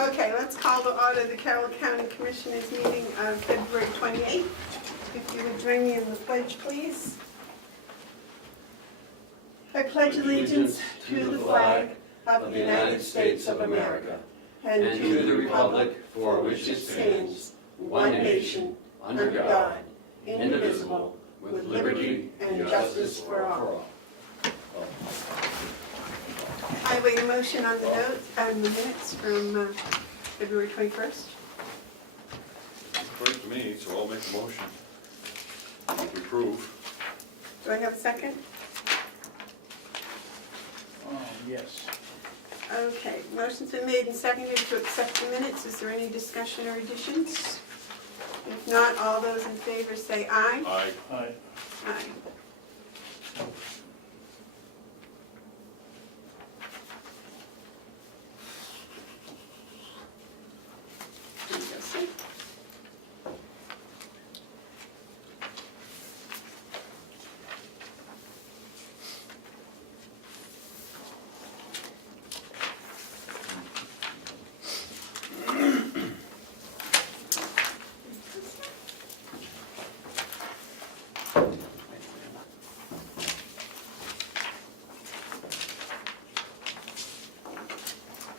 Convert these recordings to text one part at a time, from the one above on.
Okay, let's call to order the Carroll County Commissioners meeting of February 28th. If you would join me in the pledge, please. I pledge allegiance to the flag of the United States of America and to the republic for which it stands, one nation, under God, indivisible, with liberty and justice for all. I await a motion on the note and the minutes from February 21st. First to me, so I'll make a motion to approve. Do I have a second? Yes. Okay, motion's been made and seconded to accept the minutes. Is there any discussion or additions? If not, all those in favor say aye. Aye. Aye. Aye.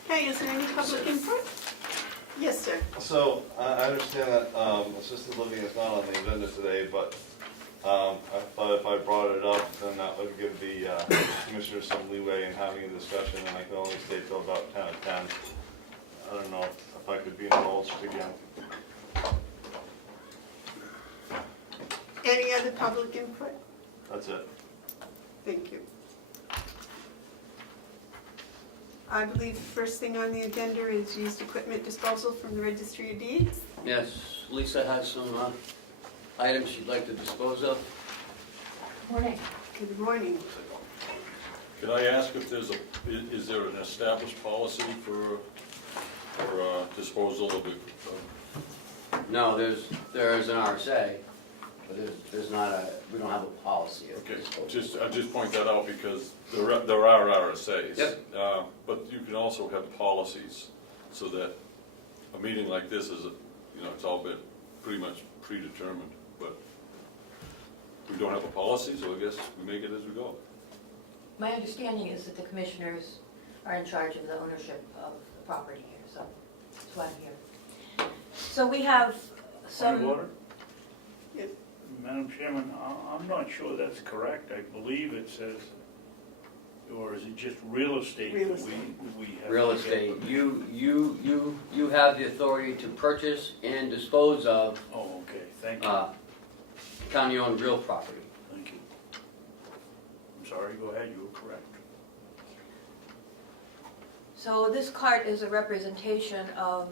Okay, is there any public input? Yes, sir. So, I understand that assisted living is not on the agenda today, but I thought if I brought it up, then that would give the commissioners some leeway in having a discussion, and I can only stay till about 10 at 10. I don't know if I could be indulged again. Any other public input? That's it. Thank you. I believe the first thing on the agenda is used equipment disposal from the Registry of Deeds. Yes, Lisa has some items she'd like to dispose of. Morning. Good morning. Can I ask if is there an established policy for disposal of No, there is an RSA, but there's not we don't have a policy of okay, disposal. I just point that out because there are RSAs. Yep. But you can also have policies so that a meeting like this is, it's all been pretty much predetermined. But we don't have a policy, so I guess we make it as we go. My understanding is that the commissioners are in charge of the ownership of the property here, so that's why I'm here. So we have Point of some, order? Yes. Madam Chairman, I'm not sure that's correct. I believe it says, or is it just real estate Real that estate. we have? Real to get- estate, you have the authority to purchase and dispose of Oh, okay, thank you, county-owned real property. thank you. I'm sorry, go ahead, you were correct. so this cart is a representation of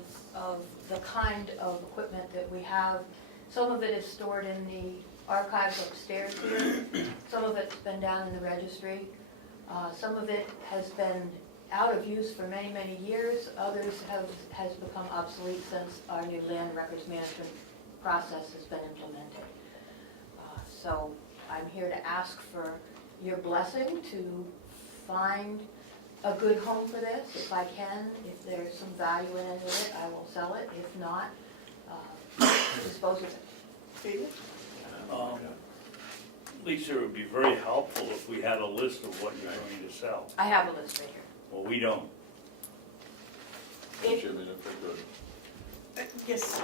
the kind of equipment that we have. Some of it is stored in the archives upstairs here. Some of it's been down in the registry. Some of it has been out of use for many, many years. Others has become obsolete since our new land records management process has been implemented. So I'm here to ask for your blessing to find a good home for this. If I can, if there's some value in any of it, I will sell it. If not, dispose of it. David? Lisa, it would be very helpful if we had a list of what you're going to sell. I have a list right here. Well, we don't. If- Chairman, if I could. Yes.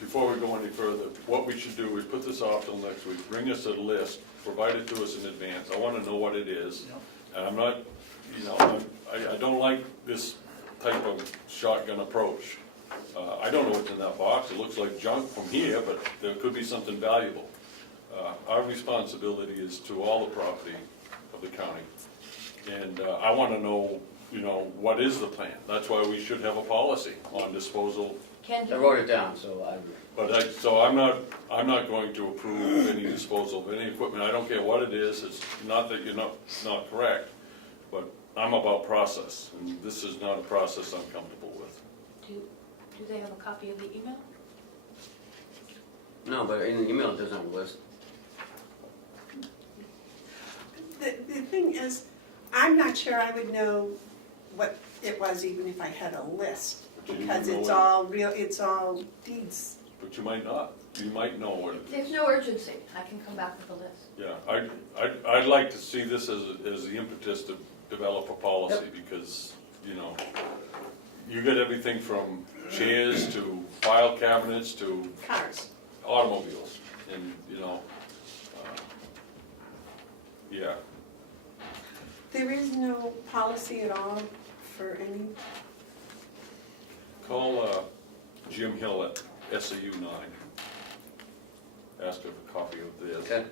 Before we go any further, what we should do is put this off till next week, bring us a list, provide it to us in advance. I want to know what it is. And I'm not, I don't like this type of shotgun approach. I don't know what's in that box. It looks like junk from here, but there could be something valuable. Our responsibility is to all the property of the county. And I want to know, what is the plan? That's why we should have a policy on disposal. Ken, I wrote it down, so So I'm not going to approve any disposal of any equipment. I don't care what it is. It's not that you're not correct, but I'm about process, and this is not a process I'm comfortable with. do they have a copy of the email? no, but in the email it doesn't have a list. The thing is, I'm not sure I would know what it was even if I had a list. But you because know it's what- all real, it's all deeds. But you might not, you might know what it is. There's no urgency, I can come back with a list. Yeah, I'd like to see this as the impetus to develop a policy, because, you know, you got everything from chairs to file cabinets to Cars. automobiles, and, you know, yeah. There is no policy at all for any, Call Jim Hill at SAU 9. Ask him a copy of this. Okay.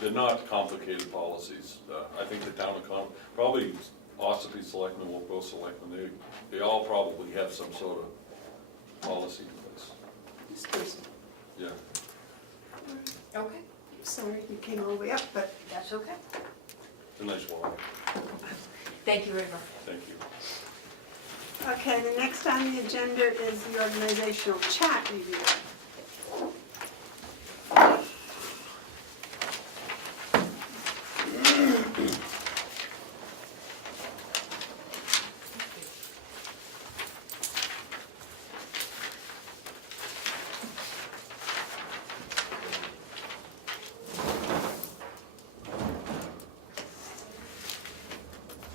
They're not complicated policies. I think the town of probably Ossipee selectmen, will go selectmen, they all probably have some sort of policy in place. this person. Yeah. Okay, Sorry, you came all the way up, but that's okay. It's a nice walk. Thank you very much. Thank you. okay, the next on the agenda is the organizational chat review.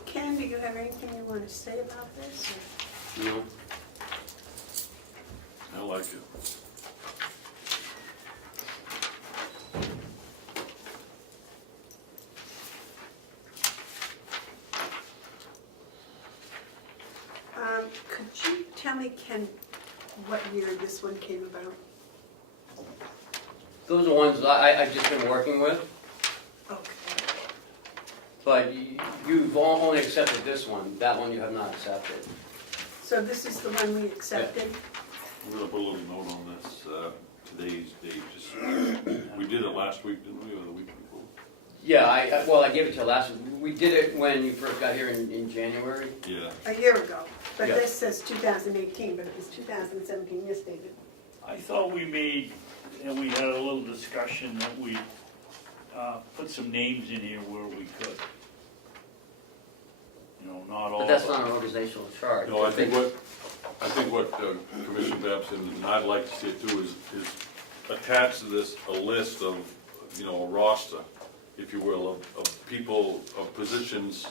Ken, do you have anything you want to say about this? or- No? I like it. Could you tell me, Ken, what year this one came about? Those are ones I've just been working with, Okay. but you've only accepted this one. That one you have not accepted. So this is the one we accepted? We're gonna put a little note on this, today's date, just, we did it last week, didn't we, or the week before? Yeah, well, I gave it to you last, we did it when you first got here in January. Yeah. A year ago, but Yeah. this says 2018, but it was 2017 misstated. I thought we made, and we had a little discussion that we put some names in here where we could. You know, not all. But that's not an organizational chart. No, I think what Commissioner Babson, and I'd like to see it too, is attach to this a list of, you know, a roster, if you will, of people, of positions,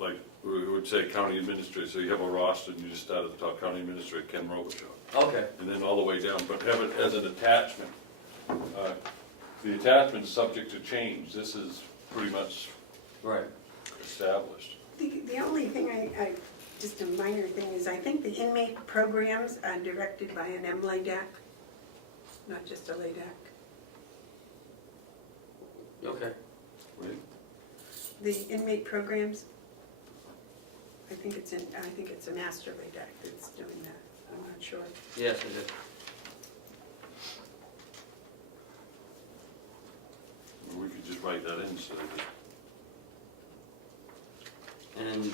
like, we would say county administrator, so you have a roster and you just start at the top, county administrator Ken Robichaud, Okay, and then all the way down, but have it as an attachment. The attachment is subject to change, this is pretty much right. established. The only thing just a minor thing, is I think the inmate programs are directed by an MLADAC, not just a LADAC. Okay. Right? The inmate programs, I think it's a master LADAC that's doing that, I'm not sure. Yes, it is. We could just write that in, so that And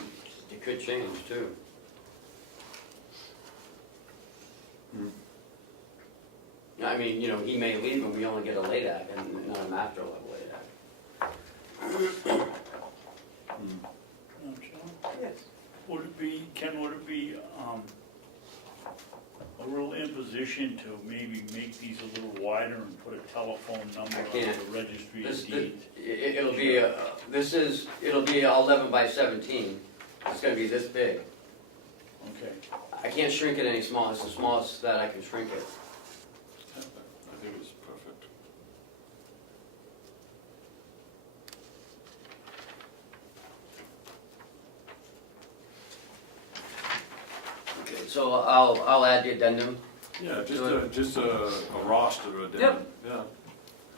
it could change too. I mean, you know, he may leave and we only get a LADAC and not a master level LADAC. Yes. Would it be, Ken, would it be a real imposition to maybe make these a little wider and put a telephone number on can't. the registry This, of deeds? it'll be, it'll be 11 by 17. It's gonna be this big. Okay. I can't shrink it any smaller. It's the smallest that I can shrink it. I think it's perfect. Okay, so I'll add the addendum Yeah, just a roster, a Yep. yeah.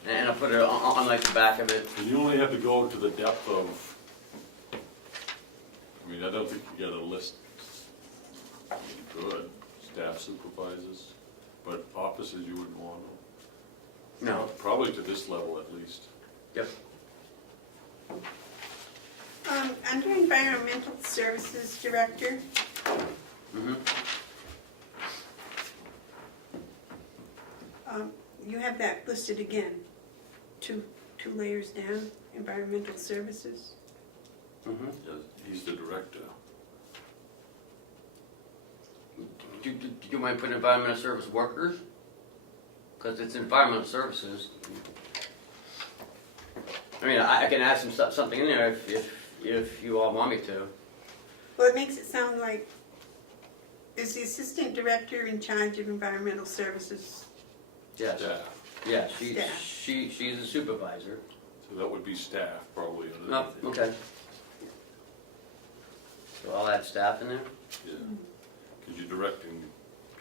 and I'll put it on like the back of it. And you only have to go to the depth of, I mean, I don't think you get a list, you could, staff supervisors, but officers you wouldn't want them. No. Probably to this level at least. Yep. Under Environmental Services Director, Mhm. You have that listed again, two layers down, Environmental Services. Mhm. Yes, he's the director. do you mind putting environmental service workers? Because it's environmental services. I mean, I can add something in there if you all want me to. Well, it makes it sound like, is the assistant director in charge of environmental services? Yes. Staff. Yeah, Staff. she's a supervisor. So that would be staff probably. No, okay. So I'll add staff in there? Yeah, because you're directing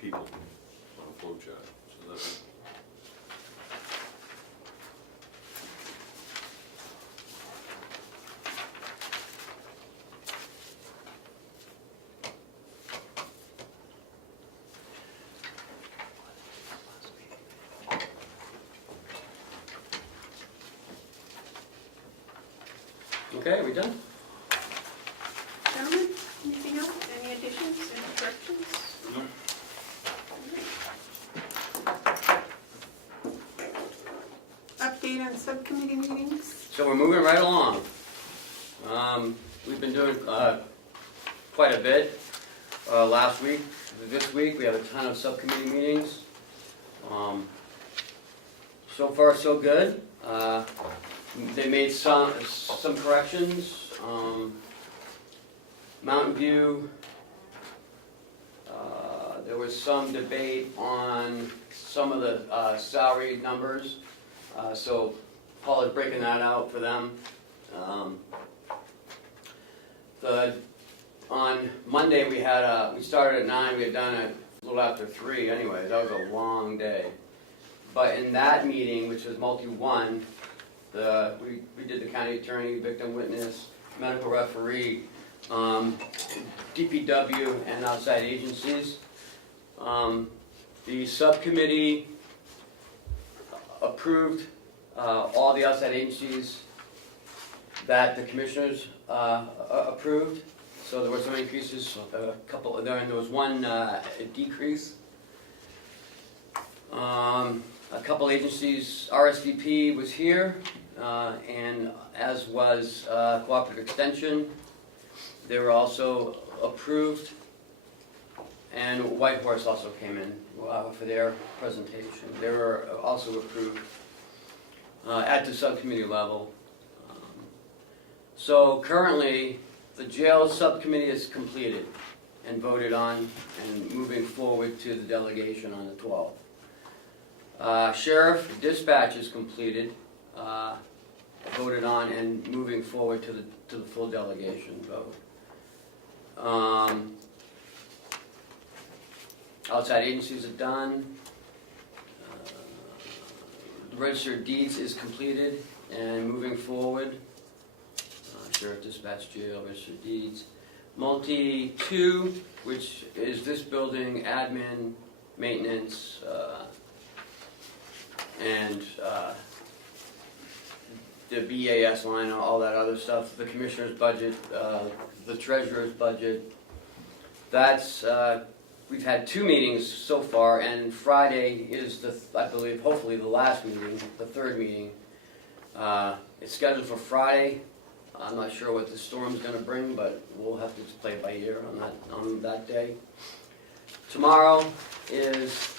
people on a flow chart, so that's. Okay, are we done? Gentlemen, anything else? Any additions, any corrections? Update on subcommittee meetings? So we're moving right along. We've been doing quite a bit last week. This week we have a ton of subcommittee meetings. So far so good. They made some corrections. Mountain View, there was some debate on some of the salary numbers. So Paul is breaking that out for them. On Monday we started at 9, we had done it a little after 3 anyway. That was a long day. But in that meeting, which was multi-1, we did the county attorney, victim witness, medical referee, DPW, and outside agencies. The subcommittee approved all the outside agencies that the commissioners approved. So there were some increases, a couple there, and there was one decrease. A couple agencies, RSVP was here, and as was Cooperative Extension. They were also approved, and Whitehorse also came in for their presentation. They were also approved at the subcommittee level. So currently, the jail subcommittee is completed and voted on and moving forward to the delegation on the 12th. Sheriff dispatch is completed, voted on and moving forward to the full delegation vote. Outside agencies are done. The register of deeds is completed and moving forward. Sheriff dispatch, jail, register of deeds. Multi 2, which is this building, admin, maintenance, and the BAS line, all that other stuff, the commissioner's budget, the treasurer's budget. That's, we've had 2 meetings so far, and Friday is I believe, hopefully the last meeting, the 3rd meeting. It's scheduled for Friday. I'm not sure what the storm's going to bring, but we'll have to just play it by ear on that day. Tomorrow is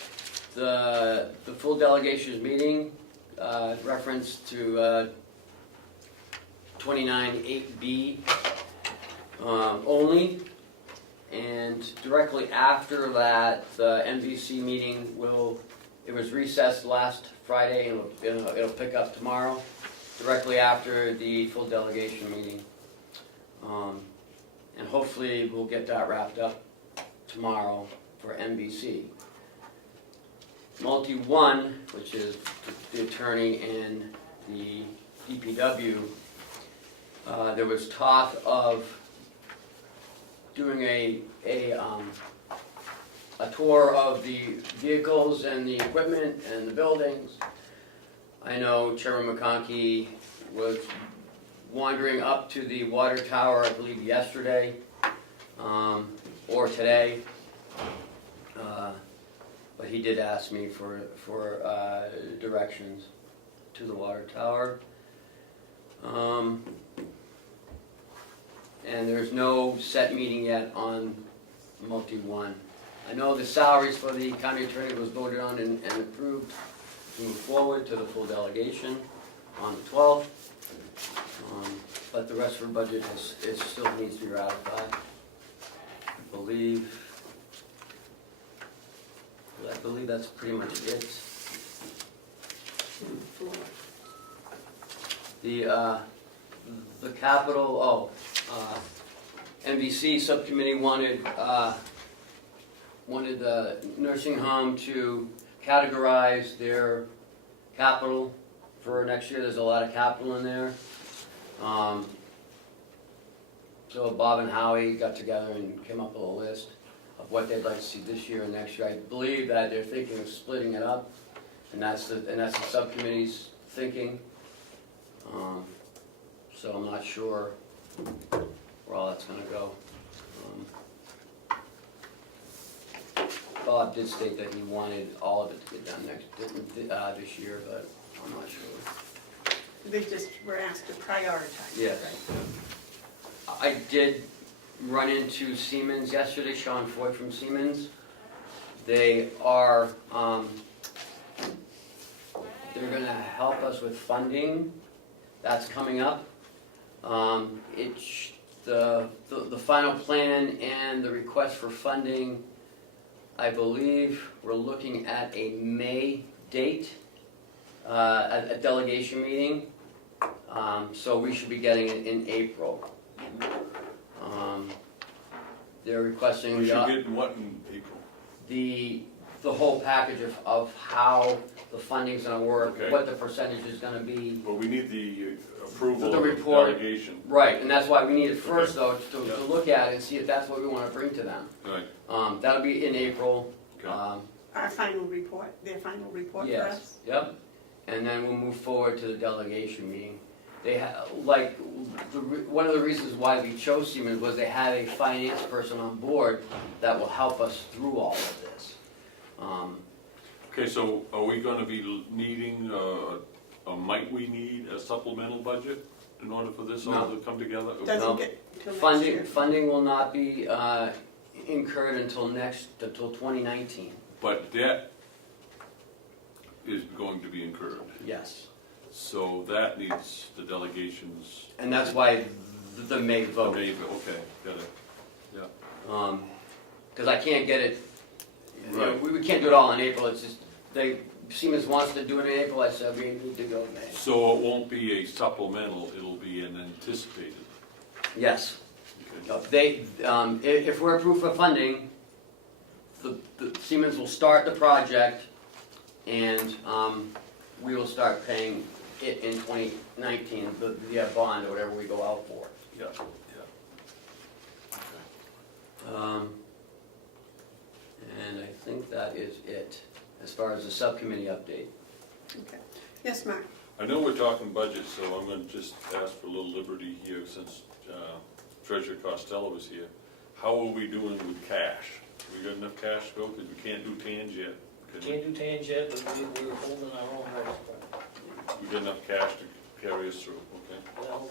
the full delegations meeting, reference to 29.8B only, and directly after that, the MVC meeting it was recessed last Friday, and it'll pick up tomorrow, directly after the full delegation meeting. And hopefully we'll get that wrapped up tomorrow for MVC. Multi 1, which is the attorney and the DPW, there was talk of doing a tour of the vehicles and the equipment and the buildings. I know Chairman McConkey was wandering up to the water tower, I believe yesterday, or today. But he did ask me for directions to the water tower. And there's no set meeting yet on multi 1. I know the salaries for the county attorney was voted on and approved to move forward to the full delegation on the 12th. But the rest of her budget is still needs to be ratified. I believe that's pretty much it. The capital, NBC subcommittee wanted the nursing home to categorize their capital for next year. There's a lot of capital in there. So Bob and Howie got together and came up with a list of what they'd like to see this year and next year. I believe that they're thinking of splitting it up, and that's the subcommittee's thinking. So I'm not sure where all that's going to go. Bob did state that he wanted all of it to get done this year, but I'm not sure. They just were asked to prioritize. Yes. Right? I did run into Siemens yesterday, Sean Foy from Siemens. They are, they're gonna help us with funding. That's coming up. It's the final plan and the request for funding, I believe we're looking at a May date, a delegation meeting. So we should be getting it in April. They're requesting We should get what in April? the whole package of how the funding's gonna work, Okay. what the percentage is gonna be. Well, we need the approval The of the report. delegation. Right, and that's why we need it first Okay. though, to Yeah. look at it and see if that's what we wanna bring to them. Right, That'll be in April. okay. Our final report, their final report for Yes, us. yep, and then we'll move forward to the delegation meeting. They have, like, one of the reasons why we chose Siemens was they have a finance person on board that will help us through all of this. Okay, so are we gonna be needing, or might we need a supplemental budget in order for this all to come together? Doesn't No. get until next year. Funding will not be incurred until 2019, But debt is going to be incurred, yes. so that needs the delegations. And that's why the May vote. Okay, got it, yeah. Because I can't get it, you know, Right. we can't do it all in April, it's just, Siemens wants to do it in April, I said we need to go in May. So it won't be a supplemental, it'll be an anticipated. Yes. Okay. If we're approved for funding, the Siemens will start the project, and we will start paying it in 2019, the bond or whatever we go out for. Yeah, yeah. And I think that is it, as far as the subcommittee update. Okay. Yes, Mark? I know we're talking budget, so I'm gonna just ask for a little liberty here since Treasurer Costello is here. How are we doing with cash? We got enough cash to go, because we can't do TANs yet. Can't do TANs yet, but we're holding our own right. We got enough cash to carry us through, okay? Well,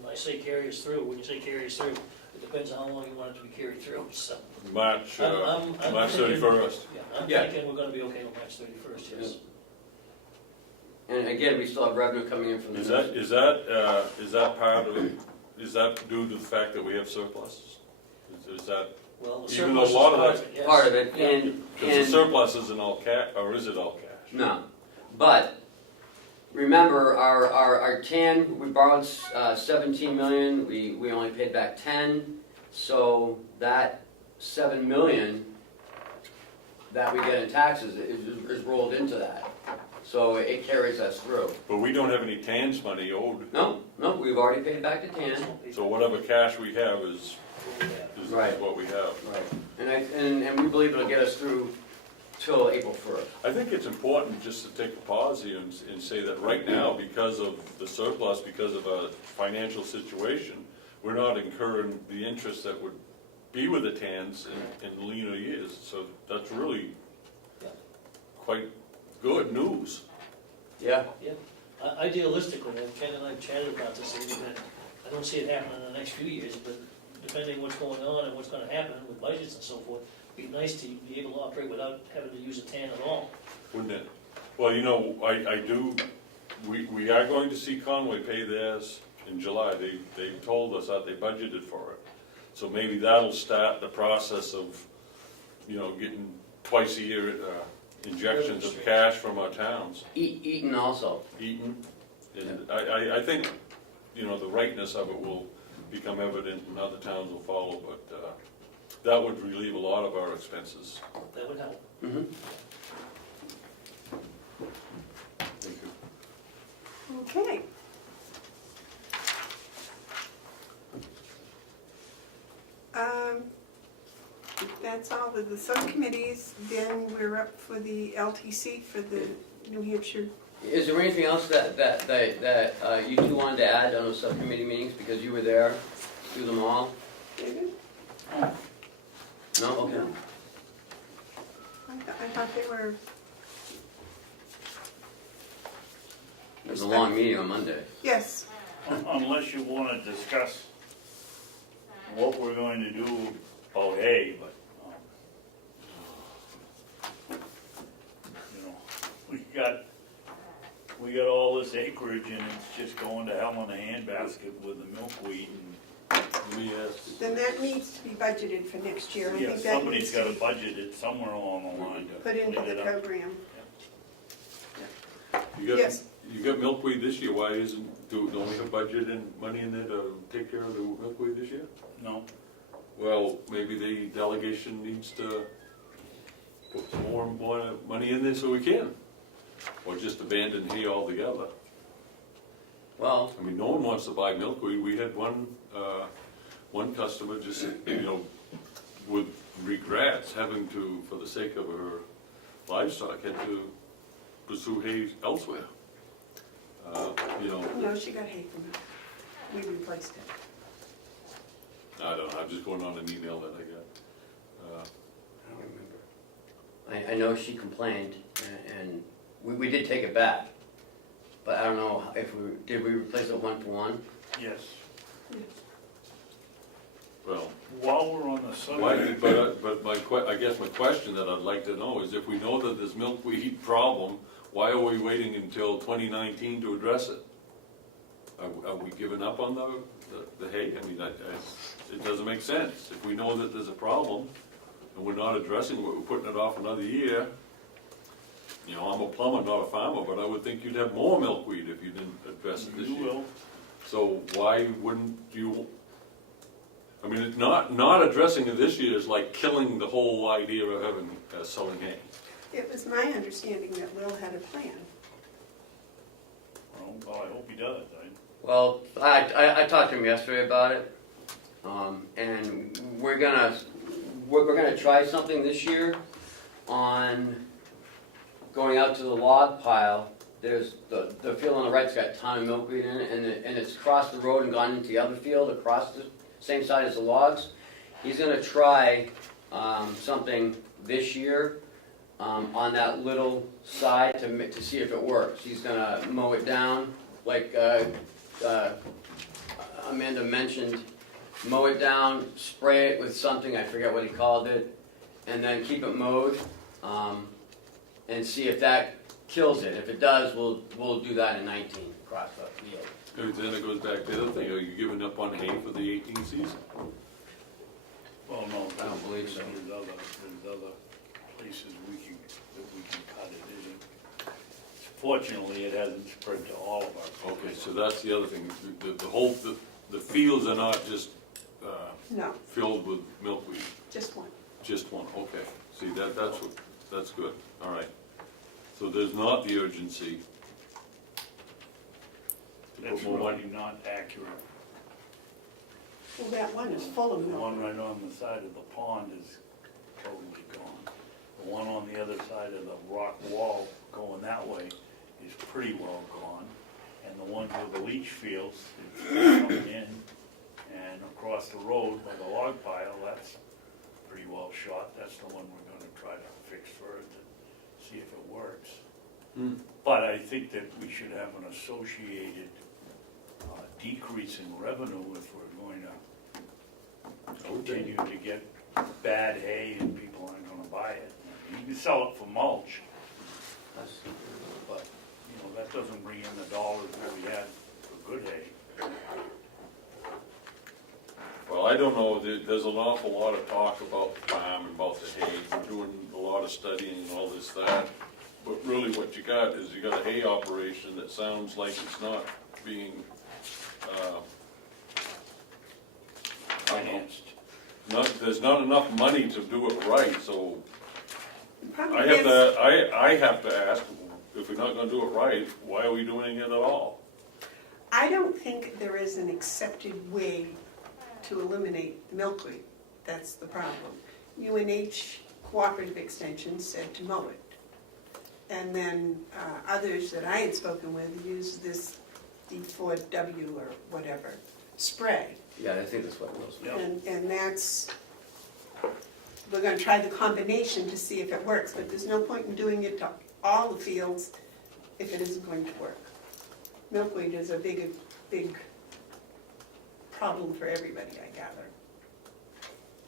when I say carry us through, when you say carry us through, it depends on how long you want it to be carried through, so. March I'm March thinking- 31st. Yeah, I'm Yeah. thinking we're gonna be okay on March 31st, yes. And again, we still have revenue coming in from the. Is that part of, is that due to the fact that we have surpluses? Is that, Well, the Even though a surplus is lot of part that- of it, yes. Part of it, Yeah. because the surplus isn't all cash, or is it all cash? No, but remember, our TAN, we borrowed 17 million, we only paid back 10, so that 7 million that we get in taxes is rolled into that. So it carries us through. But we don't have any TANs money owed, No, we've already paid back the TAN. so whatever cash we have is Right. what we have. Right. And we believe it'll get us through till April 1st. I think it's important just to take a pause here and say that right now, because of the surplus, because of a financial situation, we're not incurring the interest that would be with the TANs in leaner years, so that's really quite good news. Yeah, Idealistically, and Ken and I chatted about this a little bit, I don't see it happening in the next few years, but depending what's going on and what's gonna happen with budgets and so forth, Be nice to be able to operate without having to use a tan at all. Wouldn't it? Well, you know, I do, we are going to see Conway pay theirs in July. They told us that they budgeted for it. So maybe that'll start the process of, you know, getting twice a year injections of cash from our towns. Eaton also. Eaton. And I think, you know, the rightness of it will become evident and other towns will follow, but that would relieve a lot of our expenses. That would help. Mm-hmm. Thank you. Okay. If that's all of the subcommittees, then we're up for the LTC for the New Hampshire. Is there anything else that you two wanted to add on those subcommittee meetings, because you were there, do them all? David? No? Okay. No. I thought they were. It was a long meeting on Monday. Yes. Unless you want to discuss what we're going to do about hay, but, you know, we got all this acreage and it's just going to hell in a handbasket with the milkweed and, Yes. Then that needs to be budgeted for next year. I yeah, think that somebody's needs got to to be budget it somewhere along the line to put into clean it the up. program. You Yes. got milkweed this year, why don't we have budget and money in there to take care of the milkweed this year? No, Well, maybe the delegation needs to put some more money in there so we can. Or just abandon hay altogether. Well, I mean, no one wants to buy milkweed. We had one customer just, you know, with regrets having to, for the sake of her livestock, had to pursue hay elsewhere. You know, No, she got hay from it. We replaced it. I don't know, I'm just going on an email that I got. I don't remember. I know she complained, and we did take it back, but I don't know if did we replace it 1-for-1? yes. Well, While we're on the why, subject, but I guess my question that I'd like to know is if we know that there's milkweed problem, why are we waiting until 2019 to address it? Are we giving up on the hay? I mean, it doesn't make sense. If we know that there's a problem and we're not addressing it, we're putting it off another year. You know, I'm a plumber, not a farmer, but I would think you'd have more milkweed if you didn't address it this you year. will. So why wouldn't you, I mean, it's not addressing it this year is like killing the whole idea of having, selling hay. It was my understanding that Will had a plan. Well, I hope he does. Well, I talked to him yesterday about it, and we're gonna try something this year on going out to the log pile. There's the field on the right's got a ton of milkweed in it, and it's crossed the road and gone into the other field across the same side as the logs. He's gonna try something this year on that little side to see if it works. He's gonna mow it down like Amanda mentioned, mow it down, spray it with something, I forget what he called it, and then keep it mowed, and see if that kills it. If it does, we'll do that in 19, across the field. And then it goes back to the other thing, are you giving up on hay for the 18th season? Well, no, I don't believe so. There's other places that we can cut it in. Fortunately, it hasn't spread to all of our. Okay, so that's the other thing, the fields are not just No, filled with milkweed, just one. just one, okay. See, that's good, all right. So there's not the urgency to That's put more money. really not accurate. Well, that one is full of The milk. one right on the side of the pond is totally gone. The one on the other side of the rock wall going that way is pretty well gone. And the one with the leach fields is coming in and across the road by the log pile, that's pretty well shot. That's the one we're gonna try to fix first and see if it works. Hmm. But I think that we should have an associated decrease in revenue if we're going to continue to get bad hay and people aren't gonna buy it. You can sell it for mulch, That's- but, you know, that doesn't bring in the dollars that we had for good hay. Well, I don't know, there's an awful lot of talk about the farm and about the hay, we're doing a lot of studying and all this, that. But really what you got is you got a hay operation that sounds like it's not being, I don't know, there's not enough money to do it right, so I have to ask, if we're not gonna do it right, why are we doing it at all? I don't think there is an accepted way to eliminate milkweed. That's the problem. UNH Cooperative Extension said to mow it. And then others that I had spoken with use this D4W or whatever spray. Yeah, I think that's what it was. Yeah. And that's, we're gonna try the combination to see if it works, but there's no point in doing it to all the fields if it isn't going to work. Milkweed is a big problem for everybody, I gather.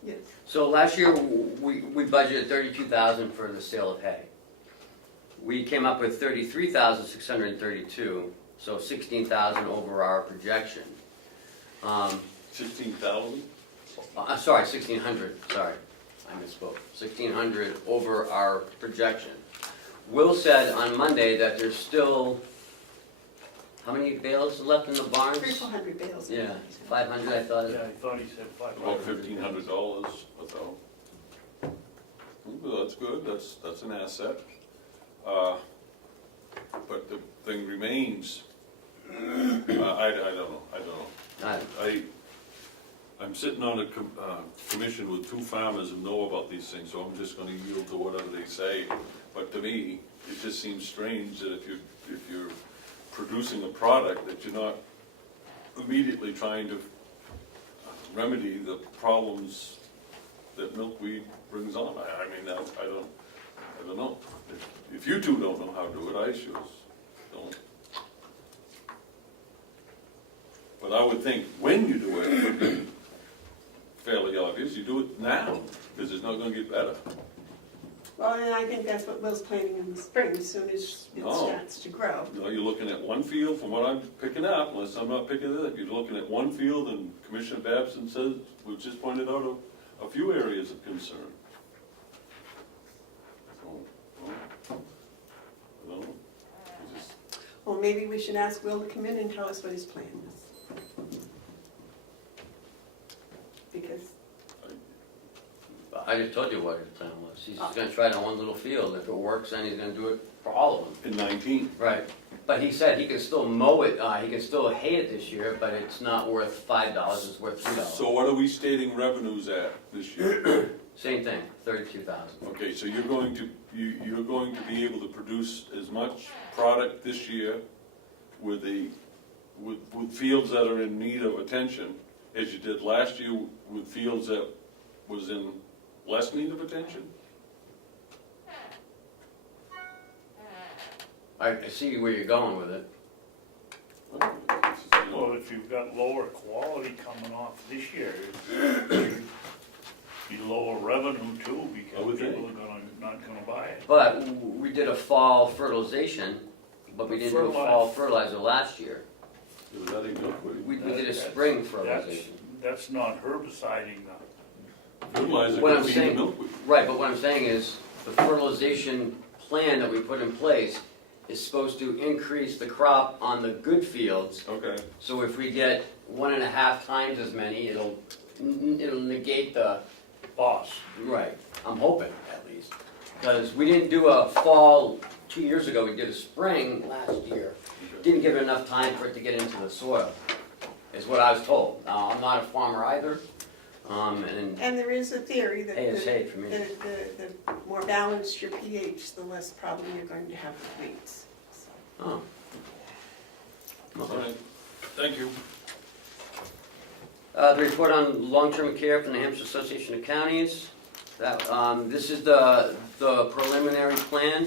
Yes. So last year, we budgeted $32,000 for the sale of hay. We came up with $33,632, so $16,000 over our projection. 16,000? Sorry, 1,600, sorry, I misspoke. 1,600 over our projection. Will said on Monday that there's still, how many bales left in the barns? 300-400 bales. Yeah, 500 I thought. Yeah, I thought he said About $500. $1,500 a thou. Well, that's good, that's an asset. But the thing remains, I don't know. I'm sitting on a commission with two farmers who know about these things, so I'm just gonna yield to whatever they say. But to me, it just seems strange that if you're producing a product, that you're not immediately trying to remedy the problems that milkweed brings on. I mean, I don't know. If you two don't know how to do it, I sure don't. But I would think when you do it, it would be fairly obvious. You do it now, because it's not gonna get better. Well, and I think that's what Will's planning in the spring, as soon as it No. starts to grow. You know, you're looking at one field, from what I'm picking up, unless I'm not picking it up, you're looking at one field, and Commissioner Babson says, we've just pointed out a few areas of concern. So, well, I don't know. It's just- Well, maybe we should ask Will to come in and tell us what his plan is. Because, I just told you what his plan was. He's just gonna try it on one little field. If it works, then he's gonna do it for all of them. In 19, Right. But he said he could still mow it, he could still hay it this year, but it's not worth $5, it's worth $3. so what are we stating revenues at this year? Same thing, 32,000. Okay, so you're going to be able to produce as much product this year with fields that are in need of attention as you did last year with fields that was in less need of attention? I see where you're going with it. Well, if you've got lower quality coming off this year, you'd be lower revenue too, I because would people think. are not gonna buy it. But we did a fall fertilization, but we didn't do a fall fertilizer last year. Was that in milkweed? We did a That's- spring fertilization. That's not herbiciding Fertilizer What could I'm be in saying, milkweed. right, but what I'm saying is, the fertilization plan that we put in place is supposed to increase the crop on the good fields. Okay, So if we get 1.5 times as many, it'll negate the, loss. right, I'm hoping at least. Because we didn't do a fall 2 years ago, we did a spring last year. Didn't give it enough time for it to get into the soil, is what I was told. Now, I'm not a farmer either, and there is a theory that hay is hay for me. the more balanced your pH, the less problem you're going to have with weeds. So, Oh. all right, thank you. The report on long-term care from the Hampshire Association of Counties. That, this is the preliminary plan.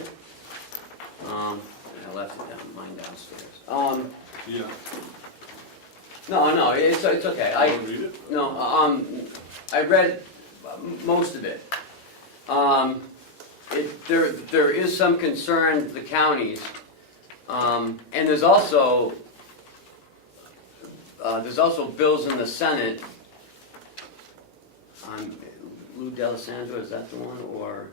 I left it down, mine downstairs. Yeah. No, it's okay. Want to read it? No, I read most of it. There is some concern, the counties, and there's also bills in the Senate. Lou D'Alessandro, is that the one, or,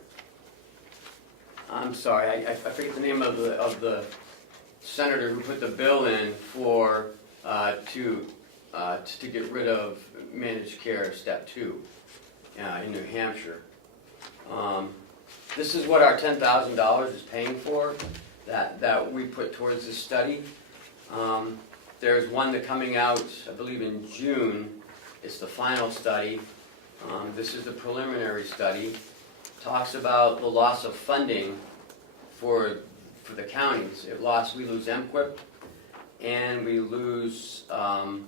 I'm sorry, I forget the name of the senator who put the bill in for, to get rid of managed care step 2 in New Hampshire. This is what our $10,000 is paying for, that we put towards this study. There's one that's coming out, I believe in June. It's the final study. This is the preliminary study. Talks about the loss of funding for the counties. We lose Encrypted, and we lose The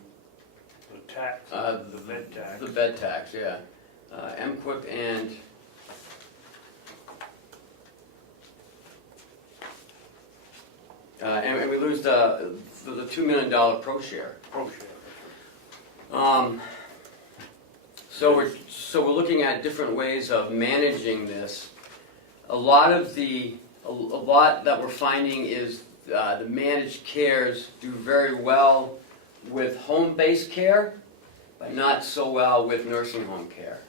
tax, the bed tax. the bed tax, yeah. Encrypted and we lose the $2 million pro share. Pro share. So we're looking at different ways of managing this. A lot that we're finding is the managed cares do very well with home-based care, but not so well with nursing home care.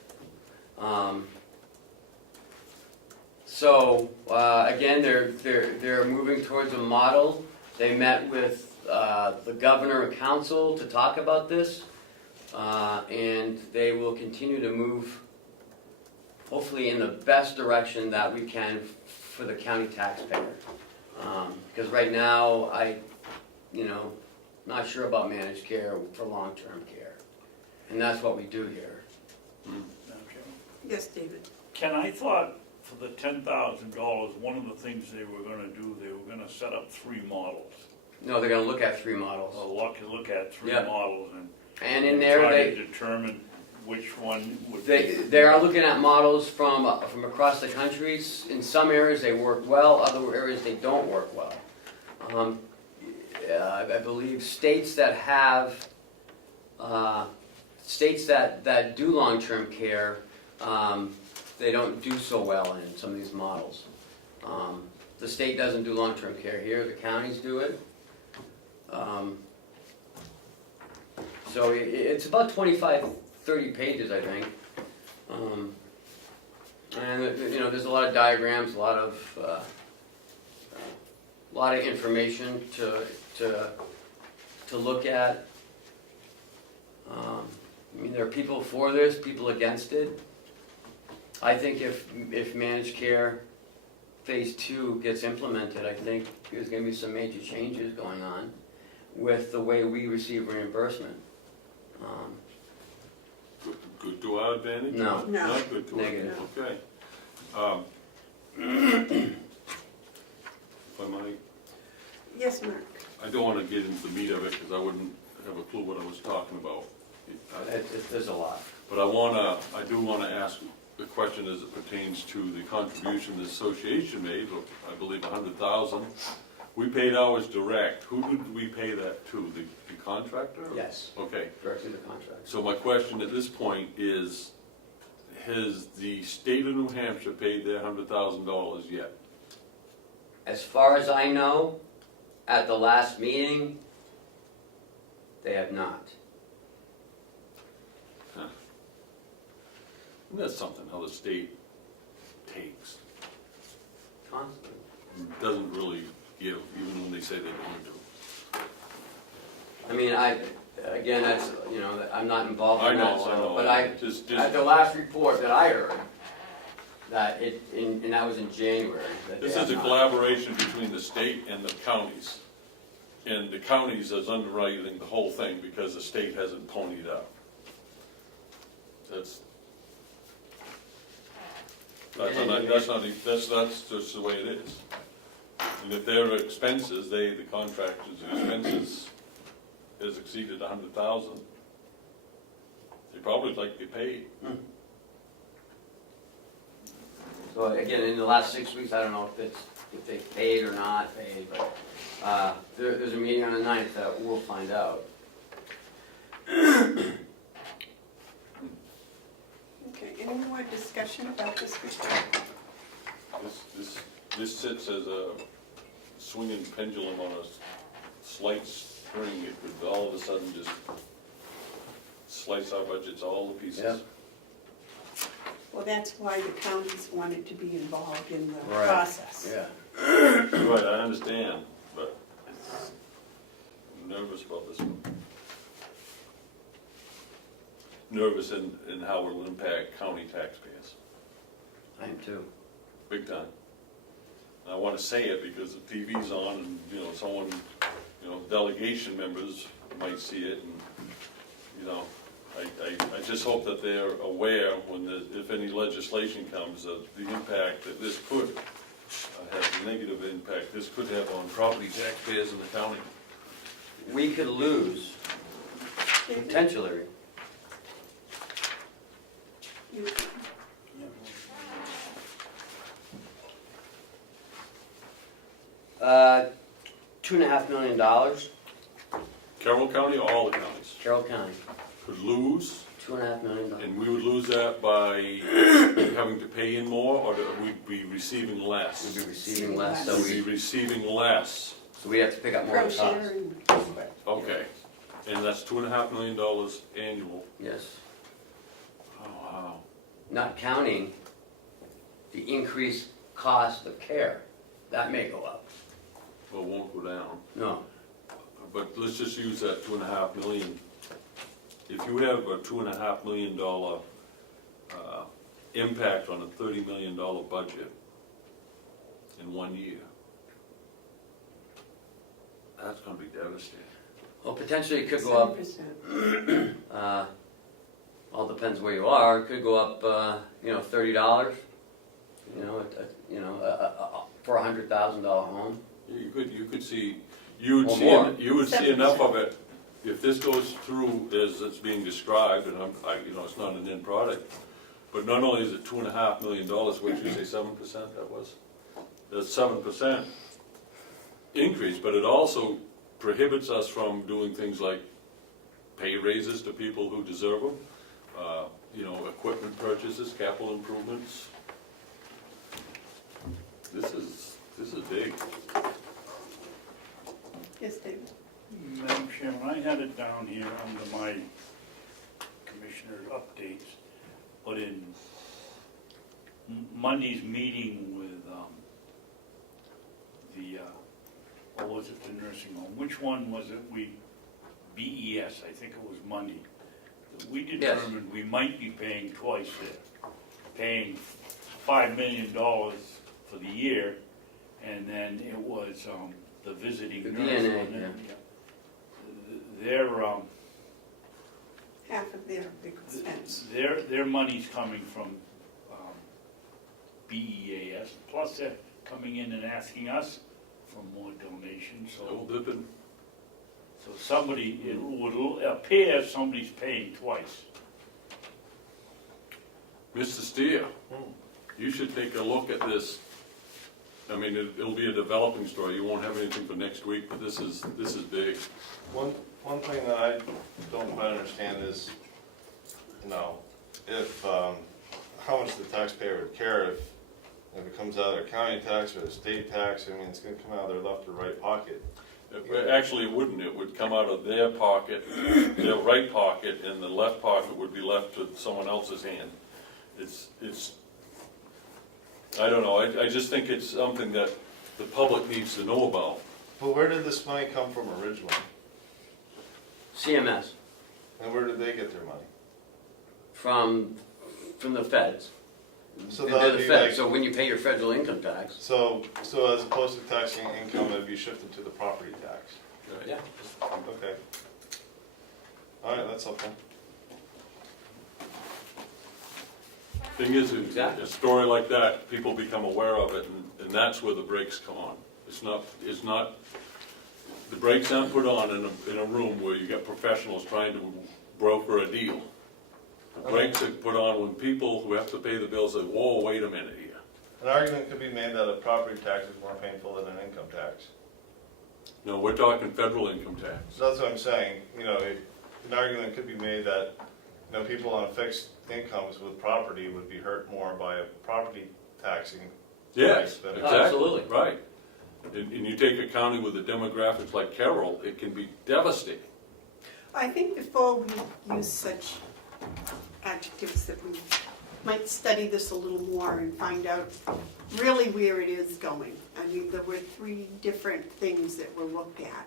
Again, they're moving towards a model. They met with the governor and council to talk about this. And they will continue to move, hopefully, in the best direction that we can for the county taxpayer. Because right now, not sure about managed care for long-term care. And that's what we do here. Okay. Yes, David. Ken, I thought for the $10,000, one of the things they were gonna do, they were gonna set up 3 models. No, they're gonna look at 3 models. Look at 3 Yep. models And in there, try they, to determine which one would. they are looking at models from across the country. In some areas they work well, other areas they don't work well. I believe states that have, that do long-term care, they don't do so well in some of these models. The state doesn't do long-term care here, the counties do it. So it's about 25, 30 pages, I think. And there's a lot of diagrams, a lot of information to look at. There are people for this, people against it. I think if managed care phase 2 gets implemented, I think there's going to be some major changes going on with the way we receive reimbursement. Good to our advantage? No. No. Not good to our Negative. advantage, okay. If I might, Yes, Mark. I don't want to get into the meat of it because I wouldn't have a clue what I was talking about. There's a lot. But I do want to ask the question as it pertains to the contribution the association made, of, I believe, $100,000. We paid ours direct. Who did we pay that to? The contractor? Yes, Okay. directly the contract. So my question at this point is, has the state of New Hampshire paid their $100,000 yet? As far as I know, at the last meeting, they have not. And that's something how the state takes. Constantly. Doesn't really give, even when they say they're going to. I mean, again, that's, I'm not involved I in know, that, so, I know. but Just at the last report that I heard, that and that was in January. That this they is a have not. collaboration between the state and the counties. And the counties is underwriting the whole thing because the state hasn't ponied up. That's just the way it is. And if their expenses, the contractors' expenses has exceeded $100,000, they probably like to be paid. So again, in the last 6 weeks, I don't know if they paid or not paid, but there's a meeting on the 9th that we'll find out. Okay, any more discussion about this report? This sits as a swinging pendulum on a slight string. It could all of a sudden just slice our budgets all to pieces. Yep. Well, that's why the counties wanted to be involved in the Right. process. Yeah. Right, I understand, but I'm nervous about this one. Nervous in how it will impact county taxpayers, I am too. big time. And I want to say it because the TV's on and, you know, someone, you know, delegation members might see it and, you know, I just hope that they're aware when if any legislation comes, of the impact that this could have, the negative impact this could have on property taxpayers in the county. We could lose, potentially. You- $2.5 million, Carroll County or all the counties Carroll County, could lose, $2.5 million. and we would lose that by having to pay in more, or we'd be receiving less? We'd be receiving less, so We'd be we receiving less, we have to pick up more Pro of the cost. share and, okay. And that's $2.5 million annual. Yes, Oh, wow. not counting the increased cost of care. That may go up. Well, it won't go down. No, But let's just use that 2.5 million. If you have a $2.5 million impact on a $30 million budget in 1 year, that's gonna be devastating. well, potentially it could go up, 7%. all depends where you are. It could go up, $30, for a $100,000 home. You could see, you Or more. would see enough of it, if this goes through as it's being described, and it's not an end product, but not only is it $2.5 million, what did you say, 7% that was? That's 7% increase, but it also prohibits us from doing things like pay raises to people who deserve them, equipment purchases, capital improvements. This is big. Yes, David. Madam Chairman, I had it down here under my commissioner updates, but in Monday's meeting with what was it, the nursing home? Which one was it? BES, I think it was Monday. We determined we might be paying twice there, paying $5 million for the year, and then it was the visiting The nurse. DNA, on it. yeah. Their Half of their expense. their money's coming from BEAS, plus they're coming in and asking us for more donations, Still so dipping. somebody, it would appear somebody's paying twice. Mr. Steer, you should take a look at this. I mean, it'll be a developing story. You won't have anything for next week, but this is big. One thing that I don't quite understand is, if, how much the taxpayer would care if it comes out of their county tax or the state tax. I mean, it's gonna come out of their left or right pocket. Actually, it wouldn't. It would come out of their pocket, their right pocket, and the left pocket would be left to someone else's hand. It's, I don't know. I just think it's something that the public needs to know about. But where did this money come from originally? CMS, And where did they get their money? from the feds. So They're that would the be feds, like, so when you pay your federal income tax. so as opposed to taxing income, it'd be shifted to the property tax. Right? Yeah. Okay. All right, that's something. Thing is, Exactly. a story like that, people become aware of it, and that's where the brakes come on. It's not, the brakes aren't put on in a room where you get professionals trying to broker a deal. The brakes are put on when people who have to pay the bills say, whoa, wait a minute here. An argument could be made that a property tax is more painful than an income tax. No, we're talking federal income tax. So that's what I'm saying, an argument could be made that you know, people on fixed incomes with property would be hurt more by a property taxing. Yes, Right. exactly. Absolutely. Right. And you take a county with the demographics like Carroll, it can be devastating. I think before we use such adjectives that we might study this a little more and find out really where it is going. I mean, there were 3 different things that were looked at.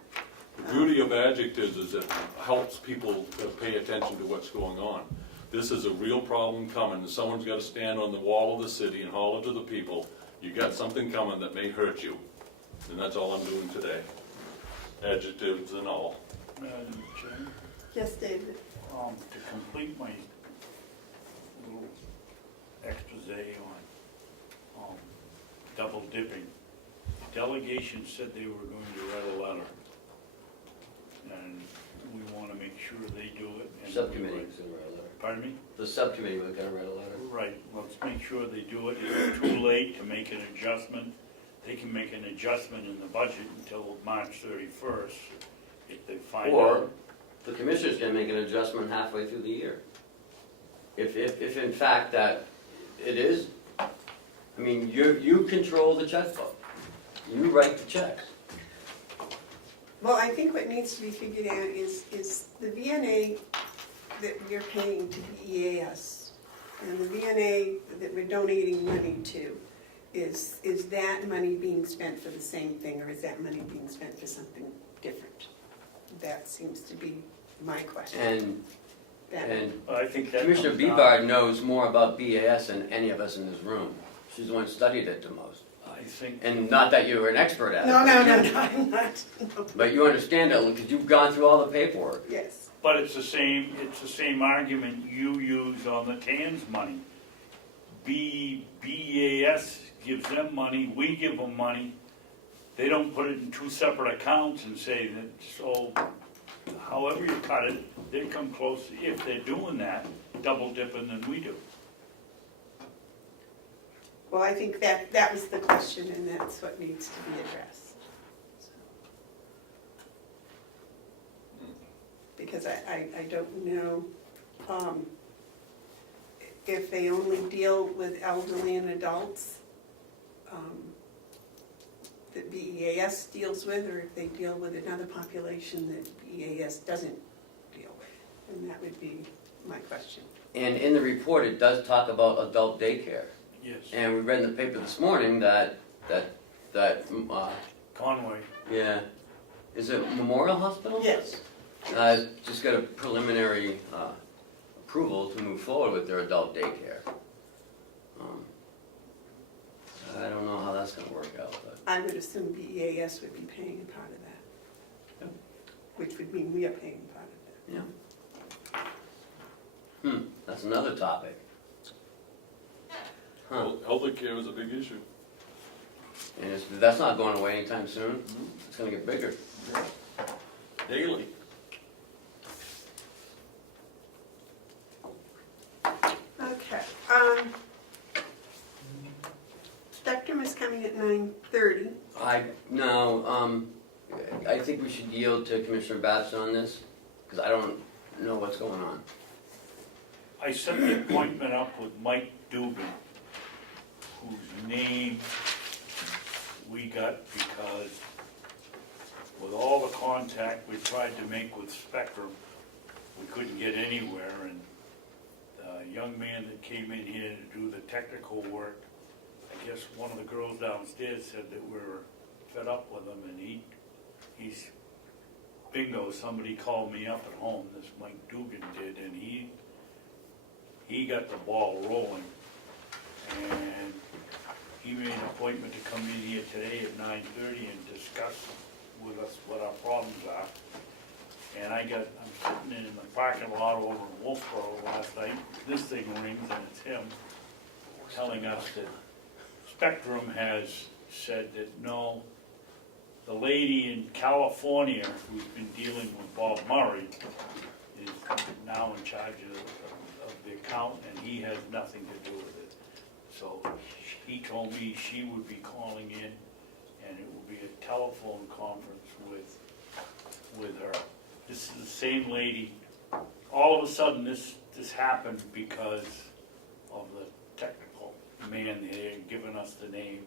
The beauty of adjectives is it helps people to pay attention to what's going on. This is a real problem coming, and someone's got to stand on the wall of the city and holler to the people, you got something coming that may hurt you. And that's all I'm doing today. Adjectives and all. Madam Chair, Yes, David? to complete my little expose on double dipping, the delegation said they were going to write a letter. And we want to make sure they do it. And Subcommittee is gonna write a letter. Pardon me? The subcommittee was gonna write a letter. Right, let's make sure they do it. It's too late to make an adjustment. They can make an adjustment in the budget until March 31st if they find Or out. the commissioners can make an adjustment halfway through the year. If in fact that it is, I mean, you control the checkbook. You write the checks. Well, I think what needs to be figured out is the VNA that we're paying to BEAS and the VNA that we're donating money to, is that money being spent for the same thing, or is that money being spent for something different? That seems to be my question. And I think that Commissioner comes down- Bevard knows more about BAS than any of us in this room. She's the one who studied it the most. I think, And not that you were an expert at it. No, I'm not. No. But you understand it because you've gone through all the paperwork. Yes. but it's the same argument you use on the TAN's money. BEAS gives them money, we give them money. They don't put it in 2 separate accounts and say that, so however you cut it, they come close, if they're doing that, double dipping than we do. Well, I think that was the question, and that's what needs to be addressed. Because I don't know if they only deal with elderly and adults that BEAS deals with, or if they deal with another population that BEAS doesn't deal with. And that would be my question. And in the report, it does talk about adult daycare. Yes. And we read in the paper this morning that Conway. yeah, is it Memorial Hospital? Yes. Just got a preliminary approval to move forward with their adult daycare. I don't know how that's gonna work out, but. I would assume BEAS would be paying a part of that. Which would mean we are paying part of that. Yeah. That's another topic. Huh. Well, elder care is a big issue. And that's not going away anytime soon. It's gonna get bigger. Daily. Okay. Spectrum is coming at 9:30. I think we should yield to Commissioner Babson on this, because I don't know what's going on. I set the appointment up with Mike Dugan, whose name we got because with all the contact we tried to make with Spectrum, we couldn't get anywhere, and the young man that came in here to do the technical work, I guess one of the girls downstairs said that we were fed up with him, and he's bingo, somebody called me up at home, this Mike Dugan did, and he got the ball rolling, and he made an appointment to come in here today at 9:30 and discuss with us what our problems are. And I'm sitting in the parking lot over in Wolfboro last night, this thing rings and it's him telling us that Spectrum has said that no, the lady in California who's been dealing with Bob Murray is now in charge of the account, and he has nothing to do with it. So he told me she would be calling in, and it will be a telephone conference with her. This is the same lady all of a sudden, this happened because of the technical man. They had given us the name.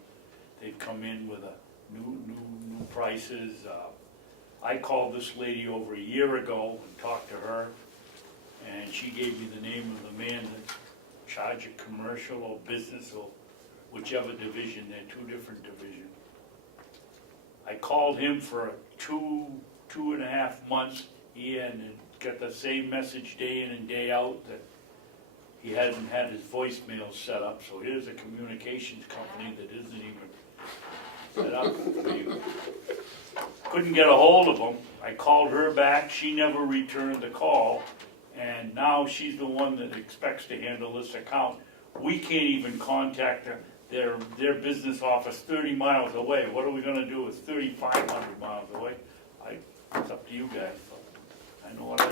They'd come in with a new prices. I called this lady over a year ago and talked to her, and she gave me the name of the man that's in charge of commercial or business or whichever division. They're two different divisions. I called him for 2.5 months. He hadn't got the same message day in and day out that he hadn't had his voicemail set up. So here's a communications company that isn't even set up for you. Couldn't get a hold of him. I called her back. She never returned the call. And now she's the one that expects to handle this account. We can't even contact her. Their business office 30 miles away. What are we gonna do? It's 3,500 miles away. It's up to you guys, but I know what I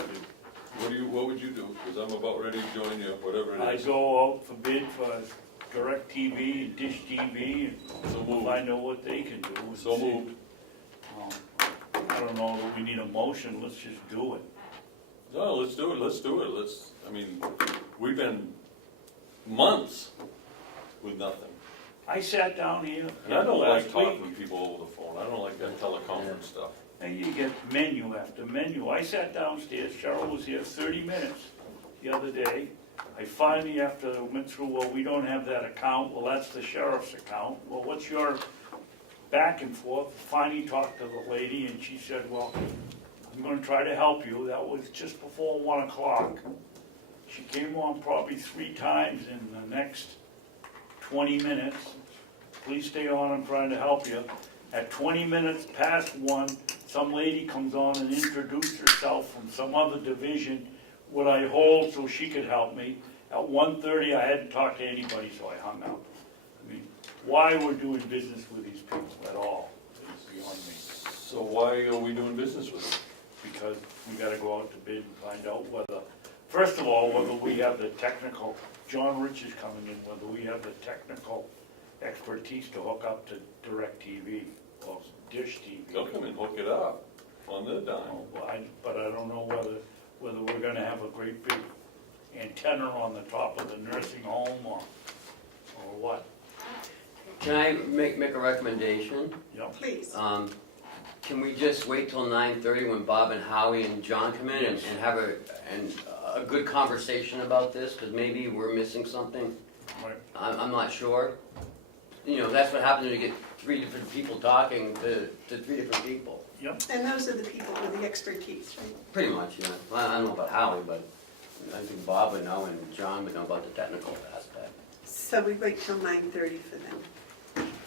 do. What would you do? Because I'm about ready to join you, whatever it I is. go out for bid for DirecTV and Dish TV and So moved. find out what they can do. and So see. moved. I don't know that we need a motion, let's just do it. No, let's do it. I mean, we've been months with nothing. I sat down here And I don't like last talking week, to people over the phone. I don't like that teleconference stuff. and you get menu after menu. I sat downstairs, Cheryl was here 30 minutes the other day. I finally, after I went through, well, we don't have that account, well, that's the sheriff's account. Well, what's your back and forth? Finally talked to the lady, and she said, well, I'm gonna try to help you. That was just before 1 o'clock. She came on probably 3 times in the next 20 minutes. Please stay on, I'm trying to help you. At 20 minutes past 1, some lady comes on and introduced herself from some other division. Would I hold so she could help me? At 1:30, I hadn't talked to anybody, so I hung up. I mean, why we're doing business with these people at all is beyond me. So why are we doing business with them? Because we gotta go out to bid and find out whether, first of all, whether we have the technical, John Rich is coming in, whether we have the technical expertise to hook up to DirecTV or Dish TV. They'll come and hook it up on their dime. Oh, but I don't know whether we're gonna have a great big antenna on the top of the nursing home or what. Can I make a recommendation? Please. Can we just wait till 9:30 when Bob and Howie and John come in and have a good conversation about this? Because maybe we're missing something. Right. I'm not sure. You know, that's what happens when you get 3 different people talking to 3 different people. Yep. And those are the people with the expertise, right? Pretty much, yeah. I don't know about Howie, but I think Bob would know and John would know about the technical aspect. So we wait till 9:30 for them.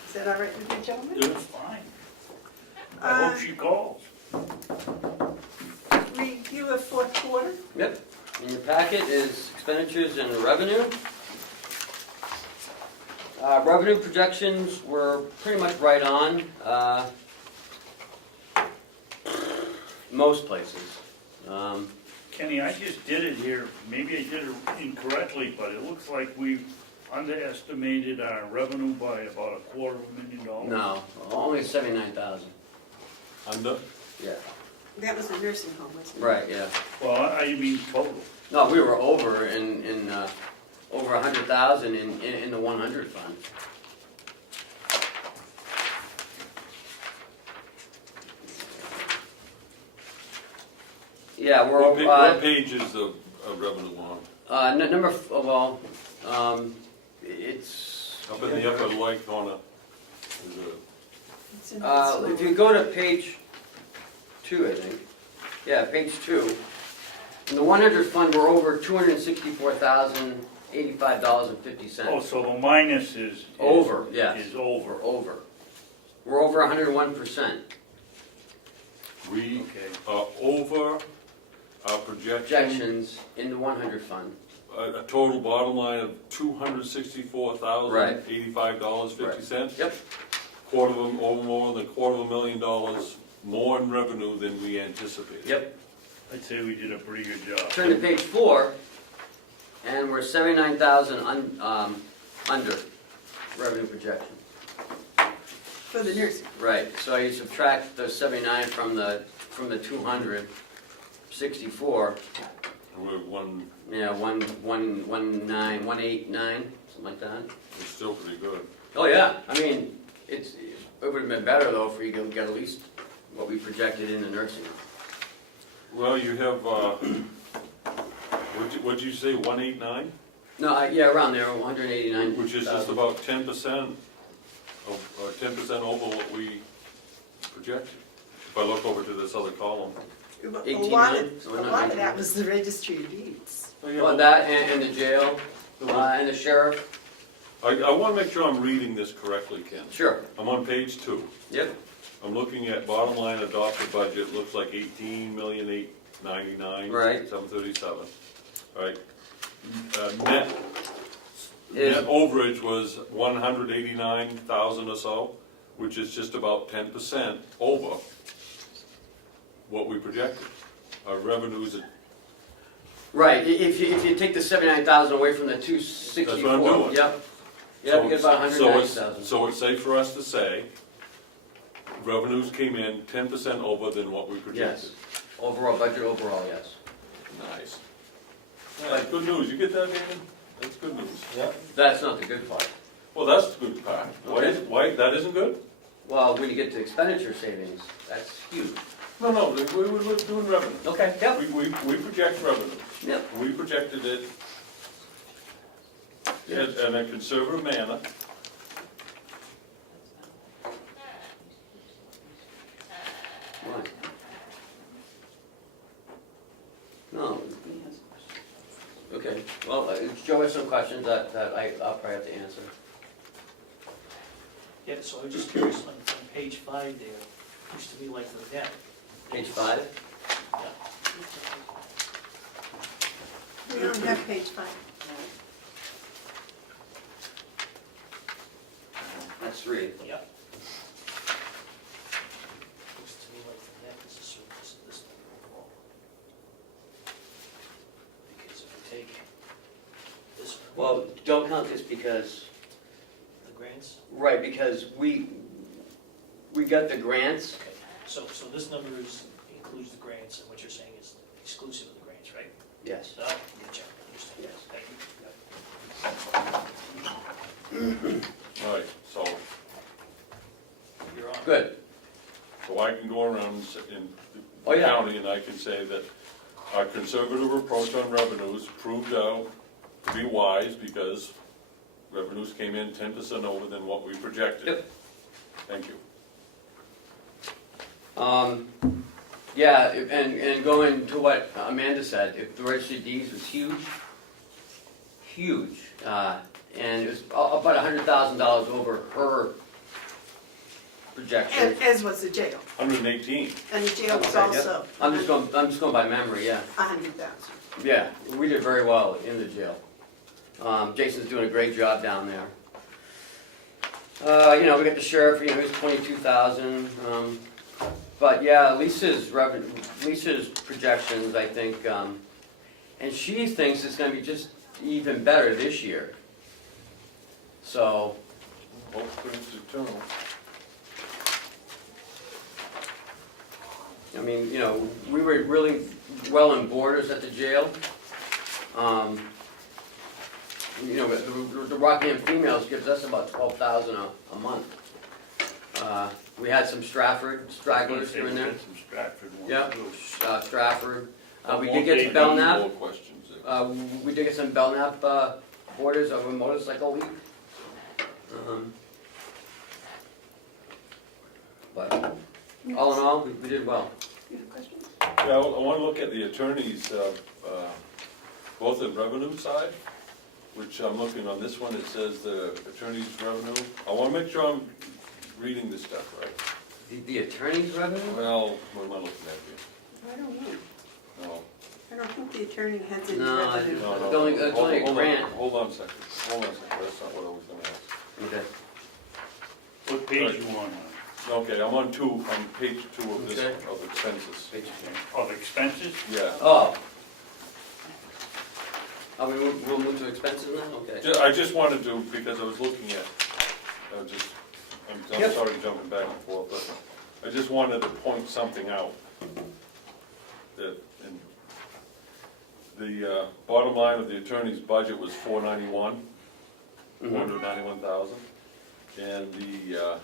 Is that all right with you, gentlemen? It's fine. I hope she calls. Review of fourth quarter. Yep. In your packet is expenditures and revenue. Revenue projections were pretty much right on. Most places. Kenny, I just did it here, maybe I did it incorrectly, but it looks like we've underestimated our revenue by about $250,000. No, only 79,000. Under? Yeah. That was a nursing home, wasn't it? Right, yeah. Well, I mean total. No, we were over in over 100,000 in the 100 fund. Yeah, we're over. What page is the revenue on? It's. Up in the upper right corner. Is it? It's in the If small- you go to page 2, I think. Yeah, page 2. In the 100 fund, we're over $264,085.50. Oh, so the minus is. Over, yes. Is over. Over. We're over 101%. We Okay. are over our projection, Projections in the 100 fund. a total bottom line of $264,085.50. Yep. Over more than $250,000 more in revenue than we anticipated. Yep. I'd say we did a pretty good job. Turn to page 4, and we're 79,000 under revenue projection. For the nursing. Right, so you subtract the 79 from the 264, And we're one, Yeah, 189, something like that. it's still pretty good. Oh, yeah, I mean, it would have been better though if we could get at least what we projected in the nursing home. Well, you have, what'd you say, 189? No, yeah, around there, 189. Which is just about 10% of, 10% over what we projected. If I look over to this other column. A 18 lot million, so we're not of that was the registry of deeds. Oh, yeah, Well, that and the jail, and the sheriff, I want to make sure I'm reading this correctly, Ken. sure, I'm on page 2. yep, I'm looking at bottom line adopted budget, looks like 18,899,737. Right. 737. Right. Net Is- overage was 189,000 or so, which is just about 10% over what we projected. Our revenues, right, if you take the 79,000 away from the 264. That's what I'm doing. Yep, yep, you get about 190,000. so it's safe for us to say, revenues came in 10% over than what we projected. Yes, overall, budget overall, yes. Nice. Yeah, good news, you get that, Damon? That's good news. Yeah. That's not the good part. Well, that's the good part. Why, that isn't good? Well, when you get to expenditure savings, that's huge. No, we were doing revenue. Okay, yep, We project revenue. yep. We projected it in a conservative manner. Right. No. Okay, well, Joe has some questions that I'll probably have to answer. Yeah, so I'm just curious, on page 5 there, used to be like the net. Page 5? Yeah. We don't have page 5. That's 3. Yeah. Looks to me like the net is a surplus of this number overall. Because if we take this one. Well, don't count this because, The grants, right, because we got the grants. okay, so this number includes the grants, and what you're saying is exclusive of the grants, right? Yes. So, getcha, understand. Yes. Thank you. All right, so You're on. Good. I can go around in Oh, the yeah. county and I can say that our conservative approach on revenues proved out to be wise because revenues came in 10% over than what we projected. Yep. Thank you. Yeah, and going to what Amanda said, if the registry of deeds was huge, and it was about $100,000 over her projection. As was the jail. 118. And the jail was Okay, yep. also I'm just going by memory, yeah. 100,000. Yeah, we did very well in the jail. Jason's doing a great job down there. We got the sheriff, he's 22,000. But yeah, Lisa's projections, I think, and she thinks it's gonna be just even better this year. So, Hope springs eternal. I mean, we were really well in borders at the jail. The Rockingham females gives us about 12,000 a month. We had some Stratford stragglers here and there. Some Stratford ones Yeah, too. Stratford. We Won't did get they some give you Belknap. more questions there? We did get some Belknap borders over Motorcycle Week. But all in all, we did well. You have questions? Yeah, I want to look at the attorneys, both the revenue side, which I'm looking on this one, it says the attorney's revenue. I want to make sure I'm reading this stuff right. The attorney's revenue? Well, what am I looking at here? I don't know. No. I don't think the attorney has any No, revenue. No, It's only a grant. Hold on a second, that's not what I was gonna ask. Okay. What page you on? Okay, I'm on page 2 of this, Okay. of expenses. Of expenses? Yeah, Oh. We'll move to expenses now? Okay. I just wanted to, because I was looking at, I'm Yep. sorry jumping back and forth, but I just wanted to point something out. That, and the bottom line of the attorney's budget was $491,000. And the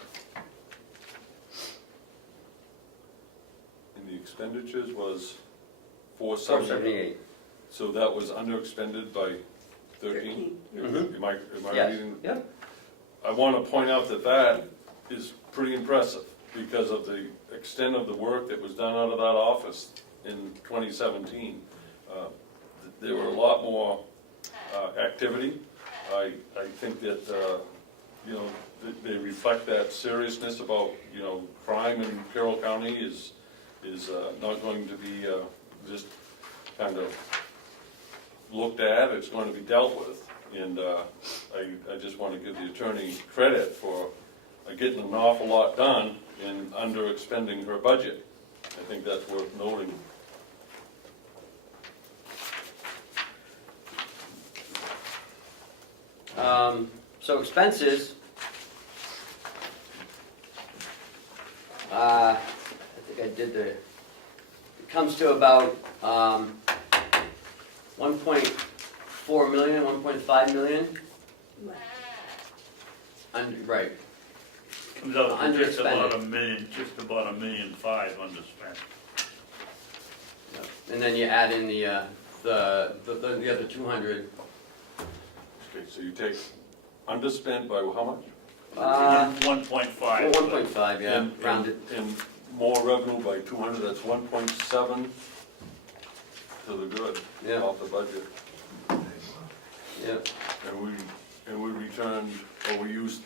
expenditures was $478,000. 478. So that was under expended by 13? Mhm. Am I Yes. reading? Yep. I want to point out that that is pretty impressive because of the extent of the work that was done out of that office in 2017. There were a lot more activity. I think that, you know, they reflect that seriousness about, you know, crime in Carroll County is not going to be just kind of looked at, it's going to be dealt with. And I just want to give the attorney credit for getting an awful lot done and under expending her budget. I think that's worth noting. So expenses, I think I did it comes to about 1.4 million, 1.5 million. Right, Comes out to just about Underspending. $1 million, just about $1.5 million underspent. and then you add in the other 200. Okay, so you take underspent by how much? 1.5. 1.5, yeah, And- rounded. And more revenue by 200, that's 1.7 to the good Yeah. off the budget. Yeah, And we returned, or we used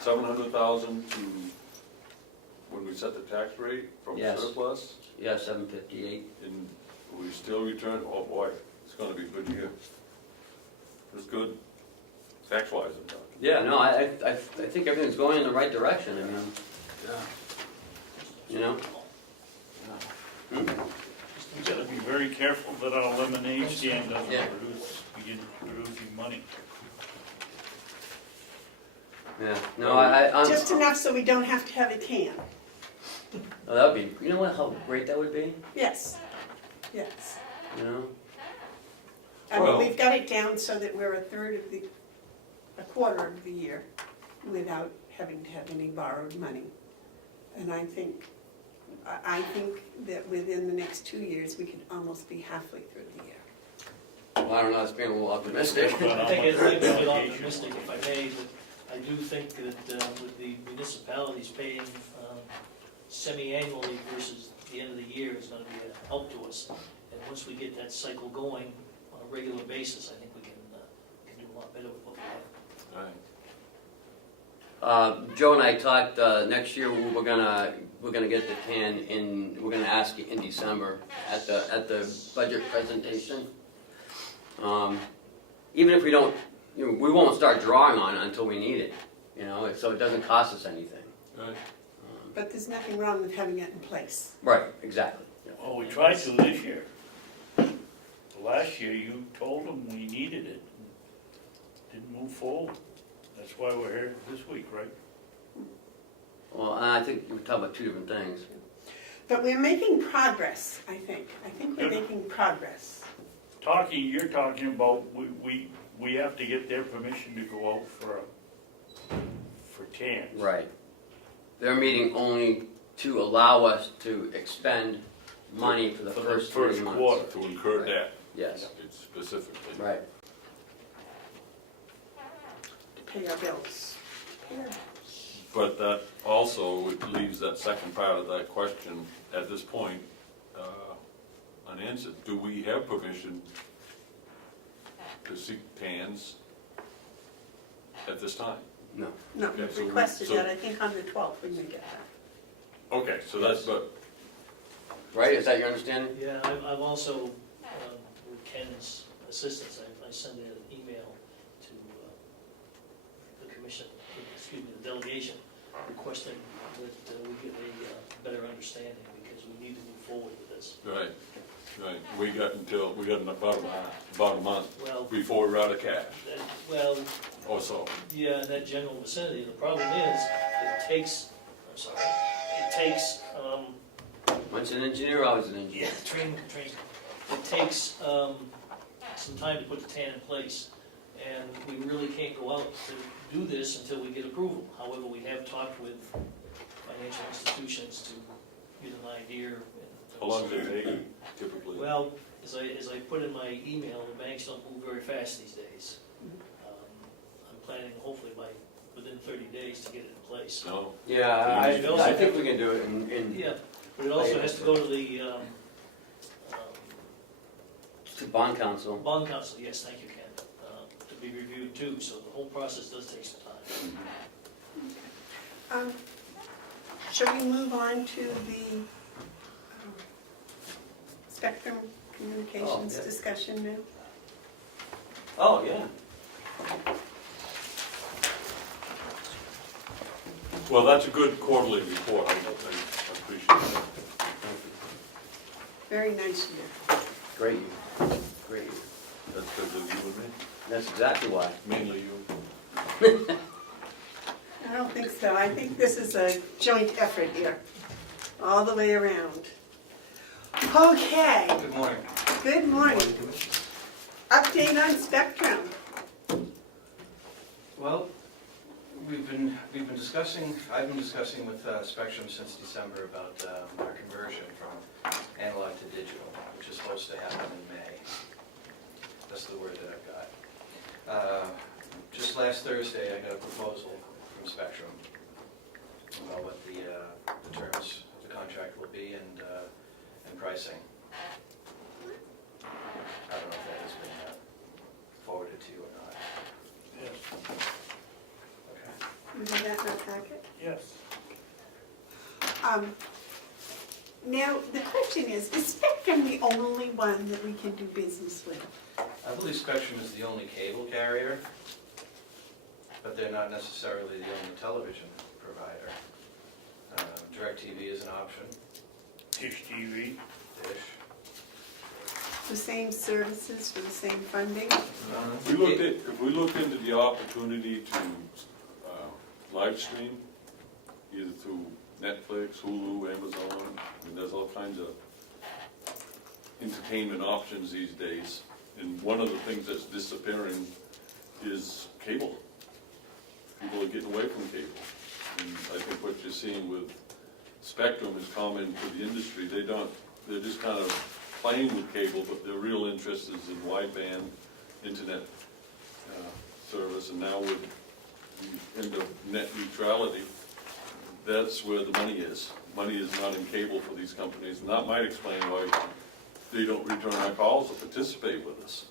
700,000 to, when we set the tax rate from Yes. surplus, yeah, 758. and we still returned, oh boy, it's gonna be a good year. It's good, tax-wise, I'm talking. Yeah, no, I think everything's going in the right direction, I mean, you know? We gotta be very careful that our lemonade stand doesn't Yeah. begin producing money. Yeah, no, I'm. Just enough so we don't have to have a can. Oh, that would be, you know what, how great that would be, Yes, yes. you know? I mean, Well- we've got it down so that we're a quarter of the year without having to have any borrowed money. And I think that within the next 2 years, we could almost be halfway through the year. Well, I don't know, that's being a little optimistic. I think it's a little bit optimistic, if I may, but I do think that with the municipalities paying semi-annually versus the end of the year is gonna be a help to us. And once we get that cycle going on a regular basis, I think we can do a lot better with what we have. All right. Joe and I talked, next year, we're gonna get the can in, we're gonna ask you in December at the budget presentation. Even if we don't, you know, we won't start drawing on it until we need it, you know, so it doesn't cost us anything. Right. But there's nothing wrong with having it in place. Right, exactly. Well, we tried to this year. Last year, you told them we needed it, didn't move forward. That's why we're here this week, right? Well, and I think we're talking about two different things. But we're making progress, I think. I think we're Good. making progress. You're talking about, we have to get their permission to go out for cans. Right. They're meeting only to allow us to expend money for the first 3 months. quarter. To incur Right. debt, Yes, it's specifically. right. To pay our bills. But that also leaves that second part of that question at this point unanswered. Do we have permission to seek cans at this time? No. No, Okay, we've so we- requested so- that. I think on the 12th we may get that. Okay, so that's, but, Right, is that your understanding? Yeah, I've also, with Ken's assistance, I sent an email to the commission, the delegation, requesting that we get a better understanding, because we need to move forward with this. right, we got about a month Well, before we're out of cash, well, or so. yeah, in that general vicinity, the problem is, it takes, Once an engineer, always an engineer. train, it takes some time to put the tan in place. And we really can't go out to do this until we get approval. However, we have talked with financial institutions to get an idea. How long does it take typically? Well, as I put in my email, the banks don't move very fast these days. I'm planning hopefully within 30 days to get it in place. No? Yeah, I think we can do it in Yeah, but it also has to go to the to bond council. bond council, yes, thank you, Ken, to be reviewed too, so the whole process does take some time. Shall we move on to the Spectrum Communications yeah. discussion now? Oh, yeah. Well, that's a good quarterly report, I appreciate that. Very nice year. Great year. Great year. That's because of you and me, That's exactly why. mainly you. I don't think so. I think this is a joint effort here, all the way around. Okay, Good morning. good morning. Update on Spectrum. Well, we've been discussing, I've been discussing with Spectrum since December about our conversion from analog to digital, which is supposed to happen in May. That's the word that I've got. Just last Thursday, I got a proposal from Spectrum about what the terms of the contract will be and pricing. I don't know if that has been forwarded to you or not. Yes. Okay. You have that in our packet? Yes. Now, the question is Spectrum the only one that we can do business with? I believe Spectrum is the only cable carrier, but they're not necessarily the only television provider. DirecTV is an option, Dish TV. Dish. The same services for the same funding? If we looked into the opportunity to live stream, either through Netflix, Hulu, Amazon, I mean, there's all kinds of entertainment options these days. And one of the things that's disappearing is cable. People are getting away from cable. And I think what you're seeing with Spectrum is common to the industry. They're just kind of playing with cable, but their real interest is in wideband internet service. And now with the end of net neutrality, that's where the money is. Money is not in cable for these companies, and that might explain why they don't return our calls or participate with us.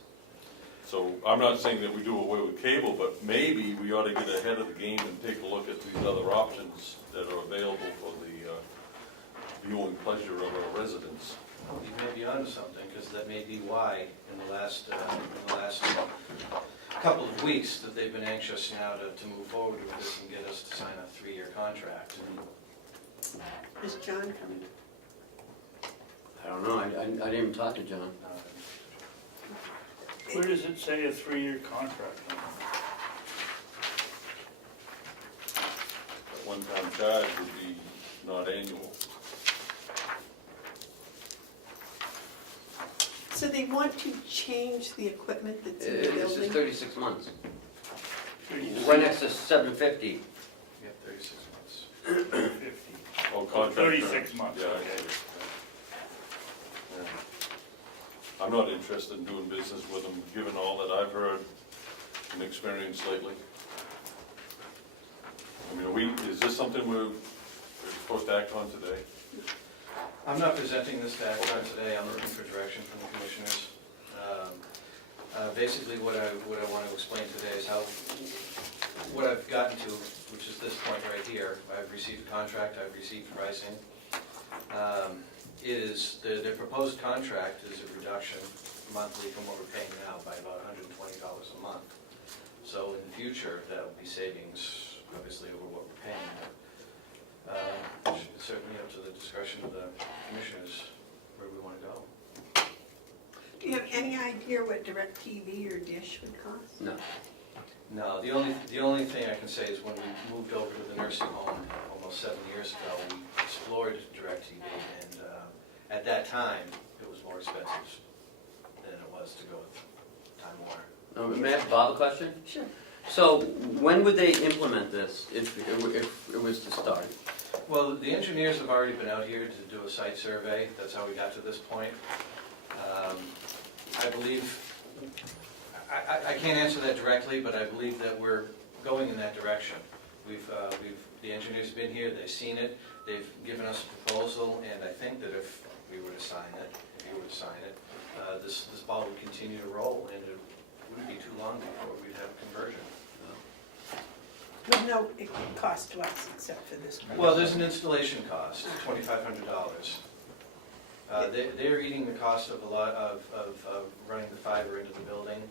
So I'm not saying that we do away with cable, but maybe we ought to get ahead of the game and take a look at these other options that are available for the viewing pleasure of our residents. You may be onto something, because that may be why in the last couple of weeks that they've been anxious now to move forward with this and get us to sign a 3-year contract. Is John coming? I don't know, I didn't even talk to John. Where does it say a 3-year contract? That one-time charge would be not annual. So they want to change the equipment that's in the This is building? 36 months. Right next to 750. We have 36 months. 50. Oh, contract 36 terms. months, Yeah, I okay. get it. Yeah. I'm not interested in doing business with them, given all that I've heard and experienced lately. I mean, is this something we're supposed to act on today? I'm not presenting this to act on today. I'm looking for direction from the commissioners. Basically, what I want to explain today is what I've gotten to, which is this point right here. I've received a contract, I've received pricing. The proposed contract is a reduction monthly from what we're paying now by about $120 a month. So in the future, that will be savings, obviously, over what we're paying. It's certainly up to the discretion of the commissioners where we want to go. Do you have any idea what DirecTV or Dish would cost? No. No, the only thing I can say is when we moved over to the nursing home almost 7 years ago, we explored DirecTV, and at that time, it was more expensive was to go with Time Warner. May I ask Bob a question? Sure. So when would they implement this if it was to start? Well, the engineers have already been out here to do a site survey. That's how we got to this point. I believe, I can't answer that directly, but I believe that we're going in that direction. The engineers have been here, they've seen it, they've given us a proposal, and I think that if we were to sign it, if you were to sign it, this ball would continue to roll, and it wouldn't be too long before we'd have conversion. With no cost to us except for this. Well, there's an installation cost, $2,500. They're eating the cost of a lot of running the fiber into the building,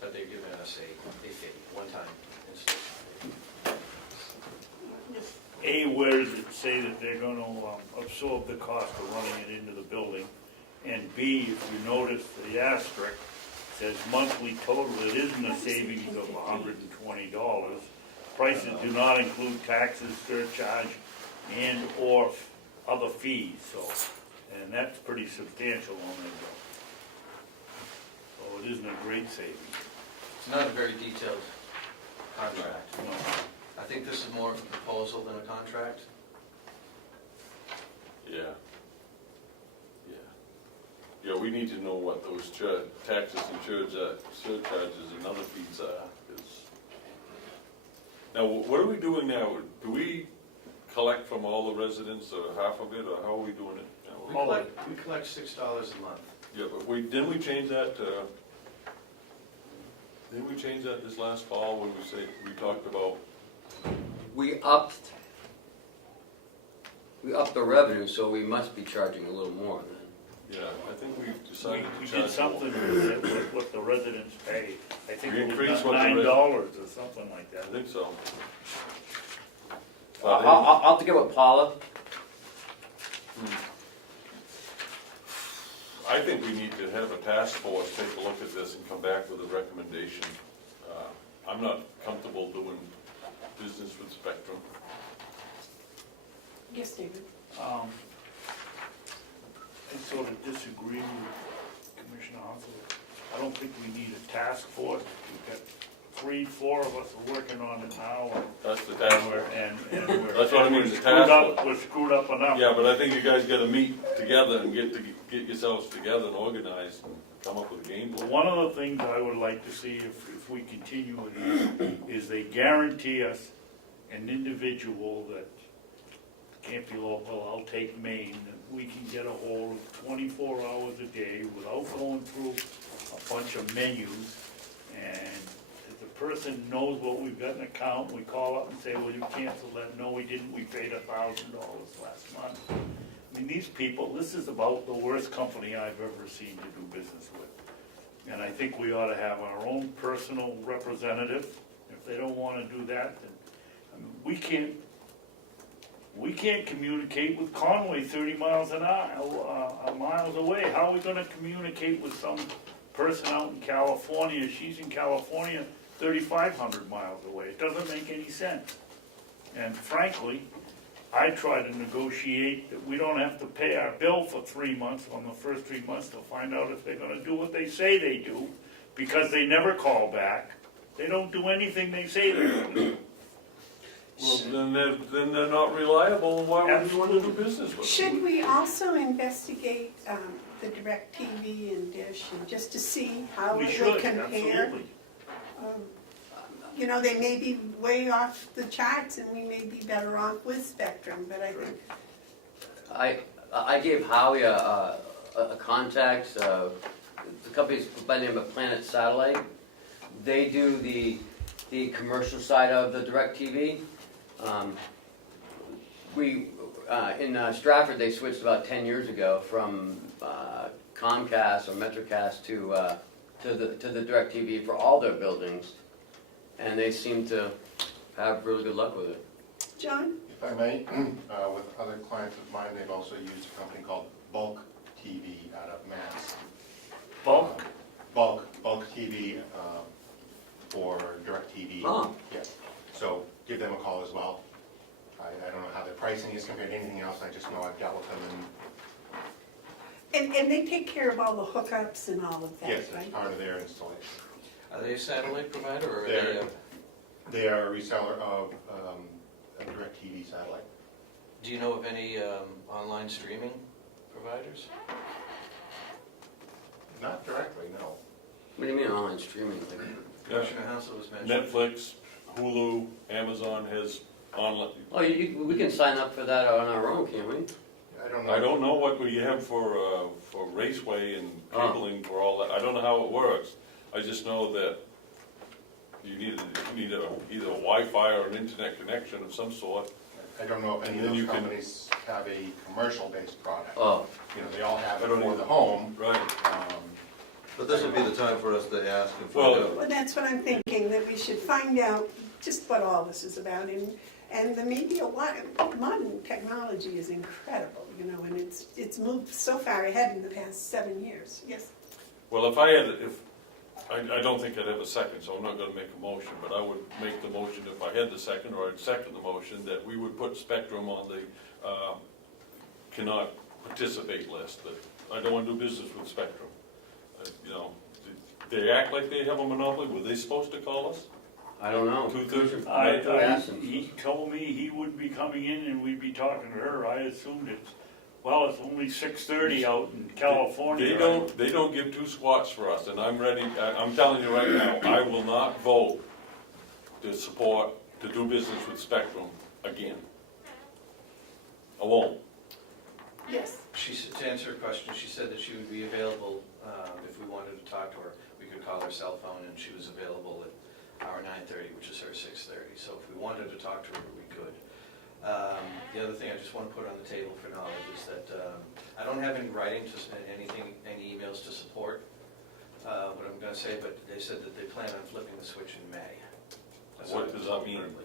but they're giving us a fee, one-time installation. A, where does it say that they're gonna absorb the cost of running it into the building? And B, if you notice the asterisk, says monthly total, it isn't a savings of $120. Prices do not include taxes, surcharge, and or other fees, so, and that's pretty substantial on their bill. So it isn't a great savings. It's not a very detailed contract. You know. I think this is more of a proposal than a contract. Yeah. Yeah. Yeah, we need to know what those taxes and surcharges and other fees are. 'Cause now, what are we doing now? Do we collect from all the residents or half of it, or how are we doing it? We collect $6 a month. Yeah, but didn't we change that this last fall when we talked about? We upped the revenue, so we must be charging a little more then. Yeah, I think we decided We to did charge something more. with what the residents pay. I think We it was increased what the $9 or something like I that. think so. I'll have to get with Paula. I think we need to have a task force take a look at this and come back with a recommendation. I'm not comfortable doing business with Spectrum. Yes, David. I sort of disagree with Commissioner Hounsell. I don't think we need a task force. We've got 3-4 of us are working on it now, That's the task force. and we're That's what I mean, we're the screwed task up. force. We're screwed up enough. Yeah, but I think you guys gotta meet together and get yourselves together and organize and come up with a game plan. One of the things I would like to see if we continue with this is they guarantee us an individual that can't be local, I'll take Maine, that we can get a hold of 24 hours a day without going through a bunch of menus. And if the person knows what we've got in account, we call up and say, well, you canceled that. No, we didn't. We paid $1,000 last month. I mean, these people, this is about the worst company I've ever seen to do business with. And I think we ought to have our own personal representative. If they don't want to do that, then I mean, we can't communicate with Conway 30 miles an hour, miles away. How are we going to communicate with some person out in California? She's in California 3,500 miles away. It doesn't make any sense. And frankly, I try to negotiate that we don't have to pay our bill for 3 months, on the first 3 months, to find out if they're going to do what they say they do, because they never call back. They don't do anything they say they're going to do. Well, then they're not reliable, and why would you want to do business with them? Should we also investigate the DirecTV and Dish, and just to see how We it should, will compare? absolutely. You know, they may be way off the charts, and we may be better off with Spectrum, but I think I gave Howie a contact, the company's by the name of Planet Satellite. They do the commercial side of the DirecTV. In Stratford, they switched about 10 years ago from Comcast or MetroCast to the DirecTV for all their buildings, and they seem to have really good luck with it. John? If I may, with other clients of mine, they've also used a company called Bulk TV out of Mass. Bulk? Bulk TV for DirecTV. Oh. Yeah. So give them a call as well. I don't know how their pricing is compared to anything else. I just know I've dealt with them, And they take care of all the hookups and all of that, Yes, it's right? part of their installation. Are they a satellite provider or are They're- they, They are a reseller of a DirecTV satellite. do you know of any online streaming providers? Not directly, no. What do you mean online streaming? Like, Commissioner Hounsell was mentioning. Netflix, Hulu, Amazon has online. oh, we can sign up for that on our own, can't we? I don't know. I don't know what we have for Raceway and cabling for all that. I don't know how it works. I just know that you need either a Wi-Fi or an internet connection of some sort. I don't know if any And of then you those can- companies have a commercial-based product. Oh, You know, they all have I it don't for even- the home. Right. But this would be the time for us to ask and find Well- out. Well, that's what I'm thinking, that we should find out just what all this is about. And the media, modern technology is incredible, you know, and it's moved so far ahead in the past 7 years. Yes? Well, I don't think I'd have a second, so I'm not gonna make a motion, but I would make the motion if I had the second, or I'd second the motion, that we would put Spectrum on the cannot participate list, that I don't wanna do business with Spectrum. You know, they act like they have a monopoly, were they supposed to call us? I don't know. 2:30? He told me he would be coming in and we'd be talking to her. I assumed it's only 6:30 out in California. They don't give two squats for us, and I'm ready, I'm telling you right now, I will not vote to support, to do business with Spectrum again. I won't. Yes. To answer her question, she said that she would be available if we wanted to talk to her. We could call her cell phone and she was available at our 9:30, which is her 6:30. So if we wanted to talk to her, we could. The other thing I just want to put on the table for knowledge is that I don't have any writing to any emails to support what I'm going to say, but they said that they plan on flipping the switch in May. That's What I does was that told mean? verbally.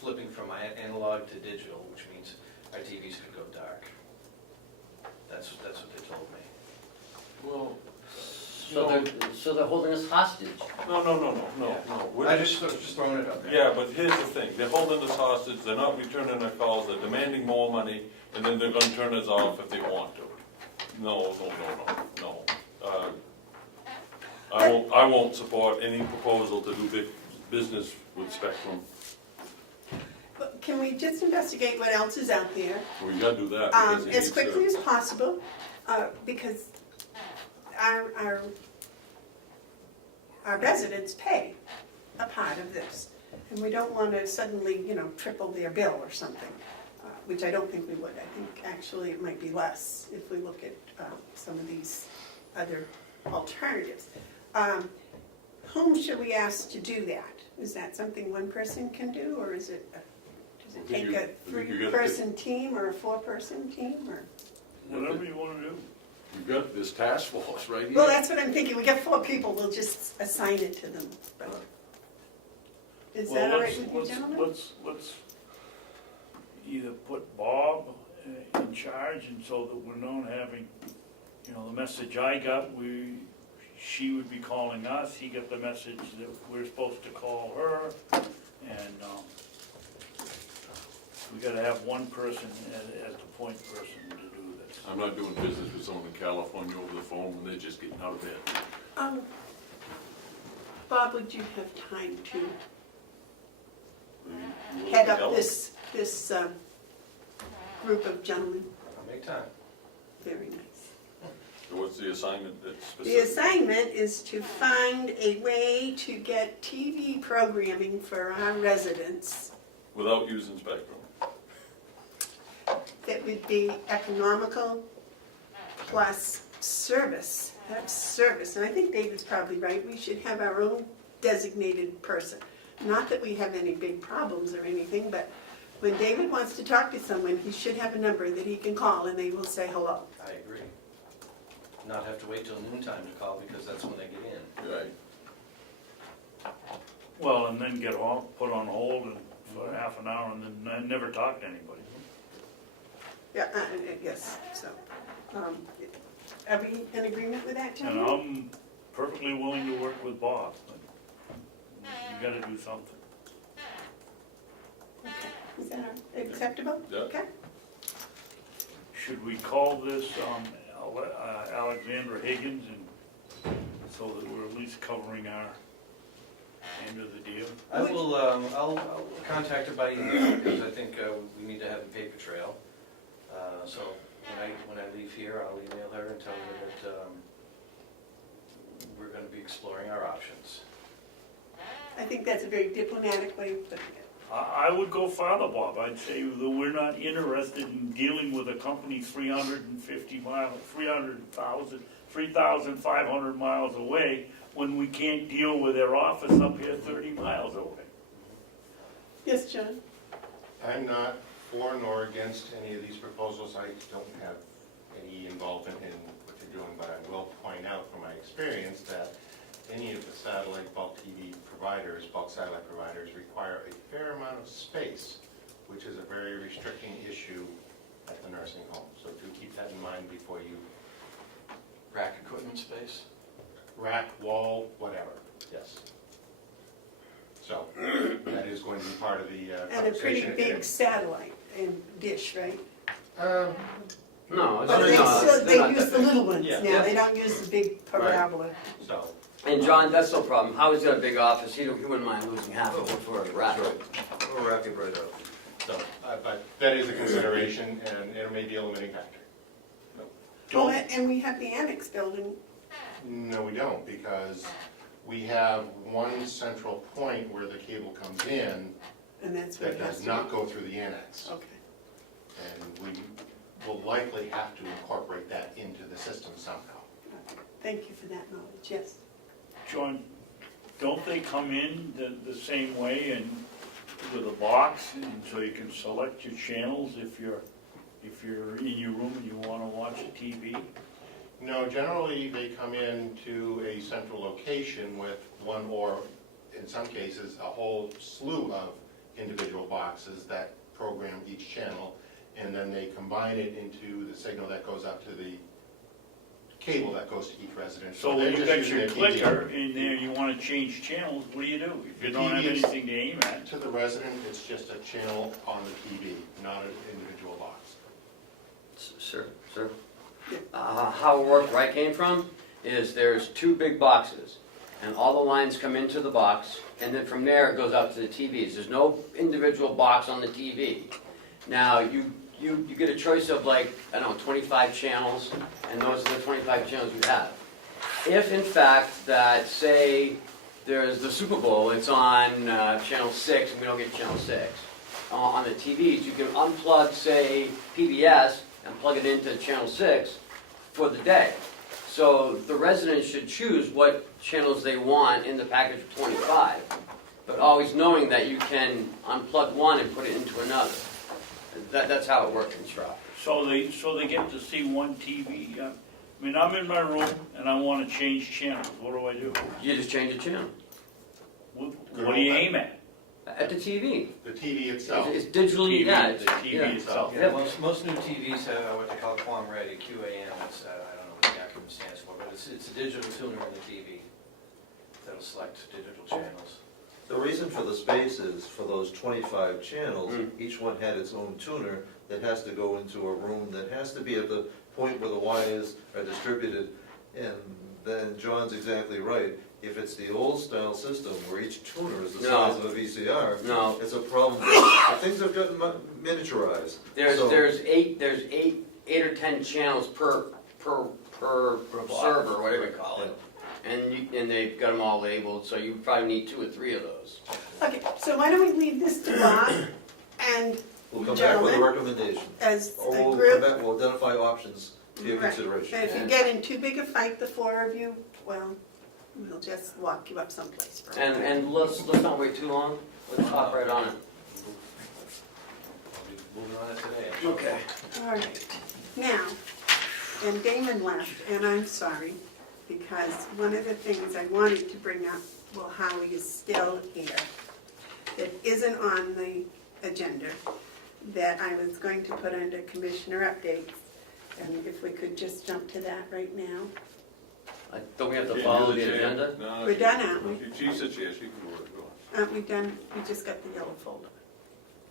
Flipping from analog to digital, which means our TVs could go dark. That's what they told me. Well, So they're holding us hostage. no. We're- I just throwing it up there. Yeah, but here's the thing, they're holding us hostage, they're not returning our calls, they're demanding more money, and then they're gonna turn us off if they want to. No. I won't support any proposal to do big business with Spectrum. But can we just investigate what else is out there? We gotta do that. because it As needs quickly to- as possible, because our residents pay a part of this. And we don't want to suddenly, you know, triple their bill or something, which I don't think we would. I think actually it might be less if we look at some of these other alternatives. Whom should we ask to do that? Is that something one person can do, or does it take a three-person team or a four-person team, or? Whatever you want to do. You've got this task force right here. Well, that's what I'm thinking, we get 4 people, we'll just assign it to them. But is that all right with you, gentlemen? Let's either put Bob in charge, and so that we're not having, you know, the message I got, she would be calling us, he got the message that we're supposed to call her, and we gotta have one person as the point person to do this. I'm not doing business with someone in California over the phone when they're just getting out of bed. Bob, would you have time to You head up tell this group of gentlemen? I'll make time. Very nice. them. What's the assignment that's The specific? assignment is to find a way to get TV programming for our residents Without using Spectrum. that would be economical plus service. That's service, and I think David's probably right, we should have our own designated person. Not that we have any big problems or anything, but when David wants to talk to someone, he should have a number that he can call and they will say hello. I agree. Not have to wait till noontime to call because that's when they get in. Right. Well, and then get put on hold and for half an hour and then never talk to anybody. Yeah, yes, so, are we in agreement with that, And gentlemen? I'm perfectly willing to work with Bob, but you gotta do something. Is that acceptable? Yeah. Okay. Should we call this Alexandra Higgins, and so that we're at least covering our end of the deal. I will, I'll contact her by email, because I think we need to have a paper trail. So when I leave here, I'll email her and tell her that we're gonna be exploring our options. I think that's a very diplomatic way of putting it. I would go farther, Bob. I'd say that we're not interested in dealing with a company 350 miles, 3,500 miles away when we can't deal with their office up here 30 miles away. Yes, John? I'm not for nor against any of these proposals. I don't have any involvement in what they're doing, but I will point out from my experience that any of the satellite bulk TV providers, bulk satellite providers, require a fair amount of space, which is a very restricting issue at the nursing home. So do keep that in mind before you Rack equipment space? rack, wall, whatever, yes. So that is going to be part of the And a pretty conversation. big satellite and dish, right? No, it's But they not. still, They're they not use that the big. little ones Yeah. now, they don't use the big parabola. So, And John, that's no problem. Howard's got a big office. He wouldn't mind losing half of it for a rack. We'll wrap it right up. so, but that is a consideration, and it may be a limiting factor. Well, and we have the annex building, No, we don't, because we have one central point where the cable comes in and that's what that it has does to not go through the annex. Okay. And we will likely have to incorporate that into the system somehow. Thank you for that knowledge, yes. John, don't they come in the same way and with a box, and so you can select your channels if you're in your room and you want to watch a TV? No, generally, they come into a central location with one or, in some cases, a whole slew of individual boxes that program each channel, and then they combine it into the signal that goes up to the cable that goes to each resident. So they're when you just got using your their TV. clicker in there, you want to change channels, what do you do? If you The don't have TV is- anything to aim at. To the resident, it's just a channel on the TV, not an individual box. Sure. How it worked, where I came from, is there's two big boxes, and all the lines come into the box, and then from there it goes out to the TVs. There's no individual box on the TV. Now, you get a choice of like, I don't know, 25 channels, and those are the 25 channels you have. If in fact that, say, there's the Super Bowl, it's on channel 6, and we don't get channel 6, on the TVs, you can unplug, say, PBS, and plug it into channel 6 for the day. So the residents should choose what channels they want in the package of 25, but always knowing that you can unplug one and put it into another. That's how it works in Stratford. So they get to see one TV. I mean, I'm in my room and I want to change channels. What do I do? You just change the channel. What do you aim at? At the TV. The TV itself. It's digitally, TV, yeah. the TV yeah. itself. Yeah, most new TVs have what they call QAM ready, QAM, that's, I don't know what the acronym stands for, but it's a digital tuner in the TV that'll select digital channels. The reason for the space is for those 25 channels, each one had its own tuner that has to go into a room that has to be at the point where the wires are distributed. And then John's exactly right. If it's the old style system where each tuner is the size of a VCR, No. it's a problem. Things have gotten miniaturized. There's eight or 10 channels per server, whatever you call it. And they've got them all labeled, so you probably need 2 or 3 of those. Okay, so why don't we leave this to Bob and We'll come back with a gentlemen recommendation. as Or a we'll come group? back, we'll identify options for your Right. consideration. And if you get in too big a fight, the 4 of you, well, we'll just walk you up someplace. for a while. And let's not wait too long. Let's hop right on it. I'll be moving on it today, actually. Okay. All right, now, and Damon left, and I'm sorry, because one of the things I wanted to bring up, well, Howie is still here, that isn't on the agenda, that I was going to put under commissioner updates, and if we could just jump to that right now. Don't we have to Can't follow do the chair. agenda? No, We're she- done, aren't we? She said yes, she can work, go on. Aren't we done? We just got the yellow folder.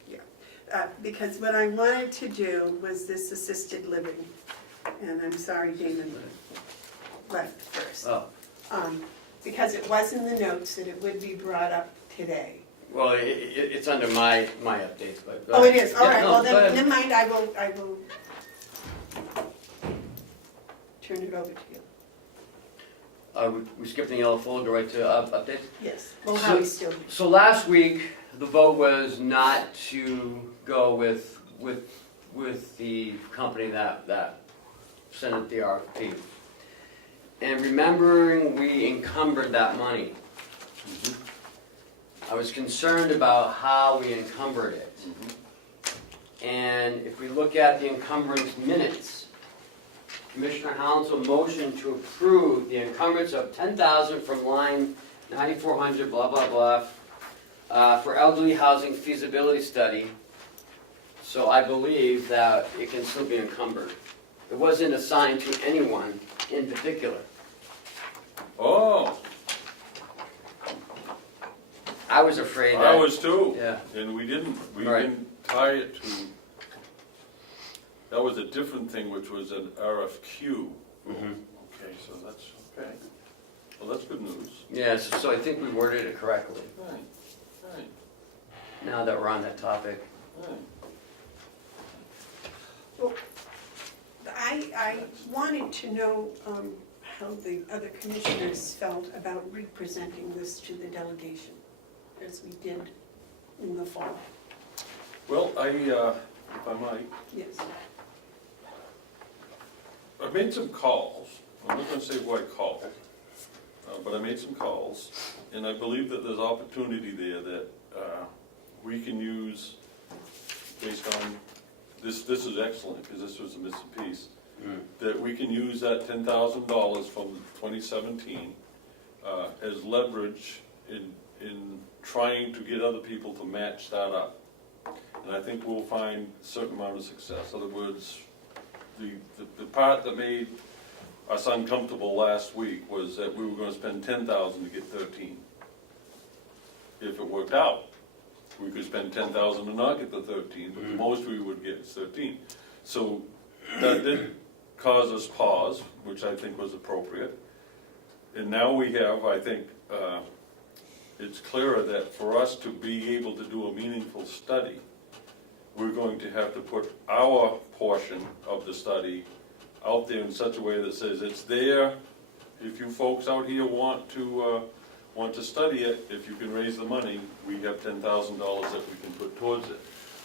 Yeah, because what I wanted to do was this assisted living. and I'm sorry David left first. Oh, Because it was in the notes that it would be brought up today. well, it's under my updates, but. go Oh, it ahead. is, all Yeah, right, no, well go then, ahead. never mind, I will turn it over to you. We skipped the yellow folder, go right to updates? Yes, well, So- Howie's still here. So last week, the vote was not to go with the company that sent out the RFP. And remembering we encumbered that money, I was concerned about how we encumbered it. And if we look at the encumbrance minutes, Commissioner Hounsell motioned to approve the encumbrance of $10,000 from line 9400, blah, blah, blah, for elderly housing feasibility study. So I believe that it can still be encumbered. It wasn't assigned to anyone in particular. Oh, I was afraid that. I was too. Yeah. And we didn't Right. tie it to, that was a different thing, which was an RFQ. Mhm. Okay, so that's, okay. Well, that's good news. Yes, so I think we worded it correctly, Right, right, now that we're on that topic. right. I wanted to know how the other commissioners felt about representing this to the delegation, as we did in the fall. Well, if I might, Yes. I made some calls. I'm not gonna say who I called, but I made some calls, and I believe that there's opportunity there that we can use based on, this is excellent, because this was a missing piece, that we can use that $10,000 from 2017 as leverage in trying to get other people to match that up. And I think we'll find a certain amount of success. In other words, the part that made us uncomfortable last week was that we were gonna spend $10,000 to get 13. If it worked out, we could spend $10,000 to not get the 13, but the most we would get is 13. So that did cause us pause, which I think was appropriate. And now we have, I think, it's clearer that for us to be able to do a meaningful study, we're going to have to put our portion of the study out there in such a way that says it's there. If you folks out here want to study it, if you can raise the money, we have $10,000 that we can put towards it.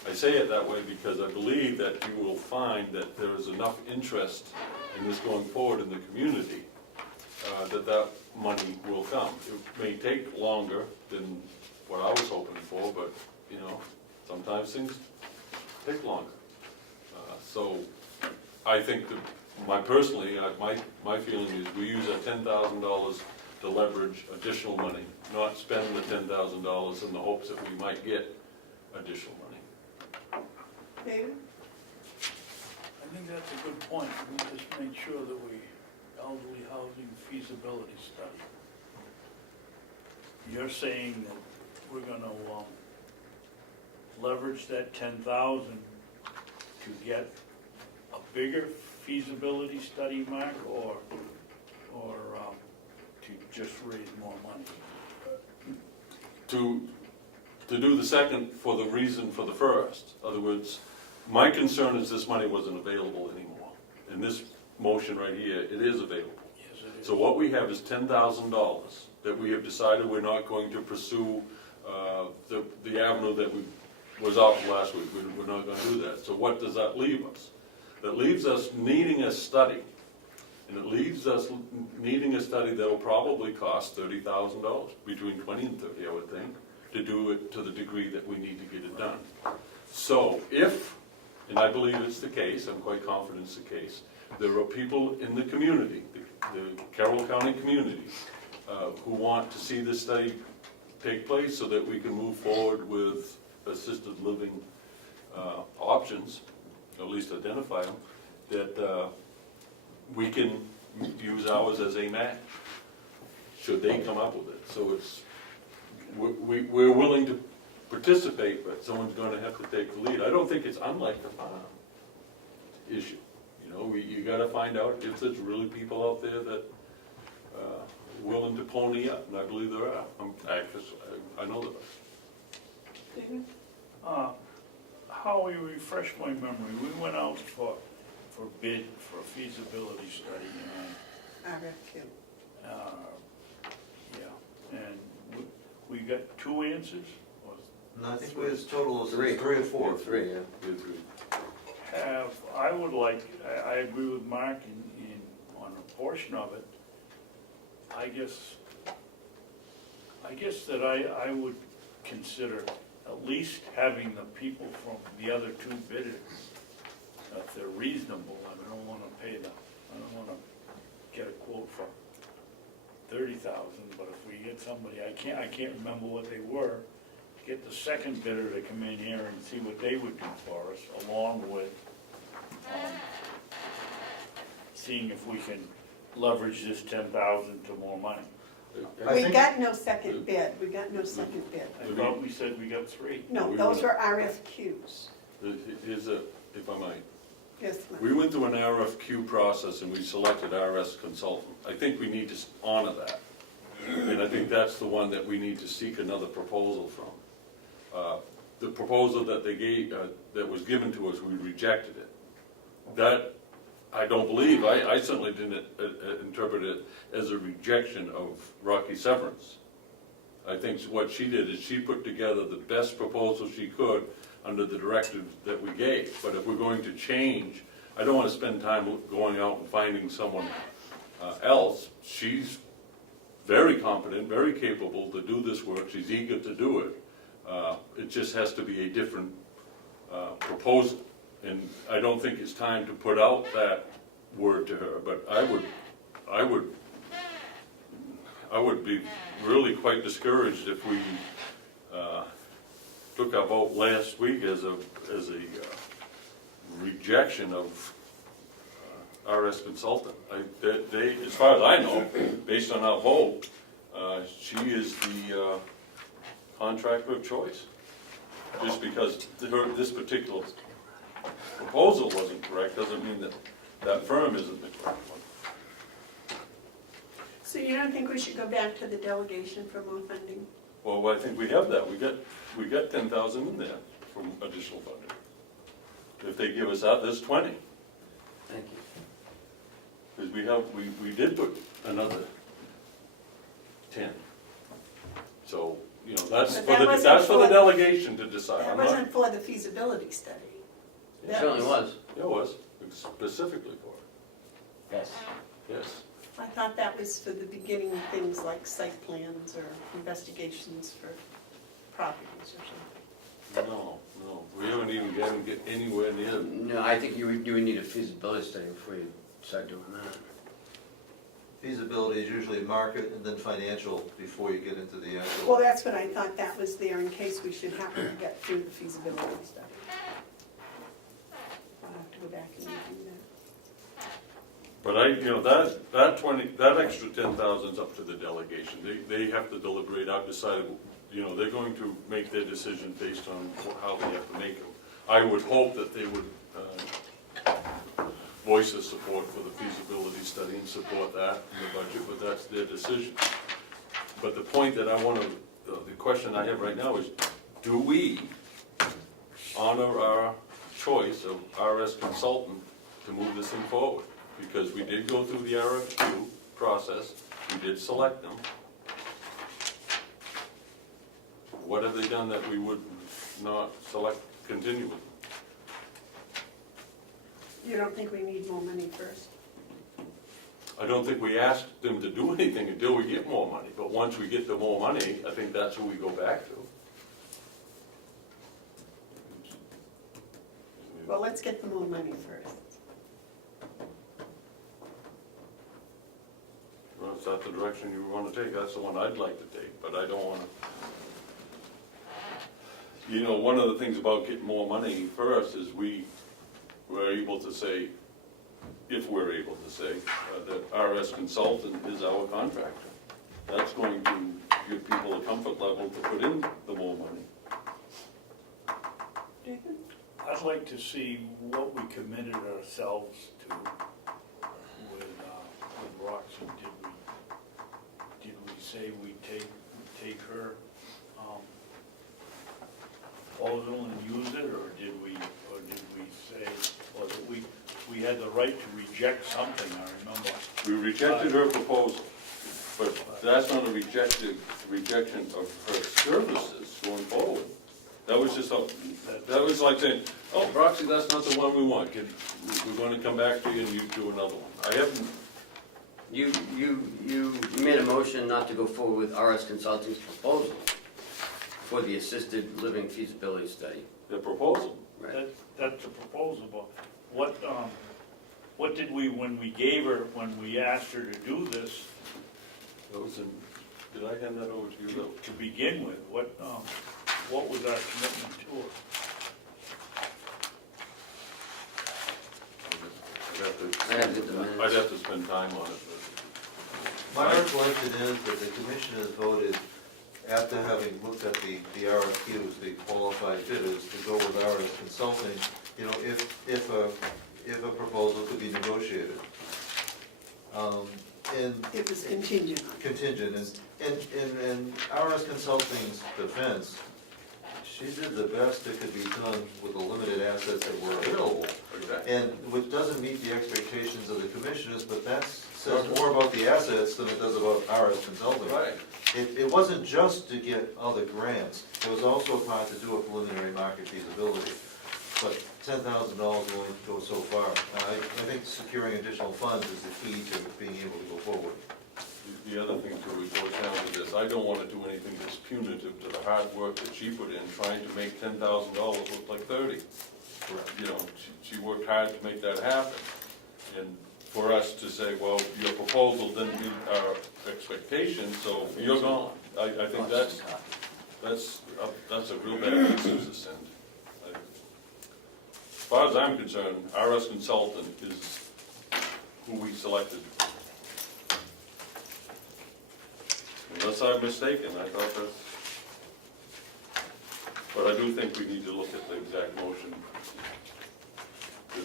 I say it that way because I believe that you will find that there is enough interest in this going forward in the community that money will come. It may take longer than what I was hoping for, but sometimes things take longer. So I think that my feeling is we use that $10,000 to leverage additional money, not spend the $10,000 in the hopes that we might get additional money. David? I think that's a good point. We just make sure that we, elderly housing feasibility study. You're saying that we're gonna leverage that 10,000 to get a bigger feasibility study, Mark, or to just raise more money? To do the second for the reason for the first. In other words, my concern is this money wasn't available anymore. In this motion right here, it is available. Yes, it is. So what we have is $10,000 that we have decided we're not going to pursue the avenue that was out last week. We're not going to do that. So what does that leave us? That leaves us needing a study. And it leaves us needing a study that will probably cost $30,000, between 20 and 30, I would think, to do it to the degree that we need to get it done. So if, and I believe it's the case, I'm quite confident it's the case, there are people in the community, the Carroll County community, who want to see this study take place so that we can move forward with assisted living options, at least identify them, that we can use ours as a match, should they come up with it. So we're willing to participate, but someone's going to have to take the lead. I don't think it's unlike the farm issue. You know, you gotta find out if there's really people out there that, willing to pony up, and I believe there are. I know there are. David? Howie, refresh my memory, we went out for bid for a feasibility study, RFQ. yeah, and we got 2 answers? Or No, I think we had a total of Three. 3 or 4. Three, yeah. Good, good. I would like, I agree with Mark on a portion of it. I guess that I would consider at least having the people from the other 2 bidders, if they're reasonable. I don't wanna get a quote for 30,000, but if we get somebody, I can't remember what they were, get the second bidder to come in here and see what they would do for us, along with seeing if we can leverage this 10,000 to more money. I We think- got no second bid, we got no second bid. I thought we said we got 3. No, those were RFQs. Here's a, if I might. Yes, ma'am. We went through an RFQ process and we selected RS Consultant. I think we need to honor that. And I think that's the one that we need to seek another proposal from. The proposal that they gave, that was given to us, we rejected it. That, I don't believe, I certainly didn't interpret it as a rejection of Rocky Severance. I think what she did is she put together the best proposal she could under the directive that we gave. But if we're going to change, I don't want to spend time going out and finding someone else. She's very competent, very capable to do this work. She's eager to do it. It just has to be a different proposal. And I don't think it's time to put out that word to her, but I would be really quite discouraged if we took our vote last week as a rejection of RS Consultant. They, as far as I know, based on our vote, she is the contractor of choice. Just because this particular proposal wasn't correct doesn't mean that that firm isn't the correct one. So you don't think we should go back to the delegation for more funding? Well, I think we have that. We got 10,000 in there from additional funding. If they give us that, there's 20. Thank you. Because we did put another 10. So, you know, that's But for that the, wasn't that's for the for- delegation to decide. That I'm not- wasn't for the feasibility study. It certainly was, It was, specifically for it, yes. yes. I thought that was for the beginning of things like site plans or investigations for properties or something. No, we haven't even get anywhere near. No, I think you would need a feasibility study before you start doing that. Feasibility is usually market and then financial before you get into the Well, actual. that's what I thought that was there in case we should happen to get through the feasibility study. I'll have to go back and review that. But that extra 10,000 is up to the delegation. They have to deliberate. I've decided, they're going to make their decision based on how they have to make them. I would hope that they would voice their support for the feasibility study and support that in the budget, but that's their decision. But the point that the question I have right now is, do we honor our choice of RS Consultant to move this thing forward? Because we did go through the RFQ process, we did select them. What have they done that we would not continue with? You don't think we need more money first? I don't think we asked them to do anything until we get more money, but once we get the more money, I think that's who we go back to. Well, let's get the more money first. Well, if that's the direction you want to take, that's the one I'd like to take, but I don't want to. One of the things about getting more money first is we're able to say, if we're able to say, that RS Consultant is our contractor. That's going to give people a comfort level to put in the more money. David? I'd I'd like to see what we committed ourselves to with Roxy. Did we say we'd take her proposal and use it, or did we say, or that we had the right to reject something, I remember. We rejected her proposal, but that's not a rejection of her services going forward. That was just, that was like saying, oh, Roxy, that's not the one we want. We're going to come back to you and you do another one. I haven't, You made a motion not to go forward with RS Consulting's proposal for the assisted living feasibility study. the proposal. Right. That's a proposal, but what did we, when we asked her to do this, That was in, did I hand that over to you though? to begin with, what was our commitment to her? I'd have to spend time on it. My recollection is that the commissioners voted, after having looked at the RFQs, the qualified bidders, to go with RS Consulting, you know, if a proposal could be negotiated. And It was contingent on. contingent, and RS Consulting's defense, she did the best that could be done with the limited assets that were available. Exactly. And which doesn't meet the expectations of the commissioners, but that says more about the assets than it does about RS Consulting. Right. It wasn't just to get other grants, it was also a part to do a preliminary market feasibility. But $10,000 will only go so far. I think securing additional funds is the key to being able to go forward. The other thing too, it goes down to this, I don't want to do anything that's punitive to the hard work that she put in, trying to make $10,000 look like 30. You know, she worked hard to make that happen. And for us to say, well, your proposal didn't meet our expectations, so you're gone. I think that's a real bad message to send. As far as I'm concerned, RS Consultant is who we selected. Unless I'm mistaken, I thought that. But I do think we need to look at the exact motion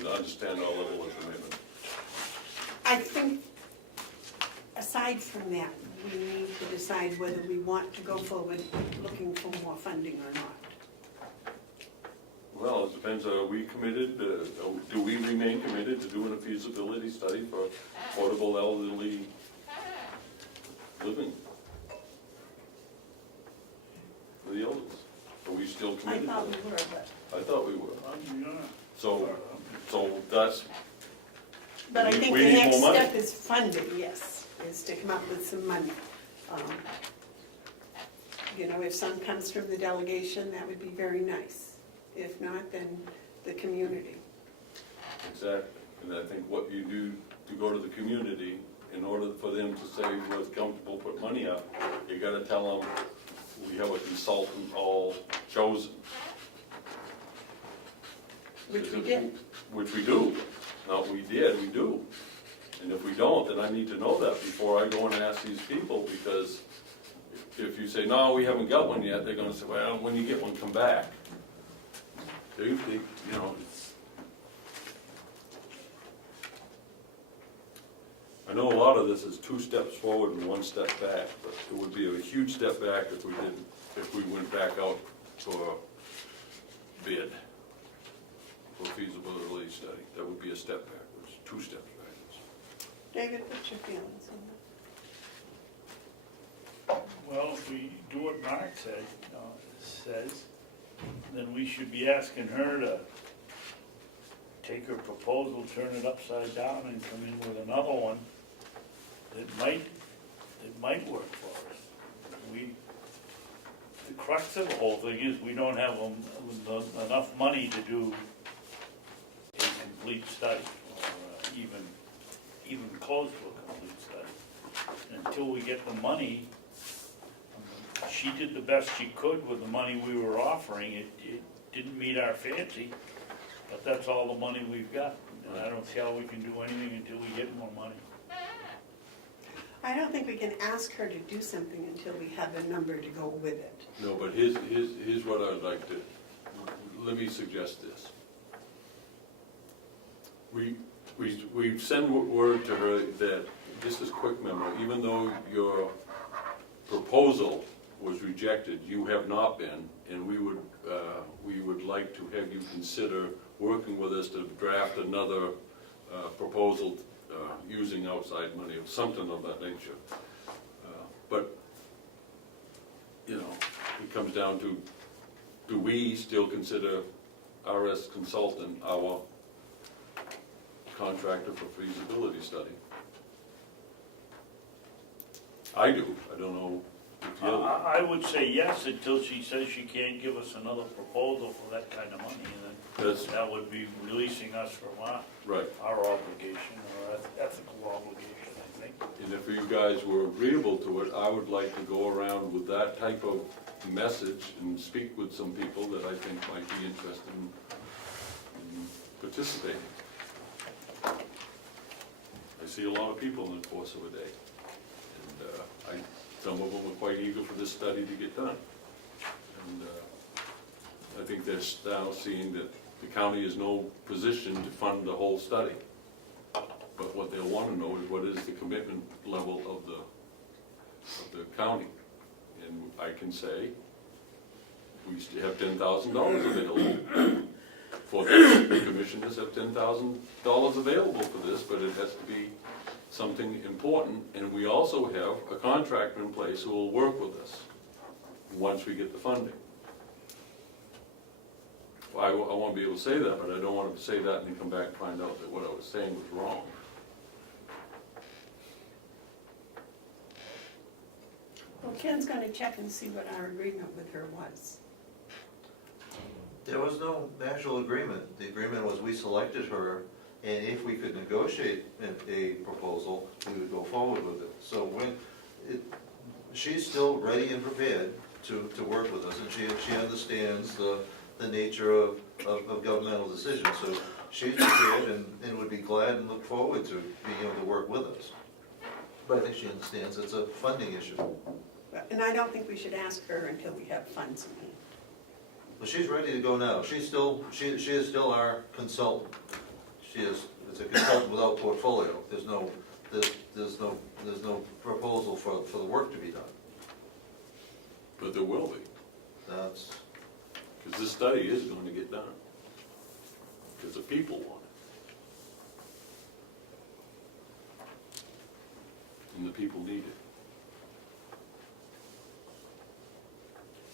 to understand our level of commitment. I think, aside from that, we need to decide whether we want to go forward looking for more funding or not. Well, it depends, are we committed, do we remain committed to doing a feasibility study for affordable elderly living? For the elders? Are we still I committed? thought we were, but. I thought we were. Yeah. So that's, But I We- think we the need next more money. step is funding, yes, is to come up with some money. You know, if some comes from the delegation, that would be very nice. If not, then the community. exactly. And I think what you do to go to the community, in order for them to say we're comfortable, put money up, you gotta tell them, we have a consultant all chosen. Which we did. Which we do. Not we did, we do. And if we don't, then I need to know that before I go and ask these people, because if you say, no, we haven't got one yet, they're gonna say, well, when you get one, come back. They, you know, I know a lot of this is 2 steps forward and 1 step back, but it would be a huge step back if we went back out for a bid for a feasibility study. That would be a step backwards, 2 steps backwards. David, what's your feelings on that? Well, if we do what Mark says, then we should be asking her to take her proposal, turn it upside down, and come in with another one that might work for us. The crux of the whole thing is we don't have enough money to do a complete study, or even close to a complete study. Until we get the money, she did the best she could with the money we were offering. It didn't meet our fancy, but that's all the money we've got. And I don't see how we can do anything until we get more money. I don't think we can ask her to do something until we have a number to go with it. No, but here's what I'd like to, let me suggest this. we send word to her that, just as quick memo, even though your proposal was rejected, you have not been, and we would like to have you consider working with us to draft another proposal using outside money or something of that nature. But, you know, it comes down to, do we still consider RS Consultant our contractor for feasibility study? I do, I don't know if the other. I would say yes until she says she can't give us another proposal for that kind of money, and That's then that would be releasing us from right. our obligation, or ethical obligation, I think. And if you guys were agreeable to it, I would like to go around with that type of message and speak with some people that I think might be interested in participating. I see a lot of people in the course of a day. And some of them are quite eager for this study to get done. And I think they're now seeing that the county is no position to fund the whole study. But what they'll want to know is what is the commitment level of the county. And I can say, we still have $10,000 available for this. The commissioners have $10,000 available for this, but it has to be something important. And we also have a contractor in place who will work with us once we get the funding. I want to be able to say that, but I don't want to say that and then come back and find out that what I was saying was wrong. Well, Ken's gonna check and see what our agreement with her was. There was no actual agreement. The agreement was we selected her, and if we could negotiate a proposal, we would go forward with it. So she's still ready and prepared to work with us, and she understands the nature of governmental decisions. So she's prepared and would be glad and look forward to being able to work with us. But I think she understands it's a funding issue. And I don't think we should ask her until we have funds in hand. Well, she's ready to go now. She is still our consultant. It's a consultant without portfolio. There's no proposal for the work to be done. But there will be, That's, because this study is going to get done. Because the people want it. And the people need it.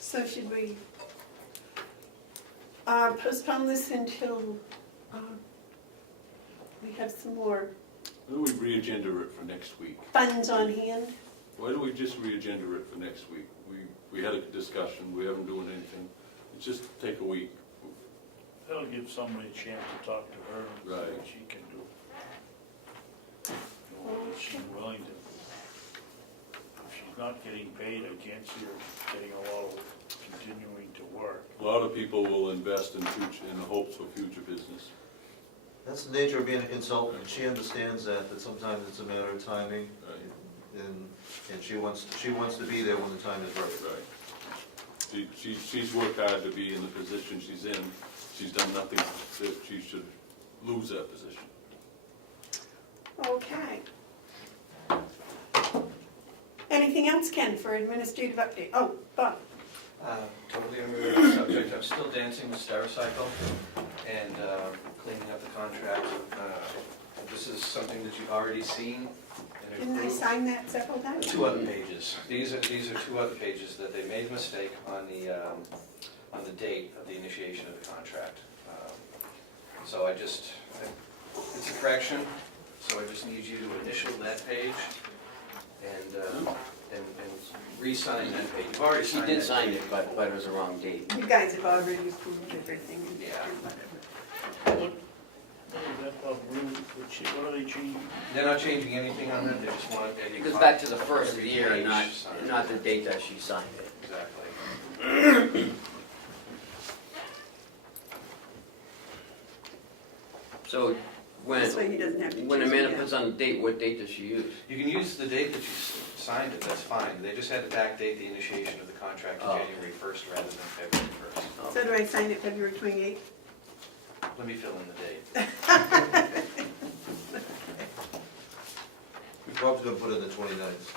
So should we postpone this until we have some more Why don't we re-agenda it for next week? funds on hand? Why don't we just re-agenda it for next week? We had a discussion, we haven't doing anything. Let's just take a week. That'll give somebody a chance to talk to her and see Right. what she can do. What she's willing to do. If she's not getting paid, I can't see her getting a lot of continuing to work. A lot of people will invest in the hopes for future business. that's the nature of being a consultant. She understands that sometimes it's a matter of timing, and she wants to be there when the time is right. Right. She's worked hard to be in the position she's in. She's done nothing that she should lose that position. Okay. Anything else, Ken, for administrative update? Oh, Bob. Totally unrelated subject, I'm still dancing with Stericycle and cleaning up the contract. This is something that you've already seen and Didn't I approved. sign that several times? Two other pages. These are two other pages that they made a mistake on the date of the initiation of the contract. So it's a correction, so I just need you to initial that page and re-sign that page. You've already She signed did that sign page it, but before. it was the wrong date. You guys have already approved everything and Yeah. whatever. What are they changing? They're not changing anything on it, they just want to. It goes back to the first of the Every year, page not signed. the date that she signed it. Exactly. So when This way he doesn't have to when choose Amanda again. puts on the date, what date does she use? You can use the date that you signed it, that's fine. They just had to backdate the initiation of the contract to Oh. January 1st rather than February 1st. So do I sign it February 28th? Let me fill in the date. Rob's gonna put in the 29th.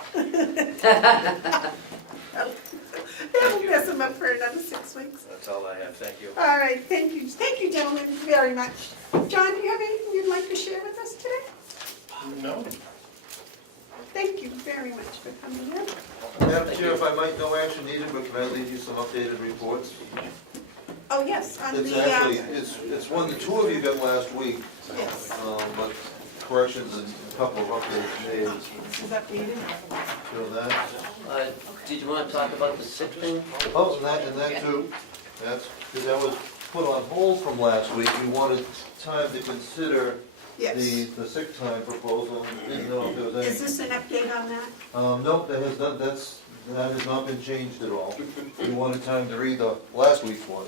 That'll mess them up for another 6 weeks. That's all I have, thank you. All right, thank you gentlemen, very much. John, do you have anything you'd like to share with us today? No? Thank you very much for coming in. Madam Chair, if I might, no action needed, but can I leave you some updated reports? Oh, yes, on It's the, actually, it's one the two of you got last week, yes. but corrections and a couple of updates made. This is updated. Show that. Did you want to talk about the sick thing? Oh, and that too. That's, because that was put on hold from last week. We wanted time to consider Yes. the sick time proposal. Didn't know if there was Is any. this an update on that? No, that has not been changed at all. We wanted time to read the last week's one.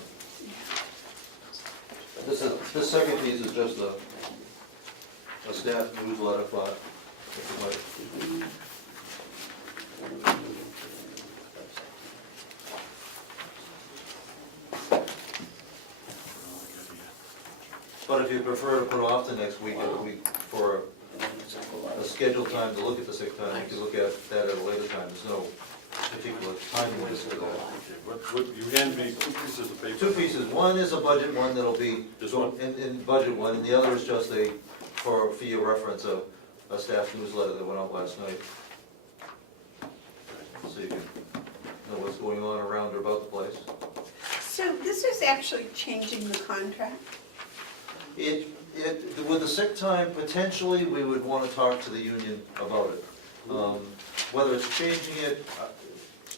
This second piece is just a staff newsletter file. But if you prefer to put off the next week, for a scheduled time to look at the sick time, you can look at that at a later time. There's no particular time limit for that. What, you hand me 2 pieces of paper? Two pieces. One is a budget one that'll be This one? in budget one, and the other is just for your reference, a staff newsletter that went out last night. So you can know what's going on around or about the place. So this is actually changing the contract? With the sick time, potentially, we would want to talk to the union about it. Whether it's changing it,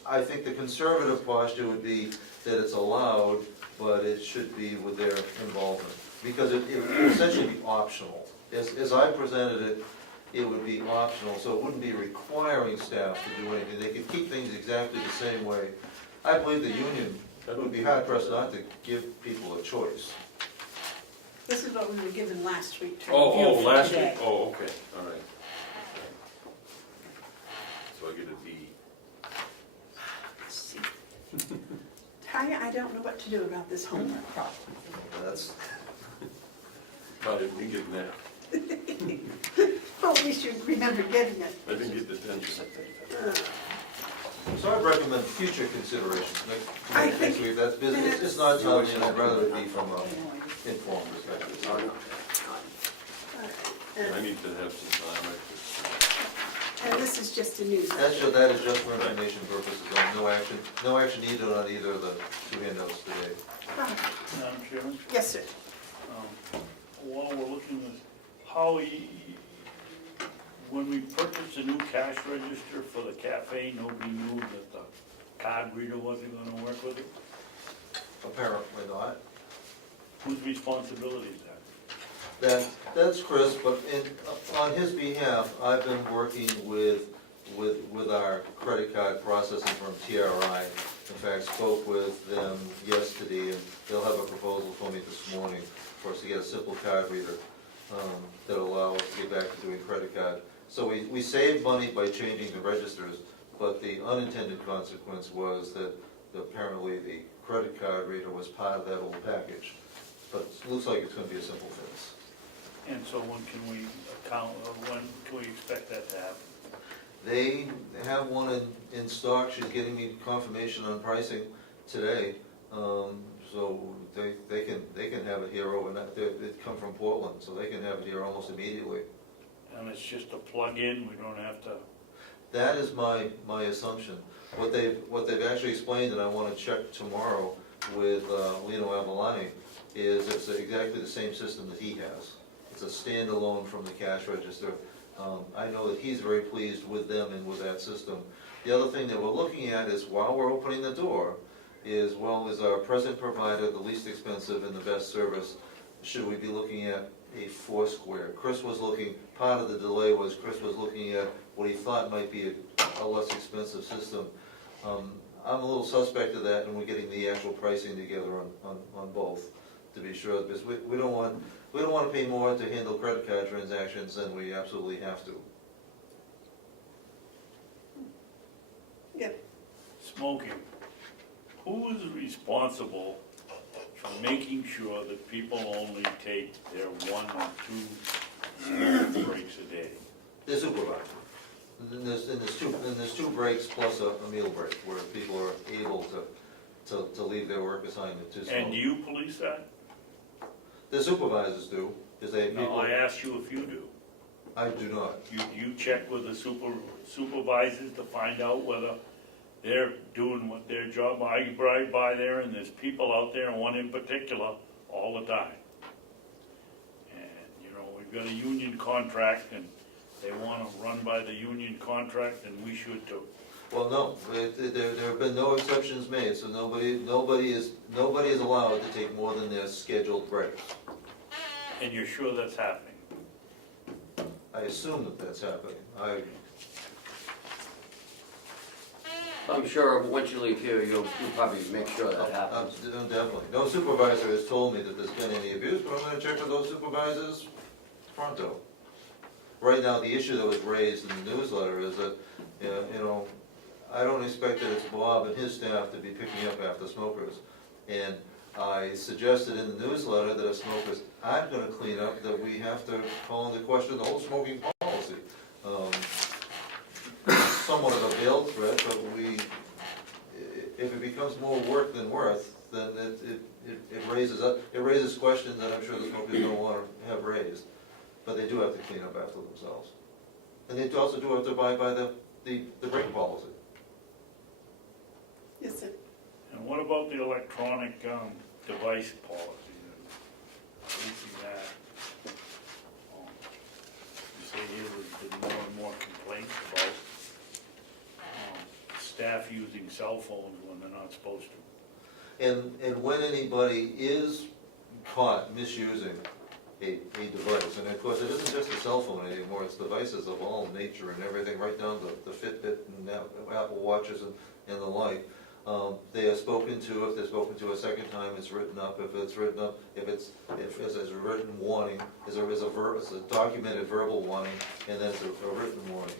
I think the conservative posture would be that it's allowed, but it should be with their involvement. Because it would essentially be optional. As I presented it, it would be optional, so it wouldn't be requiring staff to do anything. They could keep things exactly the same way. I believe the union would be hard pressed not to give people a choice. This is what we were given last week to Oh, review for last today. week, oh, okay, all right. So I get a D. Let's see. Tanya, I don't know what to do about this homework problem. That's, Probably didn't get that. Well, at least you remember getting it. I didn't get detention. so I'd recommend future considerations I next think week. That's business. It's not telling you, I'd rather it be from an informed perspective. I need to have some time. And this is just a newsletter. That is just for information purposes, no action needed on either of the two handouts today. Ah, Madam Chairman, yes, sir. while we're looking at how, when we purchased a new cash register for the cafe, nobody knew that the card reader wasn't gonna work with it. Apparently not. Whose responsibility is that? That's Chris, but on his behalf, I've been working with our credit card processing firm, TRI. In fact, spoke with them yesterday, and they'll have a proposal for me this morning for us to get a simple card reader that'll allow us to get back to doing credit card. So we saved money by changing the registers, but the unintended consequence was that apparently the credit card reader was part of that old package. But it looks like it's gonna be a simple fix. And so when can we when can we expect that to happen? They have one in stock. She's getting me confirmation on pricing today. So they can have it here overnight. It come from Portland, so they can have it here almost immediately. And it's just a plug-in, we don't have to, That is my assumption. What they've actually explained, and I want to check tomorrow with Lino Avalani, is it's exactly the same system that he has. It's a standalone from the cash register. I know that he's very pleased with them and with that system. The other thing that we're looking at is, while we're opening the door, is, well, is our present provider the least expensive and the best service? Should we be looking at a Foursquare? Chris was looking, part of the delay was Chris was looking at what he thought might be a less expensive system. I'm a little suspect of that, and we're getting the actual pricing together on both, to be sure, because we don't want to pay more to handle credit card transactions than we absolutely have to. Yep. smoking. Who is responsible for making sure that people only take their 1 or 2 smoke breaks a day? The supervisor. And there's two breaks plus a meal break where people are able to leave their work assignment to smoke. And do you police that? The supervisors do, because they have No, people. I asked you if you do. I do not. You check with the supervisors to find out whether they're doing what their job. I ride by there and there's people out there, and one in particular, all the time. And, you know, we've got a union contract and they wanna run by the union contract, and we should too. Well, no, there have been no exceptions made, so nobody is allowed to take more than their scheduled breaks. And you're sure that's happening? I assume that that's happening. I'm sure once you leave here, you'll probably make sure that happens. Definitely. No supervisor has told me that there's been any abuse, but I'm gonna check with those supervisors pronto. Right now, the issue that was raised in the newsletter is that, you know, I don't expect that it's Bob and his staff to be picking up after smokers. And I suggested in the newsletter that if smokers aren't gonna clean up, that we have to call into question the whole smoking policy. Somewhat of a veiled threat, but if it becomes more work than worth, then it raises questions that I'm sure the smokers don't wanna have raised. But they do have to clean up after themselves. And they also do have to abide by the break policy. Yes, sir. And what about the electronic device policy? Releasing that. You say here there's been more and more complaints about staff using cell phones when they're not supposed to. And when anybody is caught misusing a device, and of course it isn't just a cell phone anymore, it's devices of all nature and everything, right down to the Fitbit and Apple Watches and the like. They are spoken to. If they're spoken to a second time, it's written up. If it's written up, if there's a written warning, it's a documented verbal warning, and then it's a written warning.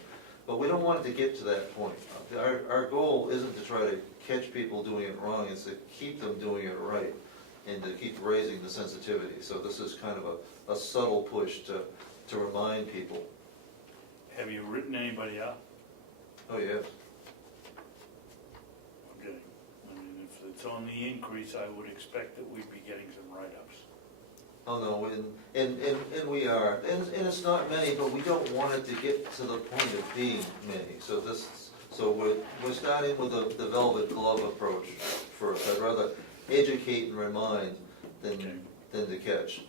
But we don't want it to get to that point. Our goal isn't to try to catch people doing it wrong, it's to keep them doing it right, and to keep raising the sensitivity. So this is kind of a subtle push to remind people. Have you written anybody up? Oh, yes. Okay. I mean, if it's on the increase, I would expect that we'd be getting some write-ups. Oh, no, and we are, and it's not many, but we don't want it to get to the point of being many. So we're starting with the velvet glove approach first. I'd rather educate and remind than to catch.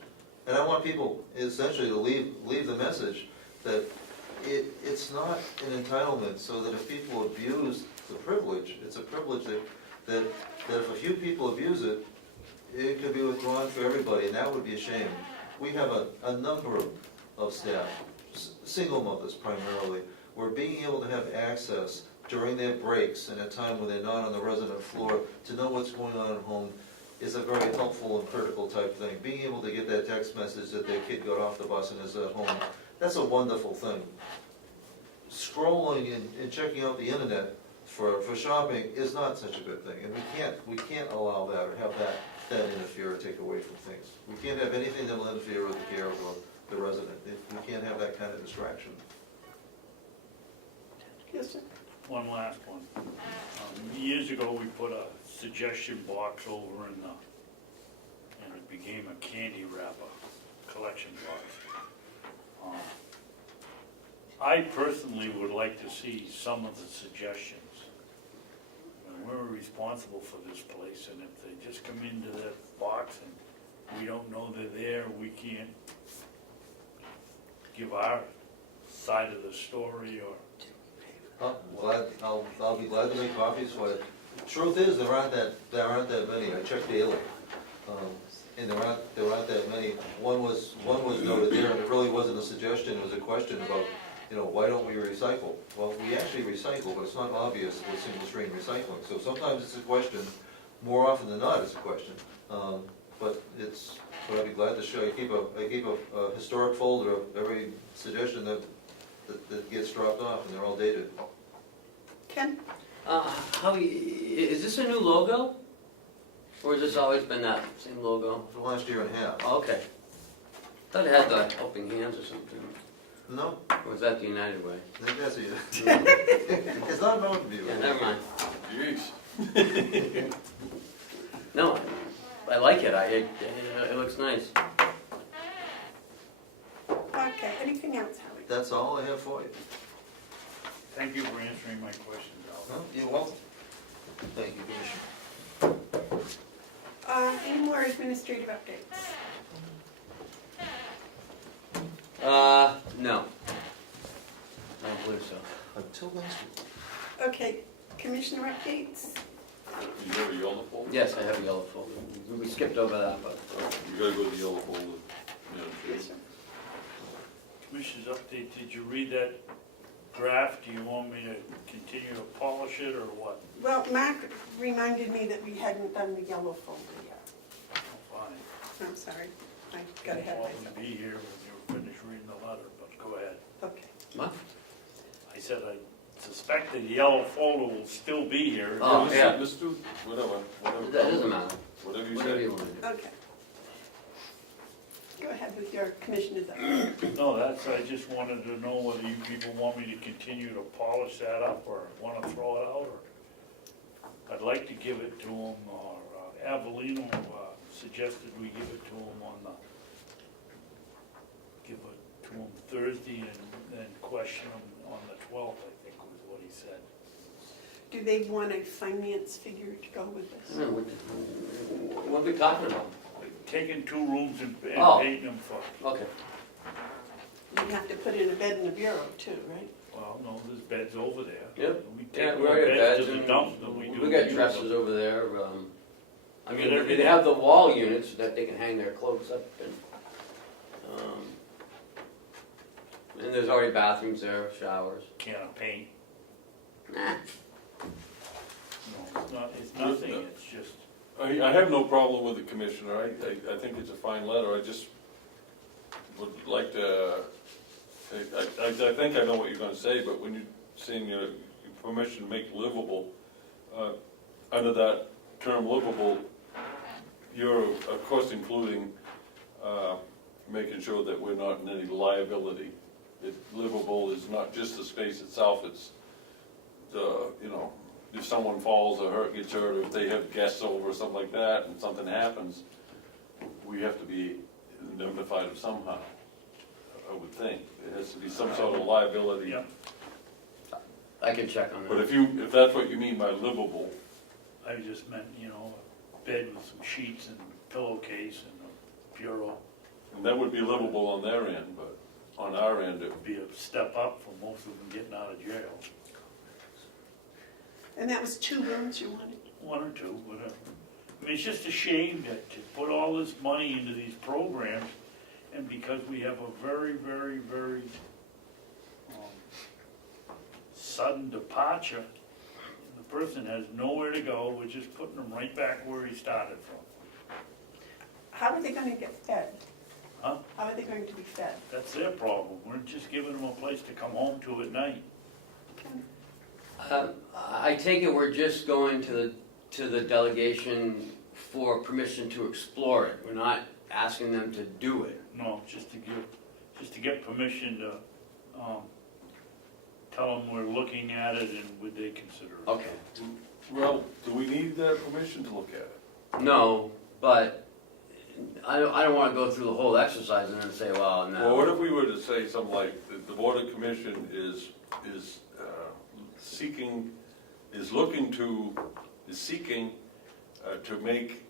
And I want people essentially to leave the message that it's not an entitlement, so that if people abuse the privilege, it's a privilege that if a few people abuse it, it could be withdrawn for everybody, and that would be a shame. We have a number of staff, single mothers primarily, where being able to have access during their breaks and at time when they're not on the resident floor to know what's going on at home is a very helpful and critical type thing. Being able to get that text message that their kid got off the bus and is at home, that's a wonderful thing. Scrolling and checking out the internet for shopping is not such a good thing, and we can't allow that or have that interfere or take away from things. We can't have anything that will interfere with the care of the resident. We can't have that kind of distraction. Yes, sir. One last one. Years ago, we put a suggestion box over and it became a candy wrapper collection box. I personally would like to see some of the suggestions. We're responsible for this place, and if they just come into that box and we don't know they're there, we can't give our side of the story or... I'll be glad to make copies for you. Truth is, there aren't that many. I check daily, and there aren't that many. One was noted there, and it really wasn't a suggestion. It was a question about, why don't we recycle? Well, we actually recycle, but it's not obvious with single stream recycling. So sometimes it's a question. More often than not, it's a question. But I'd be glad to show you. I keep a historic folder of every suggestion that gets dropped off, and they're all dated. Ken? Howie, is this a new logo? Or has this always been that same logo? For the last year and a half. Oh, okay. Thought it had the helping hands or something. No, Or was that the United Way? I think that's it. It's not known to be. Yeah, never mind. Jeez. No, I like it, it looks nice. Okay, anything else, Howie? That's all I have for you. Thank you for answering my questions, Al. Well, you're welcome. Thank you, Commissioner. Any more administrative updates? No. I don't believe so. Until next week. Okay, commissioner updates? You have a yellow folder? Yes, I have a yellow folder. We skipped over that, but. You gotta go to the yellow folder. Yeah, Yes, sir. Commissioner's update, did you read that draft? Do you want me to continue to polish it or what? Well, Mark reminded me that we hadn't done the yellow folder yet. Oh, fine. I'm sorry, I got ahead of I'll myself. be here when you're finished reading the letter, but go ahead. Okay. What? I said I suspect the yellow folder will still be here. Oh, let's- yeah. Let's do, whatever. That doesn't matter. Whatever you Whatever say. you want to do. Okay. Go ahead with your commissioner's update. No, I just wanted to know whether you people want me to continue to polish that up or want to throw it out, or I'd like to give it to them, or Avelino suggested we give it to them Thursday and then question them on the 12th, I think was what he said. Do they want a finance figure to go with this? No, what are we talking about? Taking 2 rooms and Oh. painting them for, Okay. You have to put in a bed and a bureau too, right? well, no, there's beds over there. Yep. We Yeah, take we more already have beds beds to the and dump than we do. we got use dresses them. over there. I mean, Get everything. they have the wall units that they can hang their clothes up in. And there's already bathrooms there, showers. Can of paint. Nah. No, it's nothing, it's just, I have no problem with the commissioner, I think it's a fine letter, I just would like to, I think I know what you're gonna say, but when you're saying your permission to make livable, under that term livable, you're of course including, making sure that we're not in any liability. Livable is not just the space itself, it's the, if someone falls or gets hurt, or if they have guests over or something like that, and something happens, we have to be notified of somehow, I would think. There has to be some sort of liability. yeah, I can check on But that. if that's what you mean by livable, I just meant, a bed with some sheets and pillowcase and a bureau. and that would be livable on their end, but on our end, it Would be a step up for most of them getting out of jail. And that was 2 rooms you wanted? 1 or 2, whatever. I mean, it's just a shame to put all this money into these programs, and because we have a very, very, very sudden departure, and the person has nowhere to go, we're just putting them right back where he started from. How are they gonna get fed? Huh? How are they going to be fed? That's their problem. We're just giving them a place to come home to at night. I take it we're just going to the delegation for permission to explore it. We're not asking them to do it. No, just to get permission to, tell them we're looking at it and would they consider it. Okay. well, do we need their permission to look at it? No, but I don't want to go through the whole exercise and then say, well, no. Well, what if we were to say something like, the Board of Commission is seeking to make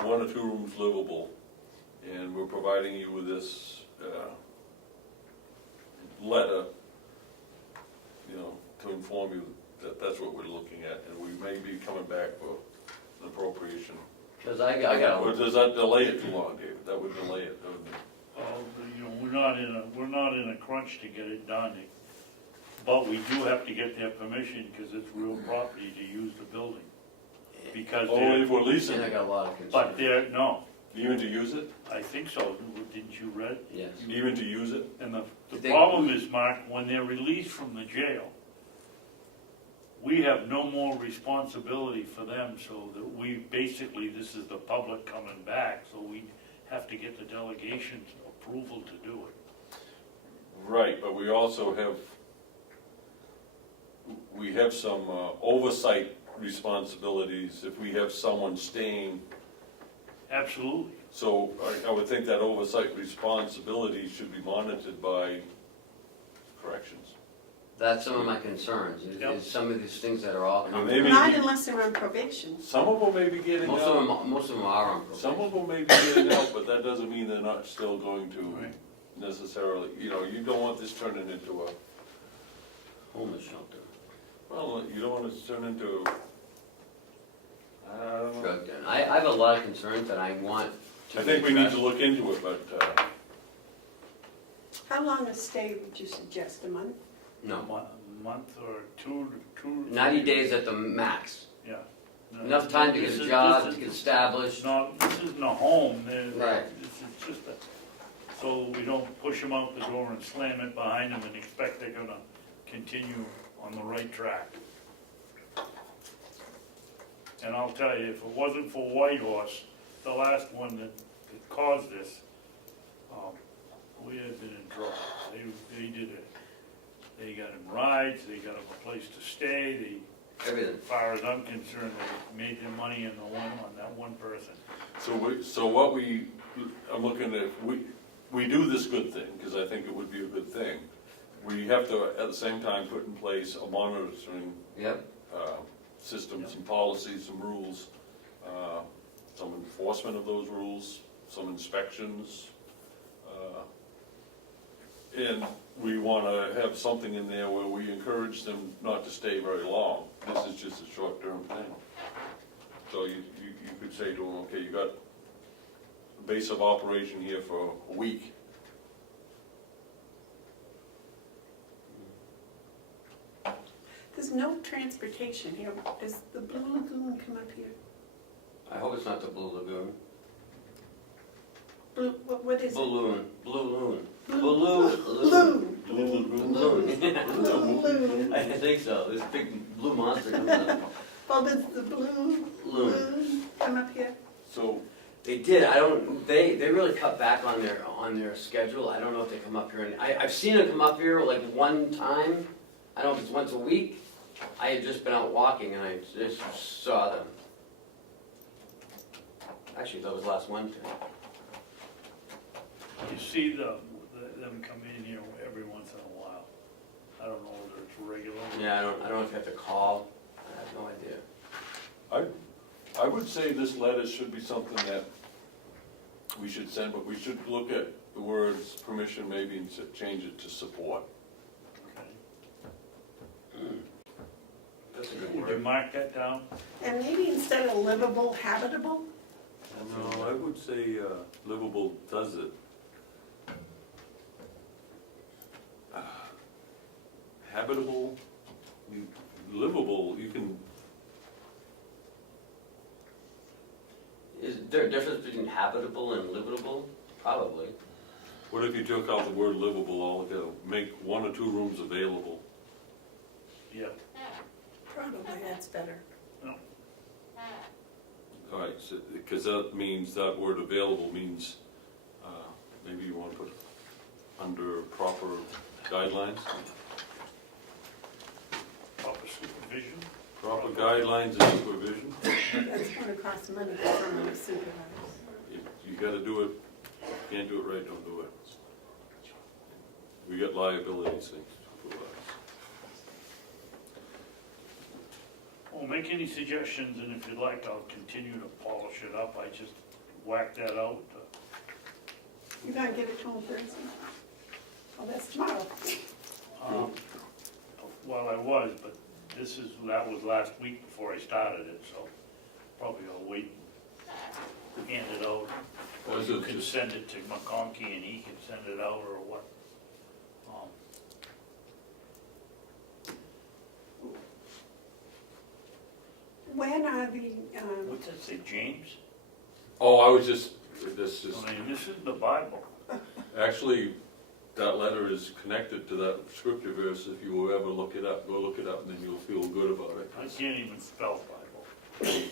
1 or 2 rooms livable, and we're providing you with this letter, to inform you that that's what we're looking at, and we may be coming back for an appropriation. Because I got Or does that delay it too long, David? That would delay it, doesn't it? We're not in a crunch to get it done, but we do have to get their permission because it's real property to use the building. Because Only if we're leasing and I it, got a lot of concerns. but no, even to use it, I think so, didn't you read? Yes. even to use it? And the They- problem is, Mark, when they're released from the jail, we have no more responsibility for them, so that this is the public coming back, so we have to get the delegation's approval to do it. Right, but we also have some oversight responsibilities if we have someone staying. Absolutely. So I would think that oversight responsibility should be monitored by corrections. That's some of my concerns, is some of these things that are all coming. Maybe- Not unless they're on probation. Some of them may be getting Most of out, them are on probation. some of them may be getting out, but that doesn't mean they're not still going to Right. necessarily, you know, you don't want this turning into a, Homeless shelter, well, you don't want it to turn into, I don't know. drug den. I have a lot of concerns that I want to I think we need addressed. to look into it, but, How long a stay would you suggest, a month? No, Month or two. 90 days at the max. Yeah. No, Enough time to get this a is- job, this to is- get established. This isn't a home, Right. this is just so we don't push them out the door and slam it behind them and expect they're gonna continue on the right track. And I'll tell you, if it wasn't for Whitehorse, the last one that caused this, we had been in trouble. They did it. They got him rides, they got him a place to stay, Everything. as far as I'm concerned, they made their money on that one person. I'm looking at, we do this good thing, because I think it would be a good thing. We have to, at the same time, put in place a monitoring Yep. system, some policies, some rules, some enforcement of those rules, some inspections. And we want to have something in there where we encourage them not to stay very long. This is just a short-term thing. So you could say to them, okay, you got a base of operation here for a week. There's no transportation here. Does the Blue Lagoon come up here? I hope it's not the Blue Lagoon. Blue, what is it? Balloon. Balloon. Balloon. Balloon. Balloon. I think so. This big blue monster comes up. Well, does the Blue Lagoon come up here? So They did. They really cut back on their schedule. I don't know if they come up here. And I've seen them come up here like one time. I don't know if it's once a week. I had just been out walking and I just saw them. Actually, that was last Wednesday. You see them come in here every once in a while. I don't know whether it's regular. Yeah, I don't know if you have to call. I have no idea. I would say this letter should be something that we should send, but we should look at the words permission maybe and change it to support. Okay. That's a good Would you word. mark that down? And maybe instead of livable, habitable? No, I would say livable does it. Habitable, livable, you can, Is there a difference between habitable and livable? Probably. what if you took out the word livable altogether? Make 1 or 2 rooms available. Yeah. Probably that's better. All right, so, because that means, that word available means, maybe you want to put under proper guidelines? Proper supervision. Proper guidelines and supervision. That's going to cost money for someone to supervise. You gotta do it, if you can't do it right, don't do it. We got liabilities things for that. Well, make any suggestions, and if you'd like, I'll continue to polish it up. I just whacked that out. You're going to give it to him Thursday? Oh, that's tomorrow. Well, I was, but that was last week before I started it, so probably I'll wait and hand it out. Or Was you it can just- send it to McConkey and he can send it out, or what. When are the, What's that say, James? Oh, I was just, this is, I mean, this is the Bible. actually, that letter is connected to that scripture verse. If you will ever look it up, go look it up, and then you'll feel good about it. I can't even spell Bible. See,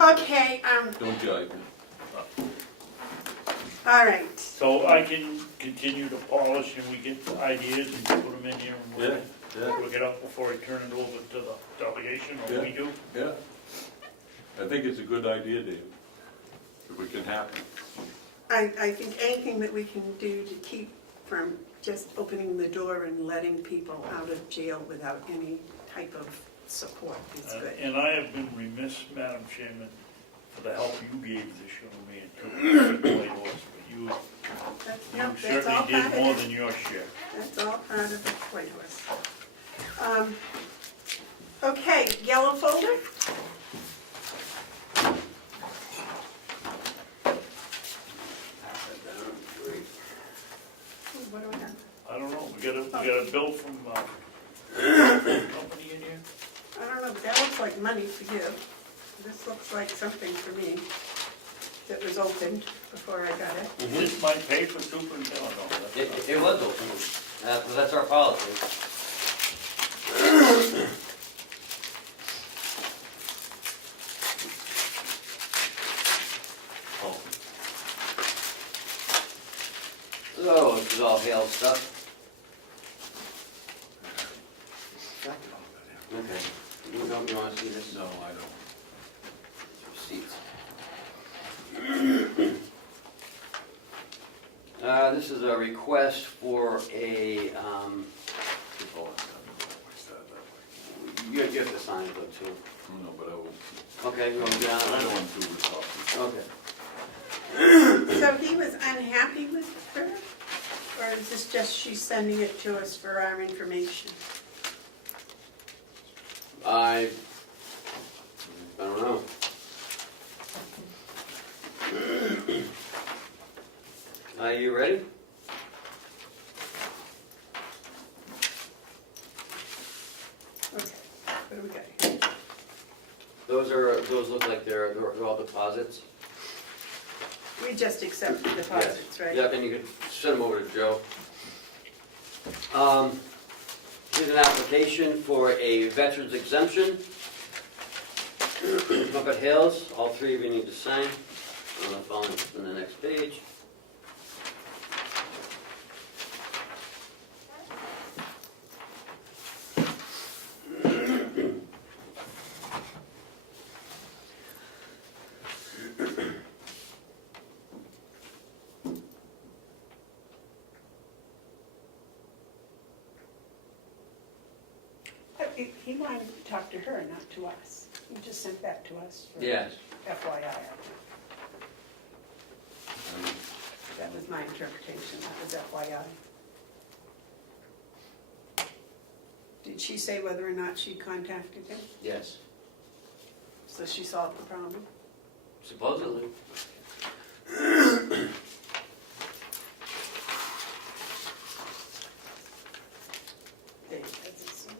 okay, don't jive me. all right. So I can continue to polish and we get ideas and put them in here and Yeah, yeah, look it up before I turn it over to the delegation, or we do. yeah. I think it's a good idea, Dave, if it can happen. I think anything that we can do to keep from just opening the door and letting people out of jail without any type of support is good. And I have been remiss, Madam Chairman, for the help you gave this young man to White Horse, but you No, that's all certainly part did of more it. than your share. That's all part of the White Horse. Okay, yellow folder? Ooh, what do we have? I don't know, we got a bill from, company in here? I don't know, but that looks like money for you. This looks like something for me that was opened before I got it. This might pay for superintendent, no, that's It was open, that's our policy. So, this is all hail stuff. Okay, you want to see this? No, I don't. Receipts. This is a request for a, you have to sign it though too. No, but I was, Okay, you want to get I on don't it? want to do this often. Okay. So he was unhappy with her? Or is this just she's sending it to us for our information? I don't know. Are you ready? Okay, what do we got here? Those look like they're all deposits. We just accept the deposits, right? Yep, and you can send them over to Joe. Here's an application for a veteran's exemption. Up at Hales, all three of you need to sign. On the phone, on the next page. He wanted to talk to her, not to us. He just sent that to us for Yes. FYI. That was my interpretation, that was FYI. Did she say whether or not she contacted him? Yes. So she solved the problem? Supposedly. Dave hasn't seen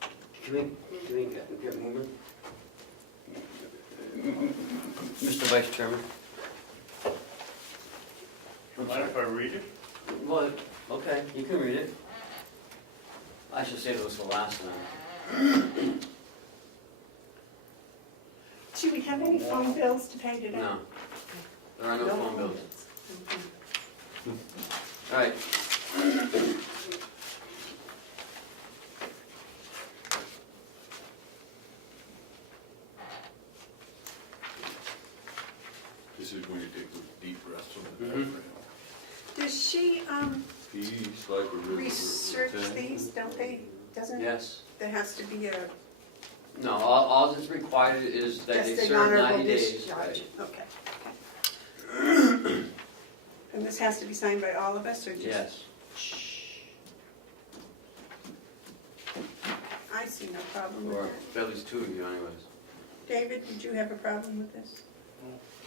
that. Can we get moving? Mr. Vice Chairman? Mind if I read it? Well, okay, you can read it. I should say this the last time. Do we have any phone bills to pay today? No. There are no phone bills. Okay. All right. This is when you take those deep breaths from the Mhm. diaphragm. Does she Peace like a river. research these, don't they? Doesn't, Yes. there has to be a, No, all that's required is that they just an serve honorable 90 days. discharge? Okay. And this has to be signed by all of us, or just? Yes. I see no problem with Or that. at least two of you anyways. David, did you have a problem with this?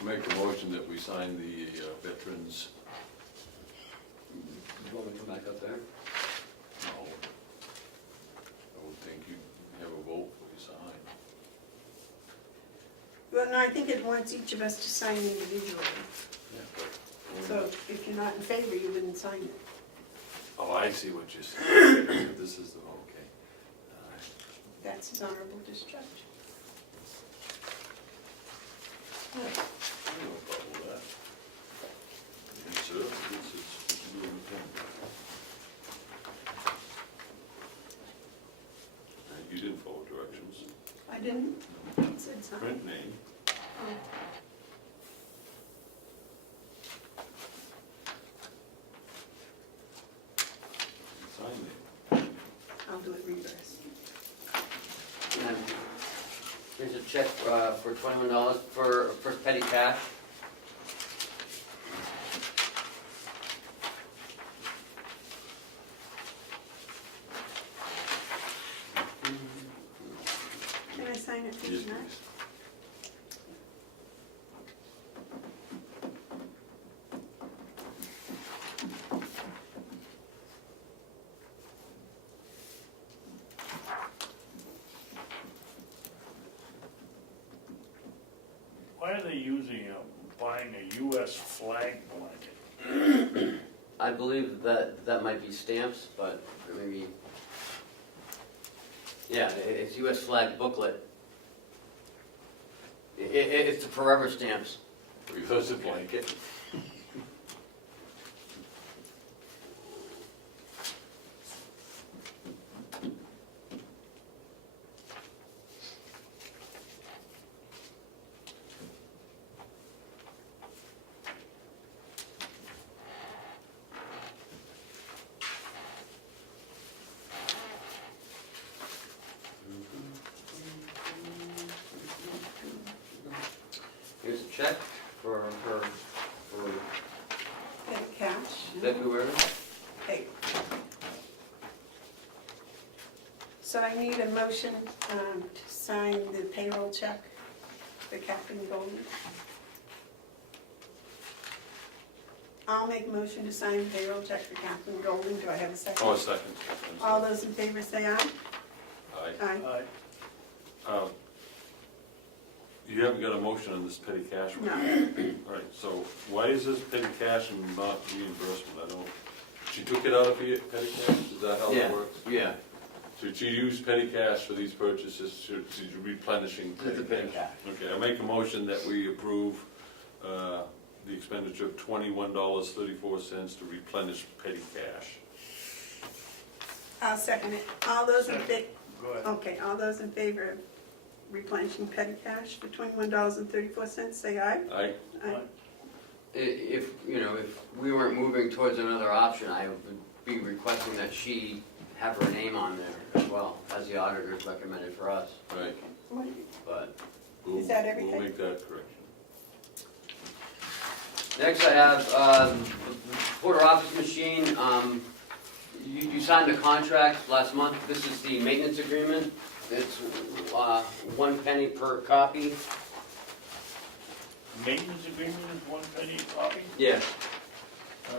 Make a motion that we sign the veterans. Do you want me to come back up there? No. I would think you have a vote for the sign. Well, no, I think it wants each of us to sign individually. Yeah. So if you're not in favor, you wouldn't sign it. Oh, I see what you're saying. This is the, okay. That's his honorable discharge. No problem with that. didn't, it said something. Print name. Sign name. I'll do it reverse. And here's a check for $21 for petty cash. Can I sign it Yes, tonight? please. Why are they buying a US flag blanket? I believe that might be stamps, but maybe, yeah, it's US flag booklet. It's the forever stamps. Reverse the blanket. Here's a check for her for Pay cash. February. Okay. So I need a motion to sign the payroll check for Captain Golden. I'll make a motion to sign the payroll check for Captain Golden. Do I have a second? Oh, a second. I'm All sorry. those in favor say aye. Aye. Aye. I You haven't got a motion on this petty cash one? No. All right, so why is this petty cash and not reimbursement? I don't, she took it out of petty cash, is that how Yeah. it works? Yeah, So she used petty cash for these purchases, she's replenishing it's the petty cash. Okay, I make a motion that we approve the expenditure of $21.34 to replenish petty cash. I'll second it. All those in favor, Go ahead. okay, all those in favor of replenishing petty cash for $21.34, say aye. Aye? Aye. If, you know, if we weren't moving towards another option, I would be requesting that she have her name on there as well, as the auditors recommended for us, Right. but. We'll- Is that everything? We'll make that correction. Next I have the Porter office machine. You signed a contract last month. This is the maintenance agreement. It's 1 penny per copy. Maintenance agreement is 1 penny a copy? Yes.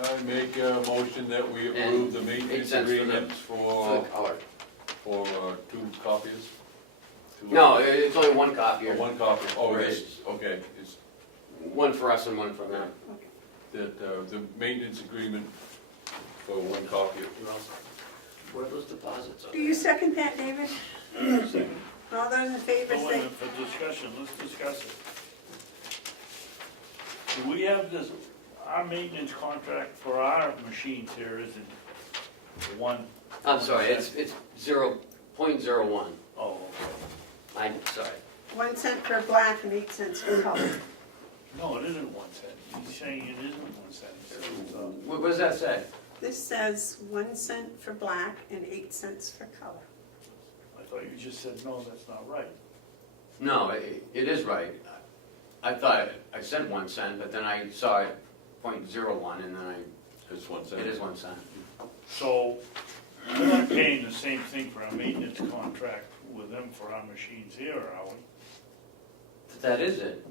I make a motion that we And approve the 8 maintenance cents for the- agreements For the color. for 2 copies? No, it's only 1 copy. Oh, 1 copy, oh, Right. yes, okay, it's One for us and one for them. that, the maintenance agreement for 1 copy. Where are those deposits? Do you second that, David? Second. All those in favor Oh, wait a say, minute, for discussion, let's discuss it. Do we have this, our maintenance contract for our machines here isn't 1? I'm sorry, it's 0.01. Oh, okay. I'm sorry. 1 cent for black and 8 cents for color. No, it isn't 1 cent. He's saying it isn't 1 cent. It's, What does that say? This says 1 cent for black and 8 cents for color. I thought you just said, no, that's not right. No, it is right. I thought I said 1 cent, but then I saw it 0.01 and then It's 1 cent. it is 1 cent. So, we're not paying the same thing for our maintenance contract with them for our machines here, are we? That is it.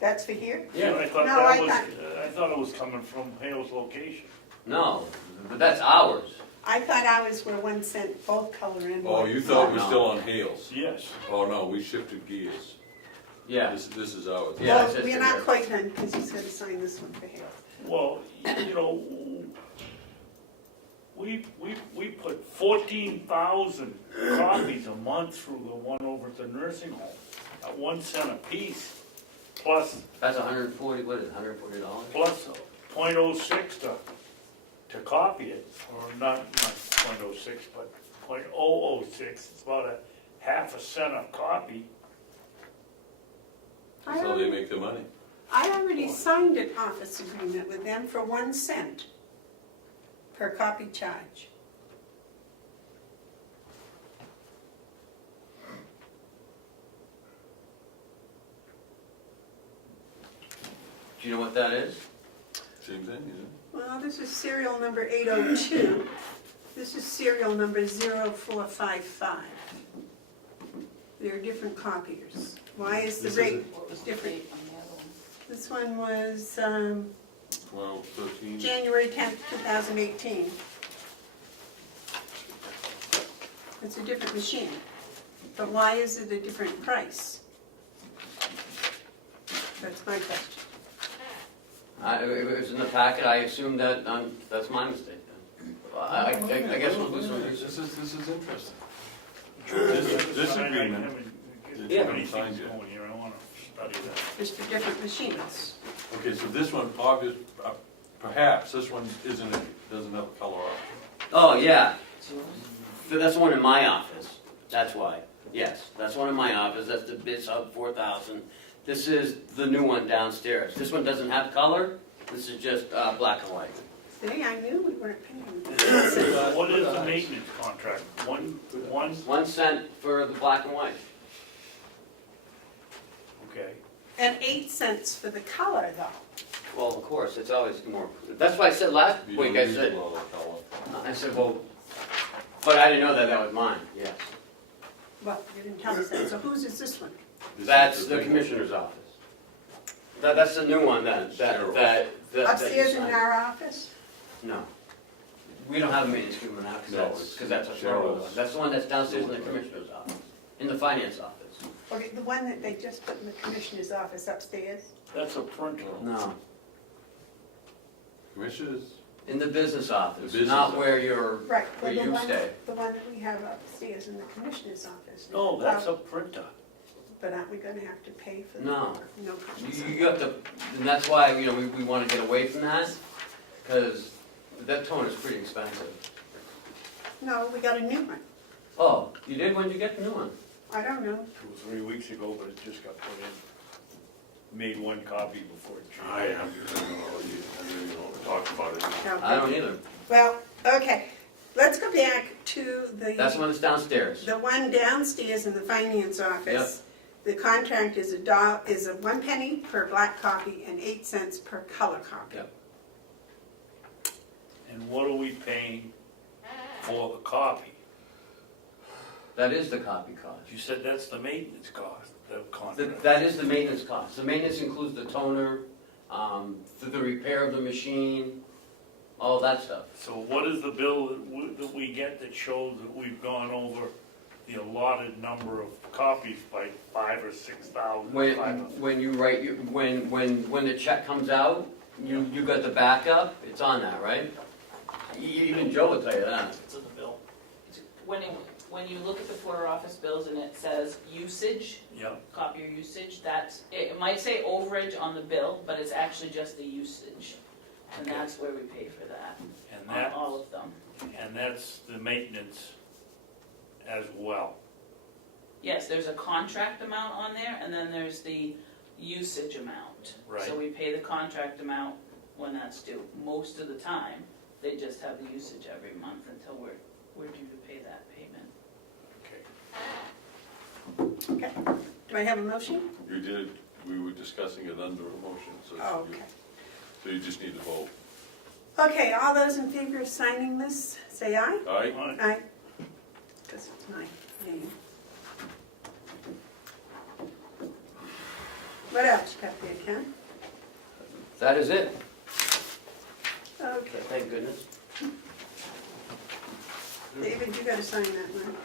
That's for here? Yeah. I thought No, that I was, thought- I thought it was coming from Hale's location. No, but that's ours. I thought ours were 1 cent both color and Oh, one. you thought we were No. still on Hales? Yes. Oh, no, we shifted gears. Yeah. This is ours. Yeah, Well, it's just we're in not there. quite done, because he's gonna sign this one for Hale. Well, you know, we put 14,000 copies a month through the one over at the nursing home, at 1 cent a piece, plus That's 140, what is it, $140? plus .06 to copy it, or not .06, but .006, it's about a half a cent a copy. That's how they make their money. I already signed an office agreement with them for 1 cent per copy charge. Do you know what that is? Same thing, isn't it? Well, this is serial number 802. This is serial number 0455. They're different copiers. Why is the This rate isn't- What was the different? date on the other one? This one was 12, 13. January 10th, 2018. It's a different machine. But why is it a different price? That's my question. It was in the packet, I assumed that, that's my mistake then. I guess we'll do some. This is interesting. This agreement Yeah. is Many signed things yet. going here, I wanna study that. It's the different machines. Okay, so this one, perhaps, this one doesn't have a color option. Oh, yeah. So that's one in my office, that's why. Yes, that's one in my office, that's the Biz Hub 4000. This is the new one downstairs. This one doesn't have color, this is just black and white. See, I knew we weren't paying. What is the maintenance contract? One, 1 cent for the black and white. okay. And 8 cents for the color, though. Well, of course, it's always more, that's why I said last You week, don't I use said, a lot of color. I said, well, but I didn't know that that was mine, yes. Well, you didn't tell us that. So whose is this one? This That's is the big one. commissioner's office. That's the new one that you Upstairs in signed. our office? No. We don't have a maintenance agreement now, No, because that's a Cheryl's. thorough one. That's the one that's downstairs in the commissioner's office, in the finance office. Okay, the one that they just put in the commissioner's office upstairs? That's a printer. No, Commissioners, in the business office, The business not office. where you're, Right. where well, you stay. The one that we have upstairs in the commissioner's office. No, that's a printer. But aren't we gonna have to pay for that? No. No. You have to, and that's why, we want to get away from that, because that toner's pretty expensive. No, we got a new one. Oh, you did? When did you get the new one? I don't know. 2 or 3 weeks ago, but it just got put in. Made 1 copy before it changed. I don't know, talk about it. I don't either. Well, okay, let's go back to That's the one that's downstairs. the one downstairs in the finance office. The contract is a 1 penny per black copy and 8 cents per color copy. Yep. And what are we paying for the copy? That is the copy cost. You said that's the maintenance cost, the contract. That is the maintenance cost. The maintenance includes the toner, the repair of the machine, all that stuff. So what is the bill that we get that shows that we've gone over the allotted number of copies by 5,000 or 6,000? When you write, when the check comes out, you got the backup, it's on that, right? Even Joe will tell you that. It's in the bill. When you look at the Porter office bills and it says usage, Yeah, copier usage, it might say overage on the bill, but it's actually just the usage. And Okay. that's where we pay for that, and on that, all of them. and that's the maintenance as well. Yes, there's a contract amount on there, and then there's the usage amount. Right. So we pay the contract amount when that's due. Most of the time, they just have the usage every month until we're due to pay that payment. Okay. Okay, do I have a motion? You did, we were discussing it under a motion, so Oh, you- okay. so you just need to vote. Okay, all those in favor of signing this, say aye. All right? All right. Aye. Because it's my name. What else you got there, Ken? That is it. Okay, Thank goodness. David, you gotta sign that one.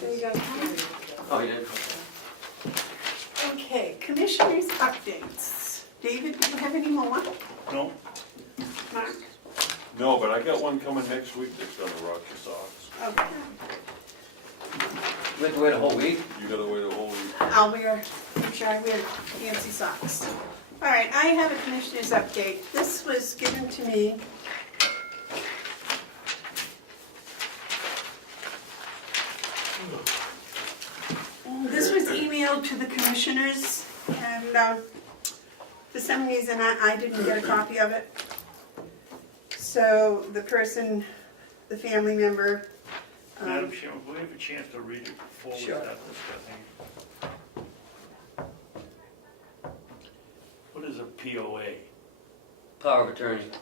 There you go. Oh, you did? Okay, commissioners' updates. David, do you have any more? No, Mark? No, but I got one coming next week that's gonna rock your socks. Okay. We have to wait a whole week? You gotta wait a whole week. I'll make sure I wear fancy socks. All right, I have a commissioner's update. This was given to me to the commissioners, and for some reason I didn't get a copy of it. So the person, the family member. Madam Chairman, will we have a chance to read it before we Sure. start discussing it? What is a POA? Power of attorney. Okay.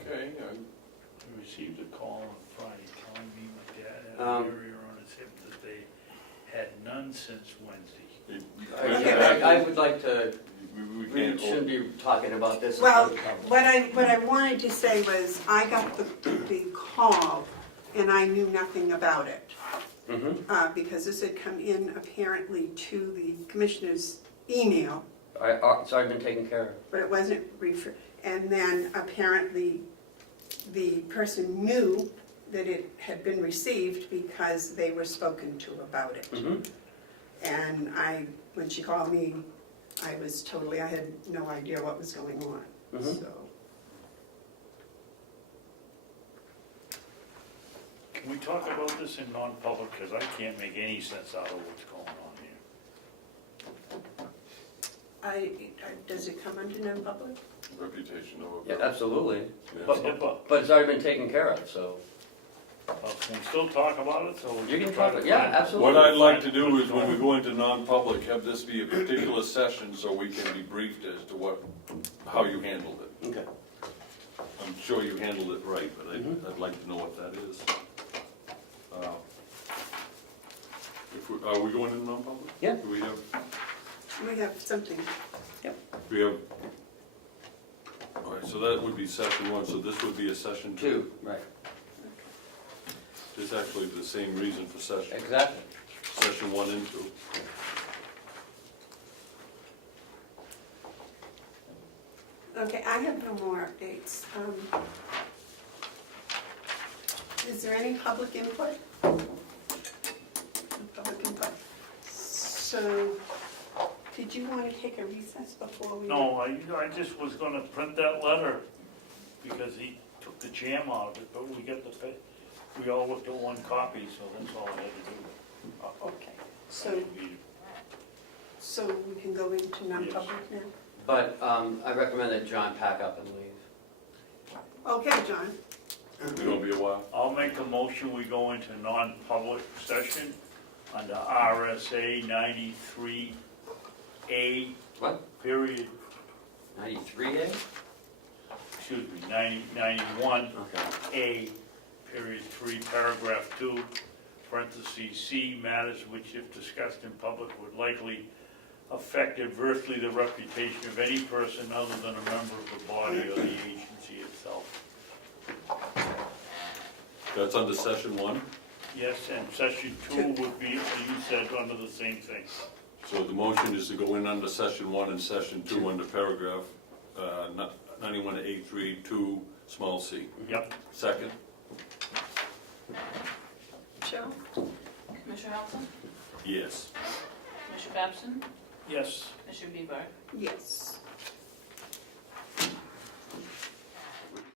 Okay, I received a call on Friday telling me my dad had Um, an area on his hip that they had none since Wednesday. I would like to, we we can't. shouldn't be talking about this. Well, what I wanted to say was, I got the call, and I knew nothing about it. Mm-hmm. Because this had come in apparently to the commissioner's email, It's already been taken care of. but it wasn't referred. And then apparently the person knew that it had been received because they were spoken to about it. Mm-hmm. And when she called me, I had no idea what was going on, Mhm. so. Can we talk about this in non-public, because I can't make any sense out of what's going on here. Does it come under non-public? Reputation of Yeah, a. absolutely. Yeah. But, but it's already been taken care of, so. Can we still talk about it, so? You can try talk, to yeah, find- absolutely. What I'd like to do is, when we go into non-public, have this be a particular session so we can be briefed as to how you handled it. Okay. I'm sure you handled it right, but Mhm. I'd like to know what that is. Are we going into non-public? Yeah. Do we have, We have something. all right, so that would be session one, so this would be a session two. Two, right, It's actually the same reason for session exactly. one and two. Okay, I have no more updates. Is there any public input? No public input. So, did you want to take a recess before we? No, I just was gonna print that letter, because he took the jam out of it, but we all looked at one copy, so that's all I had to do. Okay, so we can go into non-public now? But I recommend that John pack up and leave. Okay, John. It's gonna be a while. I'll make a motion, we go into non-public session under RSA 93A. What? Period, 93A? excuse me, 91. Okay. A, period 3, paragraph 2, parentheses, C, matters which if discussed in public would likely affect adversely the reputation of any person other than a member of the body or the agency itself. That's under session one, Yes, and session 2 would be, you said, under the same thing. so the motion is to go in under session one and session two under paragraph 91A3, 2, small c. Yep. Second? Joe? Commissioner Hounsell? Yes. Commissioner Babson? Yes. Commissioner Bevard? Yes.